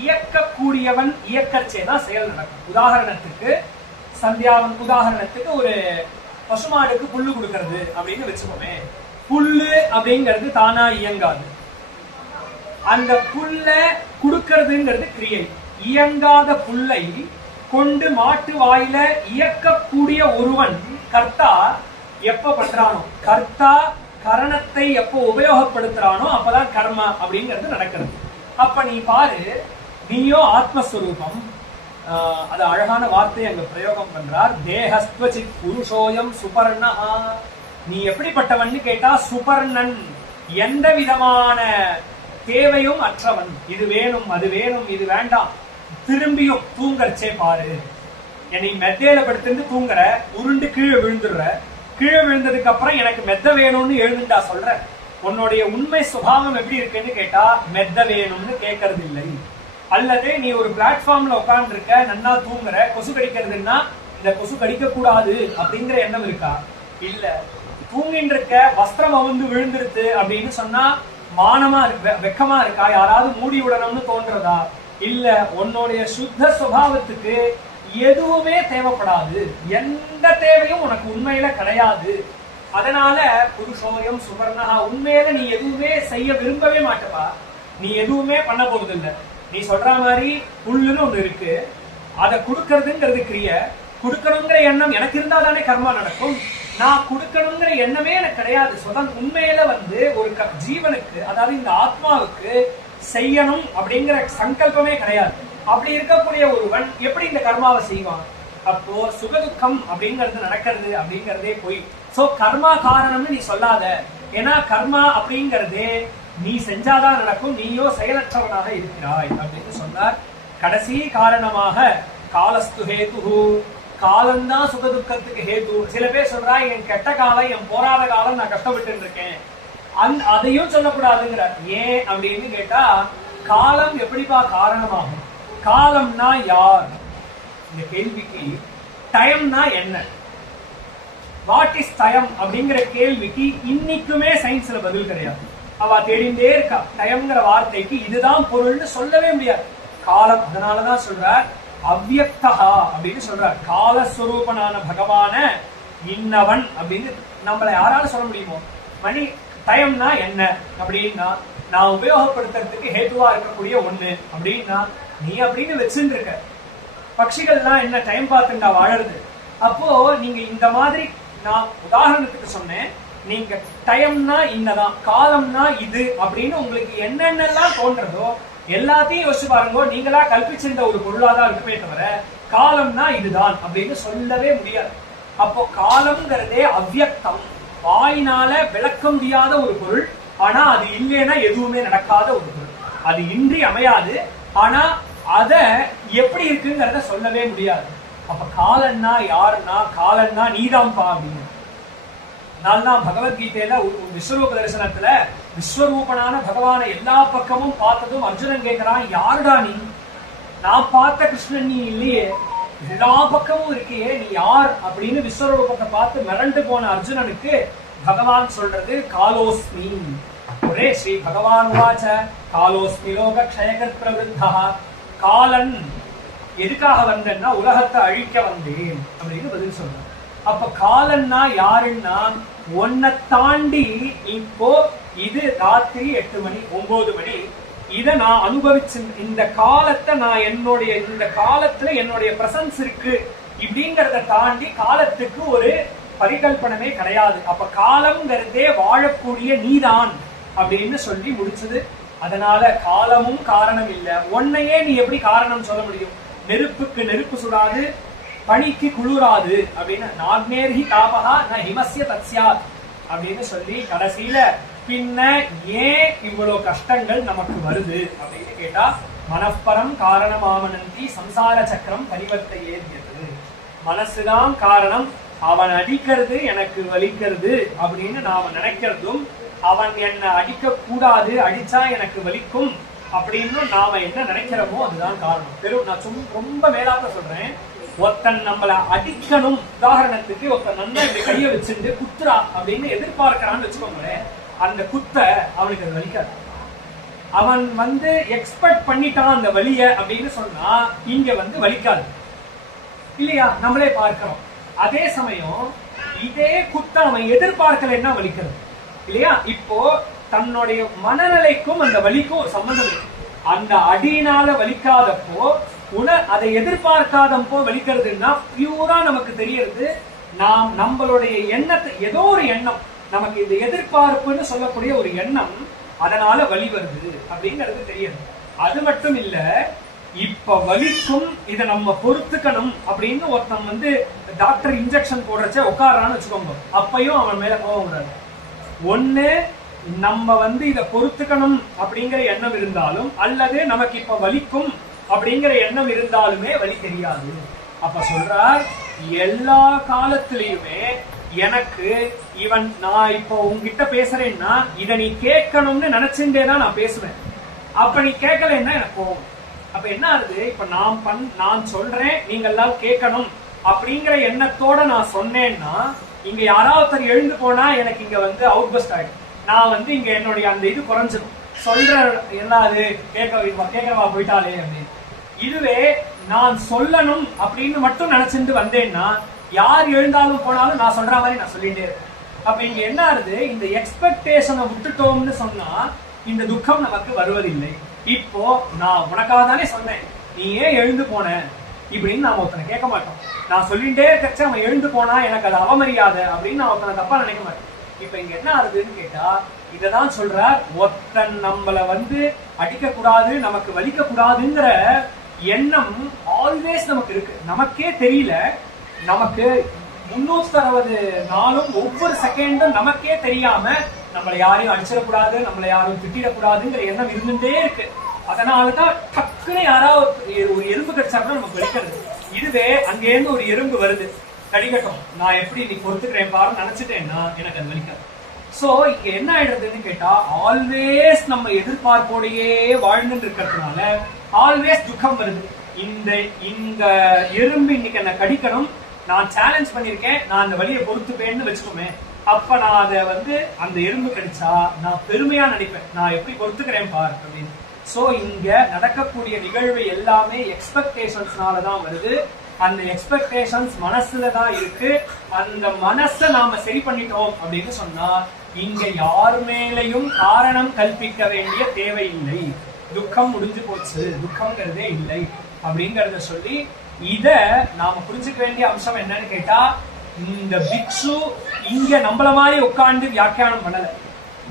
இயக்கக்கூடியவன் இயக்கச்சேதான் செயல் நடக்கும். உதாரணத்துக்கு ஒரு பசுமாடுக்கு புல்லு கொடுக்கறது அப்படின்னு வச்சுக்கோமே. புல்லு அப்படிங்கிறது தானா இயங்காது. அந்த புல்ல கொடுக்கறதுங்கிறது கிரியை. இயங்காத புல்லை கொண்டு மாட்டு வாயில இயக்கக்கூடிய ஒருவன் கர்த்தா எப்ப பண்றானோ, கர்த்தா கரணத்தை எப்போ உபயோகப்படுத்துறானோ அப்பதான் கர்மா அப்படிங்கிறது நடக்கிறது. அப்ப நீ பாரு, நீயோ ஆத்மஸ்வரூபம். அது அழகான வார்த்தை அங்க பிரயோகம் பண்றார். தேஹஸ்த்வசித் புருஷோயம் சுபர்ணா. நீ எப்படிப்பட்டவன் கேட்டா சுபர்ணன், எந்த விதமான தேவையும் அற்றவன். இது வேணும், அது வேணும், இது வேண்டாம். திரும்பியும் தூங்கறச்சே பாரு, என்னை மெத்தையில படுத்துட்டு தூங்குற, உருண்டு கீழே விழுந்துடுற. கீழே விழுந்ததுக்கு அப்புறம் எனக்கு மெத்த வேணும்னு எழுந்துட்டா சொல்ற. உன்னுடைய உண்மை சுபாவம் எப்படி இருக்குன்னு கேட்டா மெத்த வேணும்னு கேட்கறது இல்லை. அல்லது நீ ஒரு பிளாட்ஃபார்ம்ல உட்கார்ந்து இருக்க, நன்னா தூங்குற, கொசு கடிக்கிறதுன்னா இந்த கொசு கடிக்க கூடாது அப்படிங்கிற எண்ணம் இருக்கா? இல்ல. தூங்கிட்டு இருக்க, வஸ்திரம் அவுந்து விழுந்துருது அப்படின்னு சொன்னா மானமா இருக்கு, வெக்கமா இருக்கா? யாராவது மூடி விடணும்னு தோன்றதா? இல்ல. உன்னுடைய சுத்த சுபாவத்துக்கு எதுவுமே தேவைப்படாது, எந்த தேவையும் உனக்கு உண்மையில கிடையாது. அதனால புருஷோயம் சுவர்ணா, உண்மையில நீ எதுவுமே செய்ய விரும்பவே மாட்டப்பா. நீ எதுவுமே பண்ண போறது இல்ல. நீ சொல்ற மாதிரி புல்லுன்னு ஒண்ணு இருக்கு, அதை கொடுக்கறதுங்கிறது கிரிய. கொடுக்கணுங்கிற எண்ணம் எனக்கு இருந்தா தானே கர்மா நடக்கும். நான் கொடுக்கணுங்கிற எண்ணமே எனக்கு கிடையாது. உண்மையில ஒரு ஜீவனுக்கு, அதாவது இந்த ஆத்மாவுக்கு செய்யணும் அப்படிங்கிற சங்கல்பமே கிடையாது. அப்படி இருக்கக்கூடிய ஒருவன் எப்படி இந்த கர்மாவை செய்வான்? அப்போ சுகதுக்கம் அப்படிங்கிறது நடக்கிறது அப்படிங்கிறதே போய். சோ கர்மா காரணம்னு நீ சொல்லாத. ஏன்னா கர்மா அப்படிங்கறதே நீ செஞ்சாதான் நடக்கும், நீயோ செயலற்றவனாக இருக்கிறாய் அப்படின்னு சொன்னார். கடைசி காரணமாக காலஸ்து ஹேது, காலம்தான் சுகதுக்கத்துக்கு ஹேது. சில பேர் சொல்றா, என் கெட்ட காலம், என் போராத காலம், நான் கஷ்டப்பட்டு இருக்கேன், அதையும் சொல்லக்கூடாதுங்கிற. ஏன் அப்படின்னு கேட்டா, காலம் எப்படிப்பா காரணமாகும்? காலம்னா யார்? இந்த கேள்விக்கு டைம்னா என்ன, வாட் இஸ் டைம் அப்படிங்கிற கேள்விக்கு இன்னைக்குமே சயின்ஸ்ல பதில் கிடையாது. அவ தேடிண்டே இருக்கா. டைம்ங்கிற வார்த்தைக்கு இதுதான் பொருள்னு சொல்லவே முடியாது. காலம். அதனாலதான் சொல்றார் அவ்யக்தா அப்படின்னு சொல்றார். காலஸ்வரூபனான பகவான இன்னவன் அப்படின்னு நம்மளை யாராலும் சொல்ல முடியுமோ? மணி டைம்னா என்ன அப்படின்னா, நான் உபயோகப்படுத்துறதுக்கு ஹேதுவா இருக்கக்கூடிய ஒண்ணு அப்படின்னா நீ அப்படின்னு வச்சுட்டு இருக்க. பட்சிகள்லாம் என்ன டைம் பார்த்துண்டா வாழறது? அப்போ நீங்க இந்த மாதிரி, நான் உதாரணத்துக்கு சொன்னேன், நீங்க டைம்னா இன்னதான், காலம்னா இது அப்படின்னு உங்களுக்கு என்னென்னலாம் தோன்றதோ எல்லாத்தையும் யோசிச்சு பாருங்க. நீங்களா கல்பிச்சிருந்த ஒரு பொருளாதான் இருக்குமே தவிர காலம்னா இதுதான் அப்படின்னு சொல்லவே முடியாது. அப்போ காலம்ங்கிறதே அவ்யக்தம், வாயினால விளக்க முடியாத ஒரு பொருள். ஆனா அது இல்லைன்னா எதுவுமே நடக்காத ஒரு பொருள். அது இன்றி அமையாது. ஆனா அத எப்படி இருக்குங்கிறத சொல்லவே முடியாது. அப்ப காலன்னா யாருன்னா, காலன்னா நீதான்பா அப்படின்னு. நான் பகவத்கீதையில விஸ்வரூப தரிசனத்துல விஸ்வரூபனான பகவான எல்லா பக்கமும் பார்த்ததும் அர்ஜுனன் கேட்கிறான், யாருடா நீ? நான் பார்த்த கிருஷ்ணன் நீ இல்லையே, எல்லா பக்கமும் இருக்கியே, நீ யார் அப்படின்னு விஸ்வரூபத்தை பார்த்து மிரண்டு போன அர்ஜுனனுக்கு பகவான் சொல்றது காலோஸ்மி. ஒரே ஸ்ரீ பகவான் வாச்ச காலோஸ்மி லோக க்ஷயகத் பிரவருத்தா. காலன் எதுக்காக வந்தேன்னா உலகத்தை அழிக்க வந்தேன் அப்படின்னு பதில் சொல்றேன். அப்ப காலன்னா யாருன்னா, ஒன்னை தாண்டி இப்போ இது ராத்திரி 8 மணி 9 மணி, இத நான் அனுபவிச்சு இந்த காலத்தை நான் இந்த காலத்துல என்னுடைய பிரசன்ஸ் இருக்கு இப்படிங்கறத தாண்டி காலத்துக்கு ஒரு பரிகல்பனமே கிடையாது. அப்ப காலம்ங்கிறதே வாழக்கூடிய நீதான் அப்படின்னு சொல்லி முடிச்சது. அதனால காலமும் காரணம் இல்ல. உன்னையே நீ எப்படி காரணம் சொல்ல முடியும்? நெருப்புக்கு நெருப்பு சுடாது, பனிக்கு குளிராது அப்படின்னு. நாக்னேர்ஹி தாபஹா ந ஹிமஸ்ய தத்ஸ்யாத் அப்படின்னு சொல்லி கடைசியில பின்ன ஏன் இவ்வளவு கஷ்டங்கள் நமக்கு வருது அப்படின்னு கேட்டா, மனப்பரம் காரணமாமனந்தி சம்சார சக்கரம் பரிவர்த்தை ஏறியது. மனசுதான் காரணம். அவன் அடிக்கிறது எனக்கு வலிக்கிறது அப்படின்னு நாம நினைக்கிறதும், அவன் என்ன அடிக்க கூடாது, அடிச்சா எனக்கு வலிக்கும் அப்படின்னு நாம என்ன நினைக்கிறோமோ அதுதான் காரணம். நான் ரொம்ப மேலாக சொல்றேன். ஒருத்தன் நம்மளை அடிக்கணும், உதாரணத்துக்கு ஒருத்தன் நல்லா இப்படி கைய வச்சுட்டு குத்துறா அப்படின்னு எதிர்பார்க்கிறான்னு வச்சுக்கோங்களேன், அந்த குத்த அவனுக்கு அது வலிக்காது. அவன் எக்ஸ்பெக்ட் பண்ணிட்டான் அந்த வலிய அப்படின்னு சொன்னா இங்க வலிக்காது இல்லையா? நம்மளே பார்க்கிறோம். அதே சமயம் இதே குத்த அவன் எதிர்பார்க்கலன்னா வலிக்கிறது இல்லையா? இப்போ தன்னுடைய மனநிலைக்கும் அந்த வலிக்கும் ஒரு சம்பந்தம் இருக்கு. அந்த அடியினால வலிக்காதப்போ அதை எதிர்பார்க்காதப்போ வலிக்கிறதுன்னா பியூரா நமக்கு தெரியறது நாம் நம்மளுடைய எண்ணத்தை, ஏதோ ஒரு எண்ணம் நமக்கு இந்த எதிர்பார்ப்புன்னு சொல்லக்கூடிய ஒரு எண்ணம், அதனால வலி வருது அப்படிங்கிறது தெரியுது. அது மட்டும் இல்ல, இப்ப வலிக்கும், இதை நம்ம பொறுத்துக்கணும் அப்படின்னு ஒருத்தன் வந்து டாக்டர் இன்ஜெக்ஷன் போடுறச்ச உட்காரான்னு வச்சுக்கோங்க, அப்பயும் அவன் மேல கோபம் வராது. ஒண்ணு நம்ம வந்து இதை பொறுத்துக்கணும் அப்படிங்கிற எண்ணம் இருந்தாலும், அல்லது நமக்கு இப்ப வலிக்கும் அப்படிங்கிற எண்ணம் இருந்தாலுமே வலி தெரியாது. அப்ப சொல்றார், எல்லா காலத்திலயுமே எனக்கு இவன், நான் இப்போ உங்ககிட்ட பேசுறேன்னா இதை நீ கேட்கணும்னு நினைச்சுட்டே தான் நான் பேசுவேன். அப்ப நீ கேட்கலன்னா எனக்கு போகும். அப்ப என்ன ஆகுது, இப்ப நான் சொல்றேன் நீங்க எல்லாம் கேட்கணும் அப்படிங்கிற எண்ணத்தோட நான் சொன்னேன்னா, இங்க யாராவது எழுந்து போனா எனக்கு இங்க வந்து அவுட் பஸ்ட் ஆயிடும். நான் வந்து இங்க என்னுடைய அந்த இது குறைஞ்சிடும். சொல்ற எல்லாது கேட்கவா போயிட்டாலே அப்படின்னு. இதுவே நான் சொல்லணும் அப்படின்னு மட்டும் நினைச்சிட்டு வந்தேன்னா, யார் எழுந்தாலும் போனாலும் நான் சொல்ற மாதிரி நான் சொல்லிட்டே இருக்கேன். அப்ப இங்க என்ன ஆகுது, இந்த எக்ஸ்பெக்டேஷனை விட்டுட்டோம்னு சொன்னா இந்த துக்கம் நமக்கு வருவதில்லை. இப்போ நான் உனக்காக தானே சொன்னேன், நீ ஏன் எழுந்து போன இப்படின்னு நாம ஒருத்தனை கேட்க மாட்டோம். நான் சொல்லிட்டே இருக்கச்ச அவன் எழுந்து போனா எனக்கு அது அவமரியாதை அப்படின்னு நான் ஒருத்தனை தப்பா நினைக்க மாட்டேன். இப்ப இங்க என்ன ஆகுதுன்னு கேட்டா, இததான் சொல்றார், ஒருத்தன் நம்மள வந்து அடிக்க கூடாது, நமக்கு வலிக்க கூடாதுங்கிற எண்ணம் ஆல்வேஸ் நமக்கு இருக்கு. நமக்கே தெரியல, நமக்கு 360 நாளும் ஒவ்வொரு செகண்டும் நமக்கே தெரியாம நம்மளை யாரையும் அடிச்சிடக்கூடாது, நம்மளை யாரும் திட்டிடக்கூடாதுங்கிற எண்ணம் இருந்துட்டே இருக்கு. அதனாலதான் டக்குன்னு யாராவது ஒரு எறும்பு கடிச்சாலும் நமக்கு வலிக்கிறது. இதுவே அங்கேருந்து ஒரு எறும்பு வருது, கடிக்கட்டும், நான் எப்படி நீ பொறுத்துக்கிறேன் பாரு நினைச்சிட்டேன்னா எனக்கு அது வலிக்காது. சோ இங்க என்ன ஆயிடுறதுன்னு கேட்டா, ஆல்வேஸ் நம்ம எதிர்பார்ப்போடையே வாழ்ந்துட்டு இருக்கிறதுனால ஆல்வேஸ் துக்கம் வருது. இந்த எறும்பு இன்னைக்கு என்ன கடிக்கணும், நான் சேலஞ்ச் பண்ணிருக்கேன், நான் அந்த வழியை பொறுத்துப்பேன்னு வச்சுக்கோமே, அப்ப நான் அதை வந்து அந்த எறும்பு கடிச்சா நான் பெருமையா நினைப்பேன், நான் எப்படி பொறுத்துக்கிறேன் பார் அப்படின்னு. சோ இங்க நடக்கக்கூடிய நிகழ்வு எல்லாமே எக்ஸ்பெக்டேஷன்ஸ்னாலதான் வருது. அந்த எக்ஸ்பெக்டேஷன்ஸ் மனசுல தான் இருக்கு. அந்த மனசை நாம சரி பண்ணிட்டோம் அப்படின்னு சொன்னா இங்க யார் மேலையும் காரணம் கல்பிக்க வேண்டிய தேவையில்லை. துக்கம் முடிஞ்சு போச்சு, துக்கம்ங்கிறதே இல்லை அப்படிங்கறத சொல்லி, இத நாம புரிஞ்சுக்க வேண்டிய அம்சம் என்னன்னு கேட்டா, இந்த பிக்ஷு இங்க நம்மள மாதிரி உட்கார்ந்து வியாக்கியானம் பண்ணல,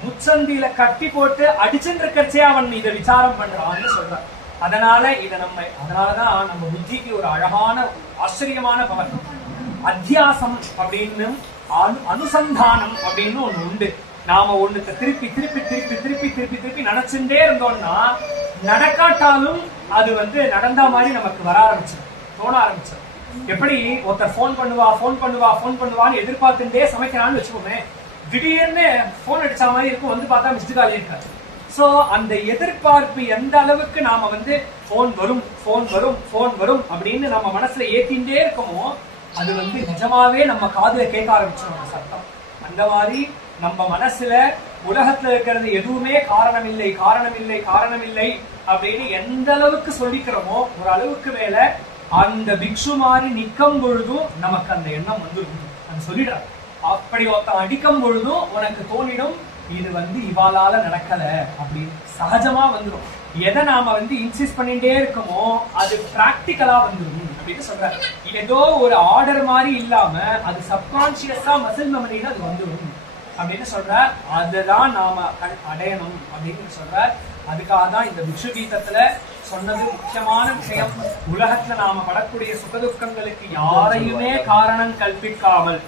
முச்சந்தியில கட்டி போட்டு அடிச்சுட்டு இருக்கச்சே அவன் இதை விசாரம் பண்றான்னு சொல்றான். அதனாலதான் நம்ம புத்திக்கு ஒரு அழகான ஆச்சரியமான பவன் அத்தியாசம் அப்படின்னு அனுசந்தானம் அப்படின்னு ஒண்ணு உண்டு. நாம ஒண்ணுத்த திருப்பி திருப்பி திருப்பி திருப்பி திருப்பி திருப்பி நினைச்சுட்டே இருந்தோம்னா நடக்காட்டாலும் அது வந்து நடந்த மாதிரி நமக்கு வர ஆரம்பிச்சிடும், தோண ஆரம்பிச்சிடும். எப்படி ஒருத்தர் போன் பண்ணுவான்னு எதிர்பார்த்துட்டே சமைக்கிறான்னு வச்சுக்கோமே, திடீர்னு போன் அடிச்ச மாதிரி இருக்கும், வந்து பார்த்தா மிஸ்டு கால் இருக்காது. சோ அந்த எதிர்பார்ப்பு எந்த அளவுக்கு நாம வந்து போன் வரும் அப்படின்னு நம்ம மனசுல ஏத்திண்டே இருக்கோமோ, அது வந்து நிஜமாவே நம்ம காதுல கேட்க ஆரம்பிச்சிடும் சத்தம். அந்த மாதிரி நம்ம மனசுல உலகத்துல இருக்கிறது எதுவுமே காரணம் இல்லை அப்படின்னு எந்த அளவுக்கு சொல்லிக்கிறோமோ, ஒரு அளவுக்கு மேல அந்த பிக்ஷு மாதிரி நிக்கும் பொழுதும் நமக்கு அந்த எண்ணம் வந்துடும். அது சொல்லிடுறாரு, அப்படி ஒருத்தன் அடிக்கும் பொழுதும் உனக்கு தோணிடும் இது வந்து இவாளால நடக்கல அப்படின்னு சகஜமா வந்துடும். எதை நாம வந்து இன்சிஸ்ட் பண்ணிட்டே இருக்கோமோ அது பிராக்டிக்கலா வந்துடும் அப்படின்னு சொல்றாரு. ஏதோ ஒரு ஆர்டர் மாதிரி இல்லாம அது சப்கான்சியஸா மசில் மெமரியில அது வந்துடும் அப்படின்னு சொல்றார். அதுதான் நாம அடையணும் அப்படின்னு சொல்றார். அதுக்காக தான் இந்த பிக்ஷு கீதத்துல சொன்னது முக்கியமான விஷயம். உலகத்துல நாம படக்கூடிய சுகதுக்கங்களுக்கு யாரையுமே காரணம் கல்பிக்காமல்,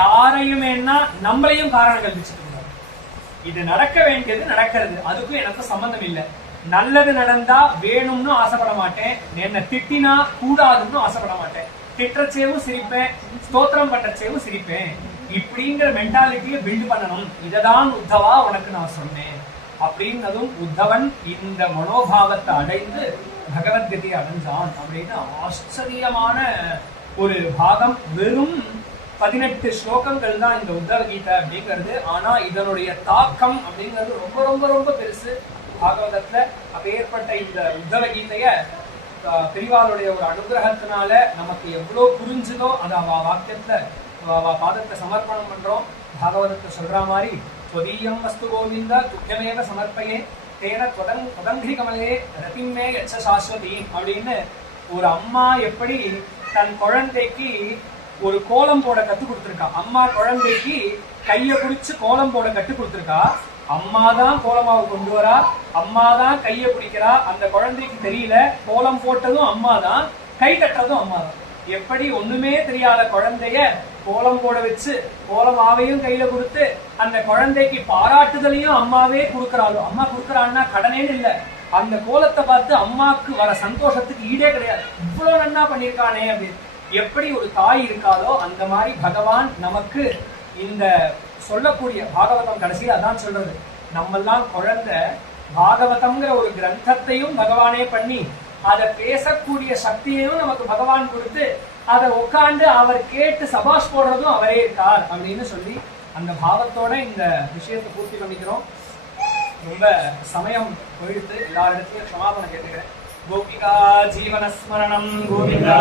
யாரையுமேனா நம்மளையும் காரணம் கல்பிச்சுட்டு, இது நடக்க வேண்டியது நடக்கிறது, அதுக்கும் எனக்கு சம்பந்தம் இல்லை. நல்லது நடந்தா வேணும்னு ஆசைப்பட மாட்டேன், என்ன திட்டினா கூடாதுன்னு ஆசைப்பட மாட்டேன், திட்டச்சேவும் சிரிப்பேன், ஸ்தோத்திரம் பண்றச்சேவும் சிரிப்பேன். இப்படிங்கிற மென்டாலிட்டியை பில்ட் பண்ணணும். இததான் உத்தவா உனக்கு நான் சொன்னேன் அப்படின்னதும் உத்தவன் இந்த மனோபாவத்தை அடைந்து பகவத்கதியை அடைஞ்சான் அப்படின்னு ஆச்சரியமான ஒரு பாகம். வெறும் 18 ஸ்லோகங்கள் தான் இந்த உத்தவ கீதை அப்படிங்கிறது. ஆனா இதனுடைய தாக்கம் அப்படிங்கிறது ரொம்ப ரொம்ப ரொம்ப பெருசு பாகவதத்துல. அப்பேற்பட்ட இந்த உத்தவ கீதைய பெரிவாளுடைய ஒரு அனுகிரகத்தினால நமக்கு எவ்வளவு புரிஞ்சுதோ அதை அவ வாக்கியத்துல பாதத்தை சமர்ப்பணம் பண்றோம். பாகவதத்தை சொல்ற மாதிரி ஸ்வதீயம் வஸ்து கோவிந்த துக்கியமேவ சமர்ப்பையே தேன தொதங்கி கமலே ரத்திமே யச்ச சாஸ்வதி அப்படின்னு ஒரு அம்மா எப்படி தன் குழந்தைக்கு ஒரு கோலம் போட கத்து கொடுத்திருக்கா. அம்மா குழந்தைக்கு கைய பிடிச்சு கோலம் போட கத்து கொடுத்திருக்கா. அம்மாதான் கோலமாவை கொண்டு வரா, அம்மாதான் கைய பிடிக்கிறா. அந்த குழந்தைக்கு தெரியல, கோலம் போட்டதும் அம்மாதான், கை கட்டுறதும் அம்மாதான். எப்படி ஒண்ணுமே தெரியாத குழந்தைய கோலம் போட வச்சு கோலமாவையும் கையில கொடுத்து அந்த குழந்தைக்கு பாராட்டுதலையும் அம்மாவே கொடுக்கறாளோ. அம்மா கொடுக்கறான்னா கடனே இல்ல, அந்த கோலத்தை பார்த்து அம்மாக்கு வர சந்தோஷத்துக்கு ஈடே கிடையாது. இவ்வளவு நன்னா பண்ணிருக்கானே அப்படின்னு எப்படி ஒரு தாய் இருக்காளோ அந்த மாதிரி பகவான் நமக்கு இந்த சொல்லக்கூடிய பாகவதம் கடைசியில் அதான் சொல்றது. நம்மெல்லாம் குழந்தை பாகவதம்ங்கிற ஒரு கிரந்தத்தையும் பகவானே பண்ணி அதை பேசக்கூடிய சக்தியையும் நமக்கு பகவான் கொடுத்து அதை உட்காந்து அவர் கேட்டு சபாஷ் போடுறதும் அவரே இருக்கார் அப்படின்னு சொல்லி அந்த பாவத்தோட இந்த விஷயத்தை பூர்த்தி பண்ணிக்கிறோம். ரொம்ப சமயம் போயிடுத்து, எல்லாரிடத்துலயும் சமாதானம் கேட்டுக்கிறேன். கோபிகா ஜீவனஸ்மரணம் கோவிந்தா.